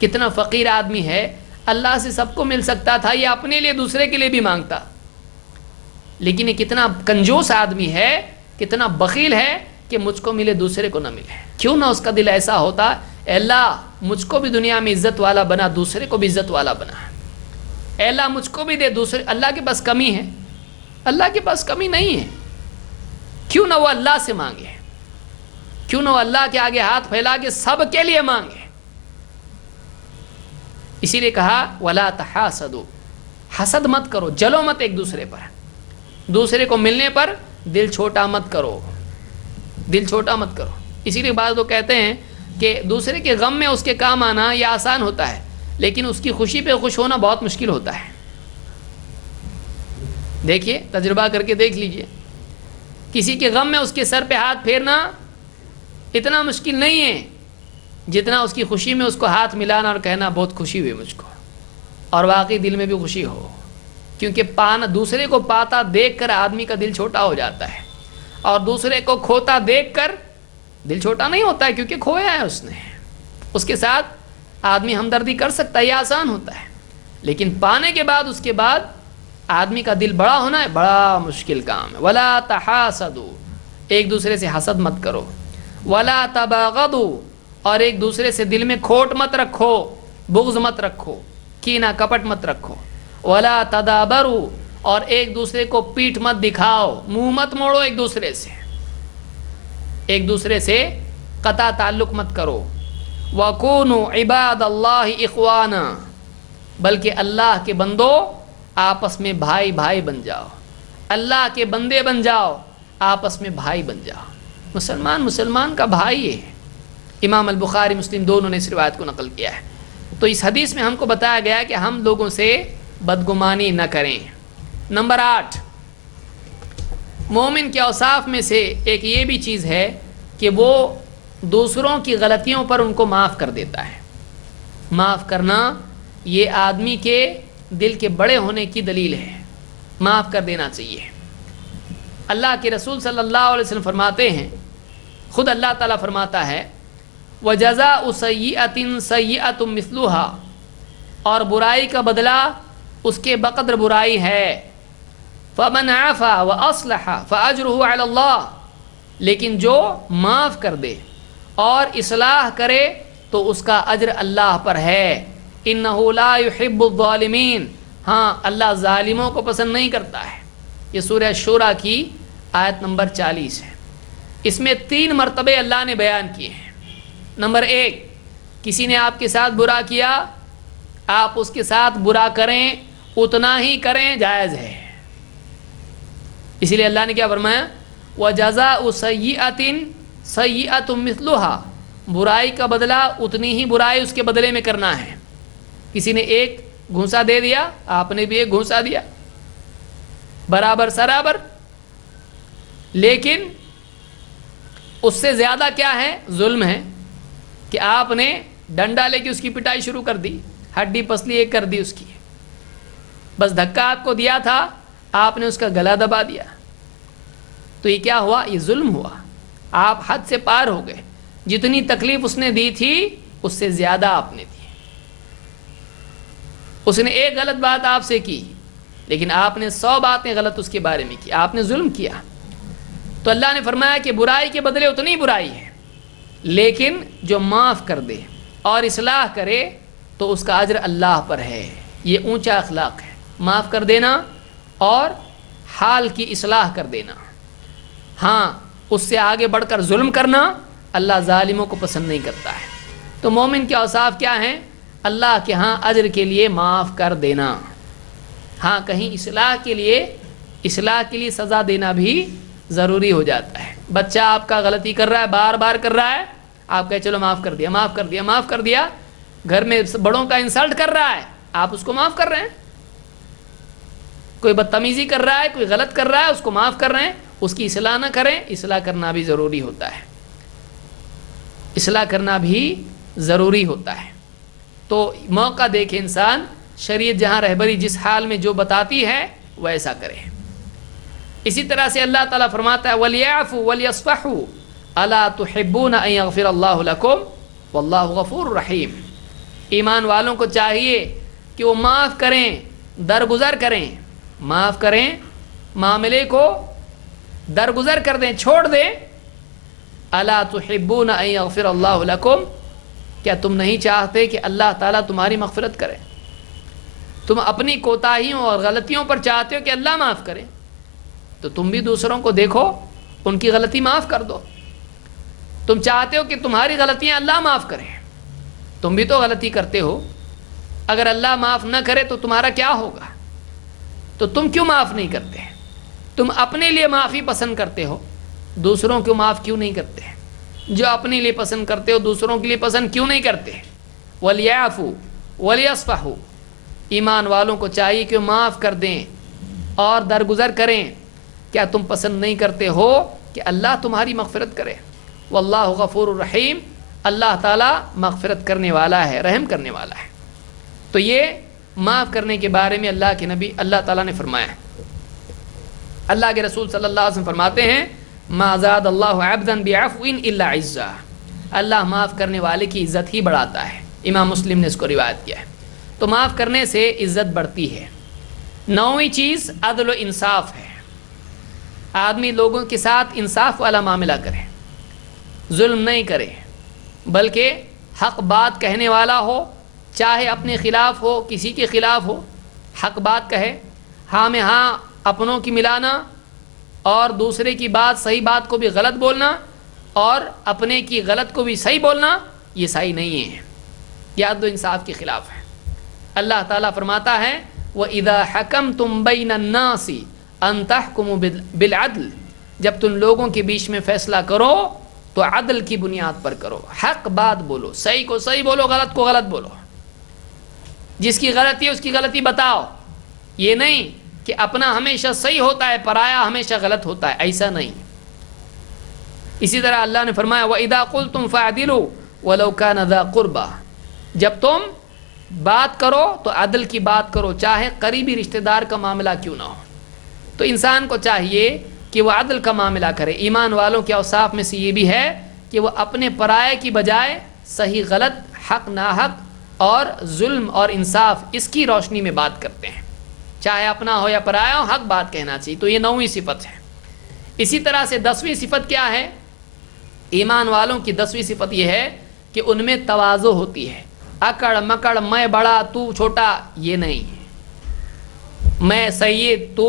کتنا فقیر آدمی ہے، اللہ سے سب کو مل سکتا تھا، یہ اپنے لیے دوسرے کے لیے بھی مانگتا. لیکن یہ کتنا کنجوس آدمی ہے، کتنا بخیل ہے کہ مجھ کو ملے دوسرے کو نہ ملے. کیوں نہ اس کا دل ایسا ہوتا، اے اللہ مجھ کو بھی دنیا میں عزت والا بنا، دوسرے کو بھی عزت والا بنا. اے اللہ مجھ کو بھی دے دوسرے. اللہ کے پاس کمی ہے؟ اللہ کے پاس کمی نہیں ہے. کیوں نہ وہ اللہ سے مانگے؟ کیوں نہ وہ اللہ کے آگے ہاتھ پھیلا کے سب کے لیے مانگے؟ اسی لیے کہا ولا تحاسدوا، حسد مت کرو، جلو مت ایک دوسرے پر. دوسرے کو ملنے پر دل چھوٹا مت کرو، دل چھوٹا مت کرو. اسی لیے بعض لوگ کہتے ہیں کہ دوسرے کے غم میں اس کے کام آنا یہ آسان ہوتا ہے، لیکن اس کی خوشی پہ خوش ہونا بہت مشکل ہوتا ہے. دیکھیے، تجربہ کر کے دیکھ لیجئے. کسی کے غم میں اس کے سر پہ ہاتھ پھیرنا اتنا مشکل نہیں ہے جتنا اس کی خوشی میں اس کو ہاتھ ملانا اور کہنا بہت خوشی ہوئی مجھ کو، اور واقعی دل میں بھی خوشی ہو. کیونکہ پانا، دوسرے کو پاتا دیکھ کر آدمی کا دل چھوٹا ہو جاتا ہے، اور دوسرے کو کھوتا دیکھ کر دل چھوٹا نہیں ہوتا ہے، کیونکہ کھویا ہے اس نے. اس کے ساتھ آدمی ہمدردی کر سکتا ہے، یہ آسان ہوتا ہے. لیکن پانے کے بعد، اس کے بعد آدمی کا دل بڑا ہونا ہے بڑا مشکل کام ہے. ولا تحاسدوا، ایک دوسرے سے حسد مت کرو. ولا تباغضوا، اور ایک دوسرے سے دل میں کھوٹ مت رکھو، بغض مت رکھو، کینہ کپٹ مت رکھو. ولا تدابروا، اور ایک دوسرے کو پیٹھ مت دکھاؤ، منہ مت موڑو ایک دوسرے سے، ایک دوسرے سے قطع تعلق مت کرو. وَكُونُوا عِبَادَ اللَّهِ إِخْوَانًا، بلکہ اللہ کے بندو آپس میں بھائی بھائی بن جاؤ. اللہ کے بندے بن جاؤ، آپس میں بھائی بن جاؤ. مسلمان کا بھائی ہے. امام البخاری مسلم دونوں نے اس روایت کو نقل کیا ہے. تو اس حدیث میں ہم کو بتایا گیا کہ ہم لوگوں سے بدگمانی نہ کریں. نمبر 8، مومن کے اوصاف میں سے ایک یہ بھی چیز ہے کہ وہ دوسروں کی غلطیوں پر ان کو معاف کر دیتا ہے. معاف کرنا یہ آدمی کے دل کے بڑے ہونے کی دلیل ہے. معاف کر دینا چاہیے. اللہ کے رسول صلی اللہ علیہ وسلم فرماتے ہیں، خود اللہ تعالیٰ فرماتا ہے وَجَزَاءُ سَيِّئَةٍ سَيِّئَةٌ مِثْلُهَا، اور برائی کا بدلہ اس کے بقدر برائی ہے. فَمَنْ عَفَا وَأَصْلَحَ فَأَجْرُهُ عَلَى اللَّهِ، لیکن جو معاف کر دے اور اصلاح کرے تو اس کا اجر اللہ پر ہے. إِنَّهُ لَا يُحِبُّ الظَّالِمِينَ، ہاں اللہ ظالموں کو پسند نہیں کرتا ہے. یہ سورہ شورى کی آیت نمبر 40 ہے. اس میں 3 مرتبے اللہ نے بیان کیے ہیں. نمبر 1، کسی نے آپ کے ساتھ برا کیا، آپ اس کے ساتھ برا کریں، اتنا ہی کریں، جائز ہے. اسی لیے اللہ نے کیا فرمایا وَجَزَاءُ سَيِّئَةٍ سَيِّئَةٌ مِثْلُهَا، برائی کا بدلہ اتنی ہی برائی اس کے بدلے میں کرنا ہے. کسی نے ایک گھونسا دے دیا، آپ نے بھی ایک گھونسا دیا، برابر سرابر. لیکن اس سے زیادہ کیا ہے؟ ظلم ہے کہ آپ نے ڈنڈا لے کے اس کی پٹائی شروع کر دی، ہڈی پسلی ایک کر دی اس کی. بس دھکا آپ کو دیا تھا، آپ نے اس کا گلا دبا دیا. تو یہ کیا ہوا؟ یہ ظلم ہوا. آپ حد سے پار ہو گئے. جتنی تکلیف اس نے دی تھی اس سے زیادہ آپ نے دی. اس نے ایک غلط بات آپ سے کی، لیکن آپ نے 100 باتیں غلط اس کے بارے میں کی، آپ نے ظلم کیا. تو اللہ نے فرمایا کہ برائی کے بدلے اتنی برائی ہے، لیکن جو معاف کر دے اور اصلاح کرے تو اس کا اجر اللہ پر ہے. یہ اونچا اخلاق ہے، معاف کر دینا اور حال کی اصلاح کر دینا. ہاں، اس سے آگے بڑھ کر ظلم کرنا اللہ ظالموں کو پسند نہیں کرتا ہے. تو مومن کے اوصاف کیا ہیں؟ اللہ کے ہاں اجر کے لیے معاف کر دینا. ہاں کہیں اصلاح کے لیے سزا دینا بھی ضروری ہو جاتا ہے. بچہ آپ کا غلطی کر رہا ہے، بار بار کر رہا ہے، آپ کہے چلو معاف کر دیا. گھر میں بڑوں کا انسلٹ کر رہا ہے، آپ اس کو معاف کر رہے ہیں. کوئی بدتمیزی کر رہا ہے، کوئی غلط کر رہا ہے، اس کو معاف کر رہے ہیں. اس کی اصلاح نہ کریں، اصلاح کرنا بھی ضروری ہوتا ہے. اصلاح کرنا بھی ضروری ہوتا ہے. تو موقع دیکھے انسان، شریعت جہاں رہبری جس حال میں جو بتاتی ہے وہ ایسا کرے. اسی طرح سے اللہ تعالیٰ فرماتا ہے وَلْيَعْفُوا وَلْيَصْفَحُوا أَلَا تُحِبُّونَ أَن يَغْفِرَ اللَّهُ لَكُمْ وَاللَّهُ غَفُورٌ رَحِيمٌ. ایمان والوں کو چاہیے کہ وہ معاف کریں، درگزر کریں، معاف کریں، معاملے کو درگزر کر دیں، چھوڑ دیں. أَلَا تُحِبُّونَ أَن يَغْفِرَ اللَّهُ لَكُمْ، کیا تم نہیں چاہتے کہ اللہ تعالیٰ تمہاری مغفرت کرے؟ تم اپنی کوتاہیوں اور غلطیوں پر چاہتے ہو کہ اللہ معاف کرے، تو تم بھی دوسروں کو دیکھو، ان کی غلطی معاف کر دو. تم چاہتے ہو کہ تمہاری غلطیاں اللہ معاف کرے، تم بھی تو غلطی کرتے ہو. اگر اللہ معاف نہ کرے تو تمہارا کیا ہوگا؟ تو تم کیوں معاف نہیں کرتے؟ تم اپنے لیے معافی پسند کرتے ہو، دوسروں کو معاف کیوں نہیں کرتے؟ جو اپنے لیے پسند کرتے ہو دوسروں کے لیے پسند کیوں نہیں کرتے؟ وَلْيَعْفُوا وَلْيَصْفَحُوا. ایمان والوں کو چاہیے کہ معاف کر دیں اور درگزر کریں. کیا تم پسند نہیں کرتے ہو کہ اللہ تمہاری مغفرت کرے؟ واللہ غفور الرحیم. اللہ تعالیٰ مغفرت کرنے والا ہے، رحم کرنے والا ہے. تو یہ معاف کرنے کے بارے میں اللہ کے نبی اللہ تعالیٰ نے فرمایا ہے. اللہ کے رسول صلی اللہ علیہ وسلم فرماتے ہیں ما زاد اللہ عبدا بعفو الا عزا. اللہ معاف کرنے والے کی عزت ہی بڑھاتا ہے. امام مسلم نے اس کو روایت کیا ہے. تو معاف کرنے سے عزت بڑھتی ہے. 9ویں چیز عدل و انصاف ہے. آدمی لوگوں کے ساتھ انصاف والا معاملہ کرے، ظلم نہیں کرے، بلکہ حق بات کہنے والا ہو، چاہے اپنے خلاف ہو کسی کے خلاف ہو، حق بات کہے. ہاں میں ہاں اپنوں کی ملانا اور دوسرے کی بات صحیح بات کو بھی غلط بولنا اور اپنے کی غلط کو بھی صحیح بولنا، یہ صحیح نہیں ہے، یہ عدل و انصاف کے خلاف ہے. اللہ تعالیٰ فرماتا ہے وَإِذَا حَكَمْتُمْ بَيْنَ النَّاسِ أَن تَحْكُمُوا بِالْعَدْلِ. جب تم لوگوں کے بیچ میں فیصلہ کرو تو عدل کی بنیاد پر کرو، حق بات بولو، صحیح کو صحیح بولو، غلط کو غلط بولو. جس کی غلطی ہے اس کی غلطی بتاؤ. یہ نہیں کہ اپنا ہمیشہ صحیح ہوتا ہے پرایا ہمیشہ غلط ہوتا ہے، ایسا نہیں. اسی طرح اللہ نے فرمایا وَإِذَا قُلْتُمْ فَعْدِلُوا وَلَوْ كَانَ ذَا قُرْبَى. جب تم بات کرو تو عدل کی بات کرو، چاہے قریبی رشتہ دار کا معاملہ کیوں نہ ہو. تو انسان کو چاہیے کہ وہ عدل کا معاملہ کرے. ایمان والوں کے اوصاف میں سے یہ بھی ہے کہ وہ اپنے پرائے کی بجائے صحیح غلط، حق ناحق اور ظلم اور انصاف اس کی روشنی میں بات کرتے ہیں. چاہے اپنا ہو یا پرایا ہو، حق بات کہنا چاہیے. تو یہ 9ویں صفت ہے. اسی طرح سے 10ویں صفت کیا ہے؟ ایمان والوں کی 10ویں صفت یہ ہے کہ ان میں تواضع ہوتی ہے. اکڑ مکڑ، میں بڑا تو چھوٹا، یہ نہیں. میں سید تو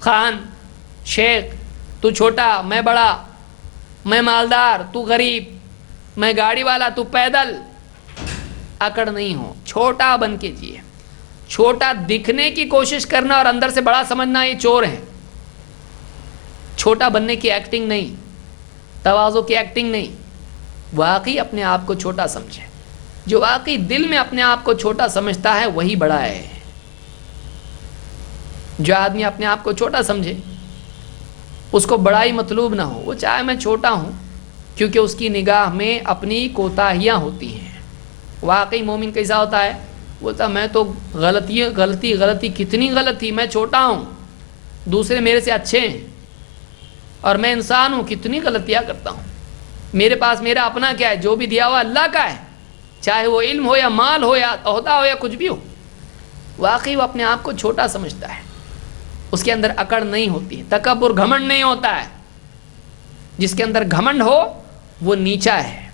خان شیخ، تو چھوٹا میں بڑا، میں مالدار تو غریب، میں گاڑی والا تو پیدل. اکڑ نہیں ہو، چھوٹا بن کے جیے. چھوٹا دکھنے کی کوشش کرنا اور اندر سے بڑا سمجھنا یہ چور ہیں. چھوٹا بننے کی ایکٹنگ نہیں، تواضع کی ایکٹنگ نہیں. واقعی اپنے آپ کو چھوٹا سمجھے. جو واقعی دل میں اپنے آپ کو چھوٹا سمجھتا ہے وہی بڑا ہے. جو آدمی اپنے آپ کو چھوٹا سمجھے اس کو بڑائی مطلوب نہ ہو، وہ چاہے میں چھوٹا ہوں، کیونکہ اس کی نگاہ میں اپنی کوتاہیاں ہوتی ہیں. واقعی مومن کیسا ہوتا ہے؟ بولتا میں تو غلطی کتنی غلطی، میں چھوٹا ہوں، دوسرے میرے سے اچھے ہیں اور میں انسان ہوں، کتنی غلطیاں کرتا ہوں. میرے پاس میرا اپنا کیا ہے؟ جو بھی دیا ہوا اللہ کا ہے، چاہے وہ علم ہو یا مال ہو یا عہدہ ہو یا کچھ بھی ہو. واقعی وہ اپنے آپ کو چھوٹا سمجھتا ہے، اس کے اندر اکڑ نہیں ہوتی، تکبر گھمنڈ نہیں ہوتا ہے. جس کے اندر گھمنڈ ہو وہ نیچا ہے،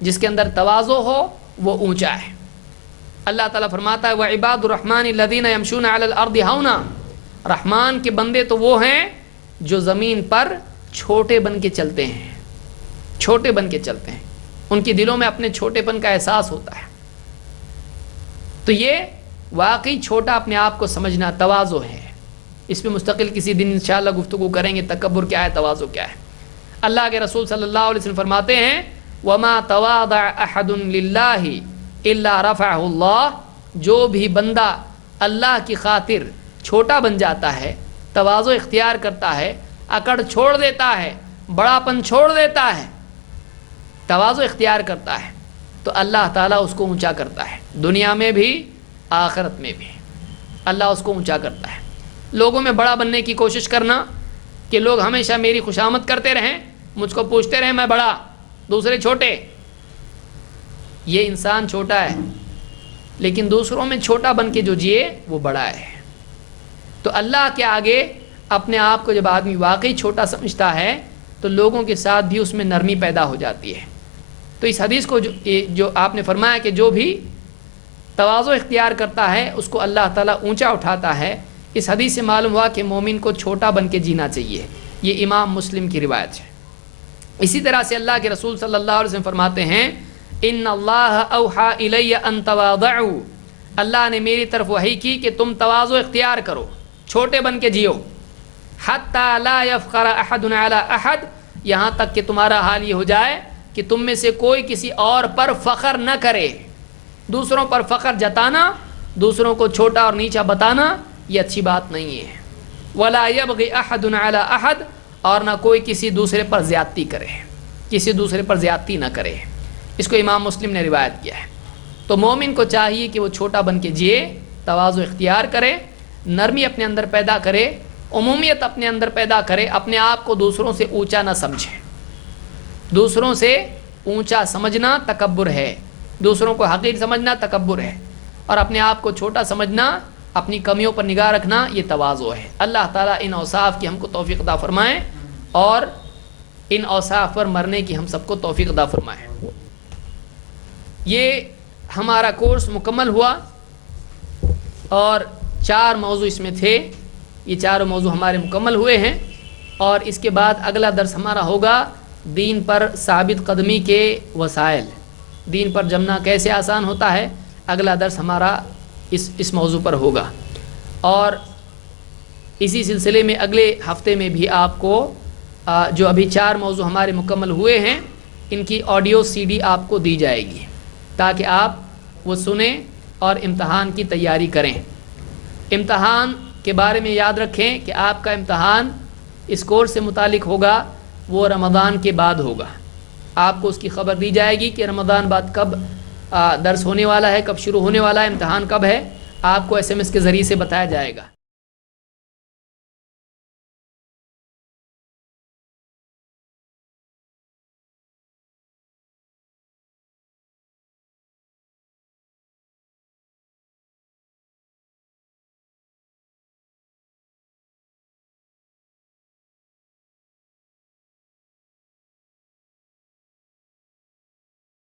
جس کے اندر تواضع ہو وہ اونچا ہے. اللہ تعالیٰ فرماتا ہے وَعِبَادُ الرَّحْمَنِ الَّذِينَ يَمْشُونَ عَلَى الْأَرْضِ هَوْنًا. رحمان کے بندے تو وہ ہیں جو زمین پر چھوٹے بن کے چلتے ہیں، چھوٹے بن کے چلتے ہیں. ان کے دلوں میں اپنے چھوٹے پن کا احساس ہوتا ہے. تو یہ واقعی چھوٹا اپنے آپ کو سمجھنا تواضع ہے. اس پہ مستقل کسی دن انشاءاللہ گفتگو کریں گے تکبر کیا ہے, تواضع کیا ہے. اللہ کے رسول صلی اللہ علیہ وسلم فرماتے ہیں وَمَا تَوَاضَعَ أَحَدٌ لِلَّهِ إِلَّا رَفَعَهُ اللَّهُ. جو بھی بندہ اللہ کی خاطر چھوٹا بن جاتا ہے, تواضع اختیار کرتا ہے, اکڑ چھوڑ دیتا ہے, بڑا پن چھوڑ دیتا ہے, تواضع اختیار کرتا ہے, تو اللہ تعالیٰ اس کو اونچا کرتا ہے, دنیا میں بھی آخرت میں بھی اللہ اس کو اونچا کرتا ہے. لوگوں میں بڑا بننے کی کوشش کرنا کہ لوگ ہمیشہ میری خوشامد کرتے رہیں, مجھ کو پوچھتے رہیں میں بڑا, دوسرے چھوٹے. یہ انسان چھوٹا ہے لیکن دوسروں میں چھوٹا بن کے جو جیے وہ بڑا ہے. تو اللہ کے آگے اپنے آپ کو جب آدمی واقعی چھوٹا سمجھتا ہے تو لوگوں کے ساتھ بھی اس میں نرمی پیدا ہو جاتی ہے. تو اس حدیث کو جو آپ نے فرمایا کہ جو بھی تواضع اختیار کرتا ہے اس کو اللہ تعالیٰ اونچا اٹھاتا ہے, اس حدیث سے معلوم ہوا کہ مومن کو چھوٹا بن کے جینا چاہیے. یہ امام مسلم کی روایت ہے. اسی طرح سے اللہ کے رسول صلی اللہ علیہ وسلم فرماتے ہیں ان اللہ اوحا الی ان تواضعوا. اللہ نے میری طرف وحی کی کہ تم تواضع اختیار کرو, چھوٹے بن کے جیو. حتی لا یفخر احد علی احد. یہاں تک کہ تمہارا حال یہ ہو جائے کہ تم میں سے کوئی کسی اور پر فخر نہ کرے. دوسروں پر فخر جتانا, دوسروں کو چھوٹا اور نیچا بتانا, یہ اچھی بات نہیں ہے. ولا یبغی احد علی احد. اور نہ کوئی کسی دوسرے پر زیادتی کرے, کسی دوسرے پر زیادتی نہ کرے. اس کو امام مسلم نے روایت کیا ہے. تو مومن کو چاہیے کہ وہ چھوٹا بن کے جیے, تواضع اختیار کرے, نرمی اپنے اندر پیدا کرے, عمومیت اپنے اندر پیدا کرے, اپنے آپ کو دوسروں سے اونچا نہ سمجھے. دوسروں سے اونچا سمجھنا تکبر ہے, دوسروں کو حقیر سمجھنا تکبر ہے, اور اپنے آپ کو چھوٹا سمجھنا, اپنی کمیوں پر نگاہ رکھنا, یہ تواضع ہے. اللہ تعالیٰ ان اوصاف کی ہم کو توفیق عطا فرمائے اور ان اوصاف پر مرنے کی ہم سب کو توفیق عطا فرمائے. یہ ہمارا کورس مکمل ہوا اور 4 موضوع اس میں تھے. یہ 4 موضوع ہمارے مکمل ہوئے ہیں اور اس کے بعد اگلا درس ہمارا ہوگا دین پر ثابت قدمی کے وسائل. دین پر جمنا کیسے آسان ہوتا ہے, اگلا درس ہمارا اس موضوع پر ہوگا. اور اسی سلسلے میں اگلے ہفتے میں بھی آپ کو جو ابھی 4 موضوع ہمارے مکمل ہوئے ہیں ان کی آڈیو CD آپ کو دی جائے گی تاکہ آپ وہ سنیں اور امتحان کی تیاری کریں. امتحان کے بارے میں یاد رکھیں کہ آپ کا امتحان اس کورس سے متعلق ہوگا وہ رمضان کے بعد ہوگا. آپ کو اس کی خبر دی جائے گی کہ رمضان بعد کب درس ہونے والا ہے, کب شروع ہونے والا ہے, امتحان کب ہے, آپ کو SMS کے ذریعے سے بتایا جائے گا.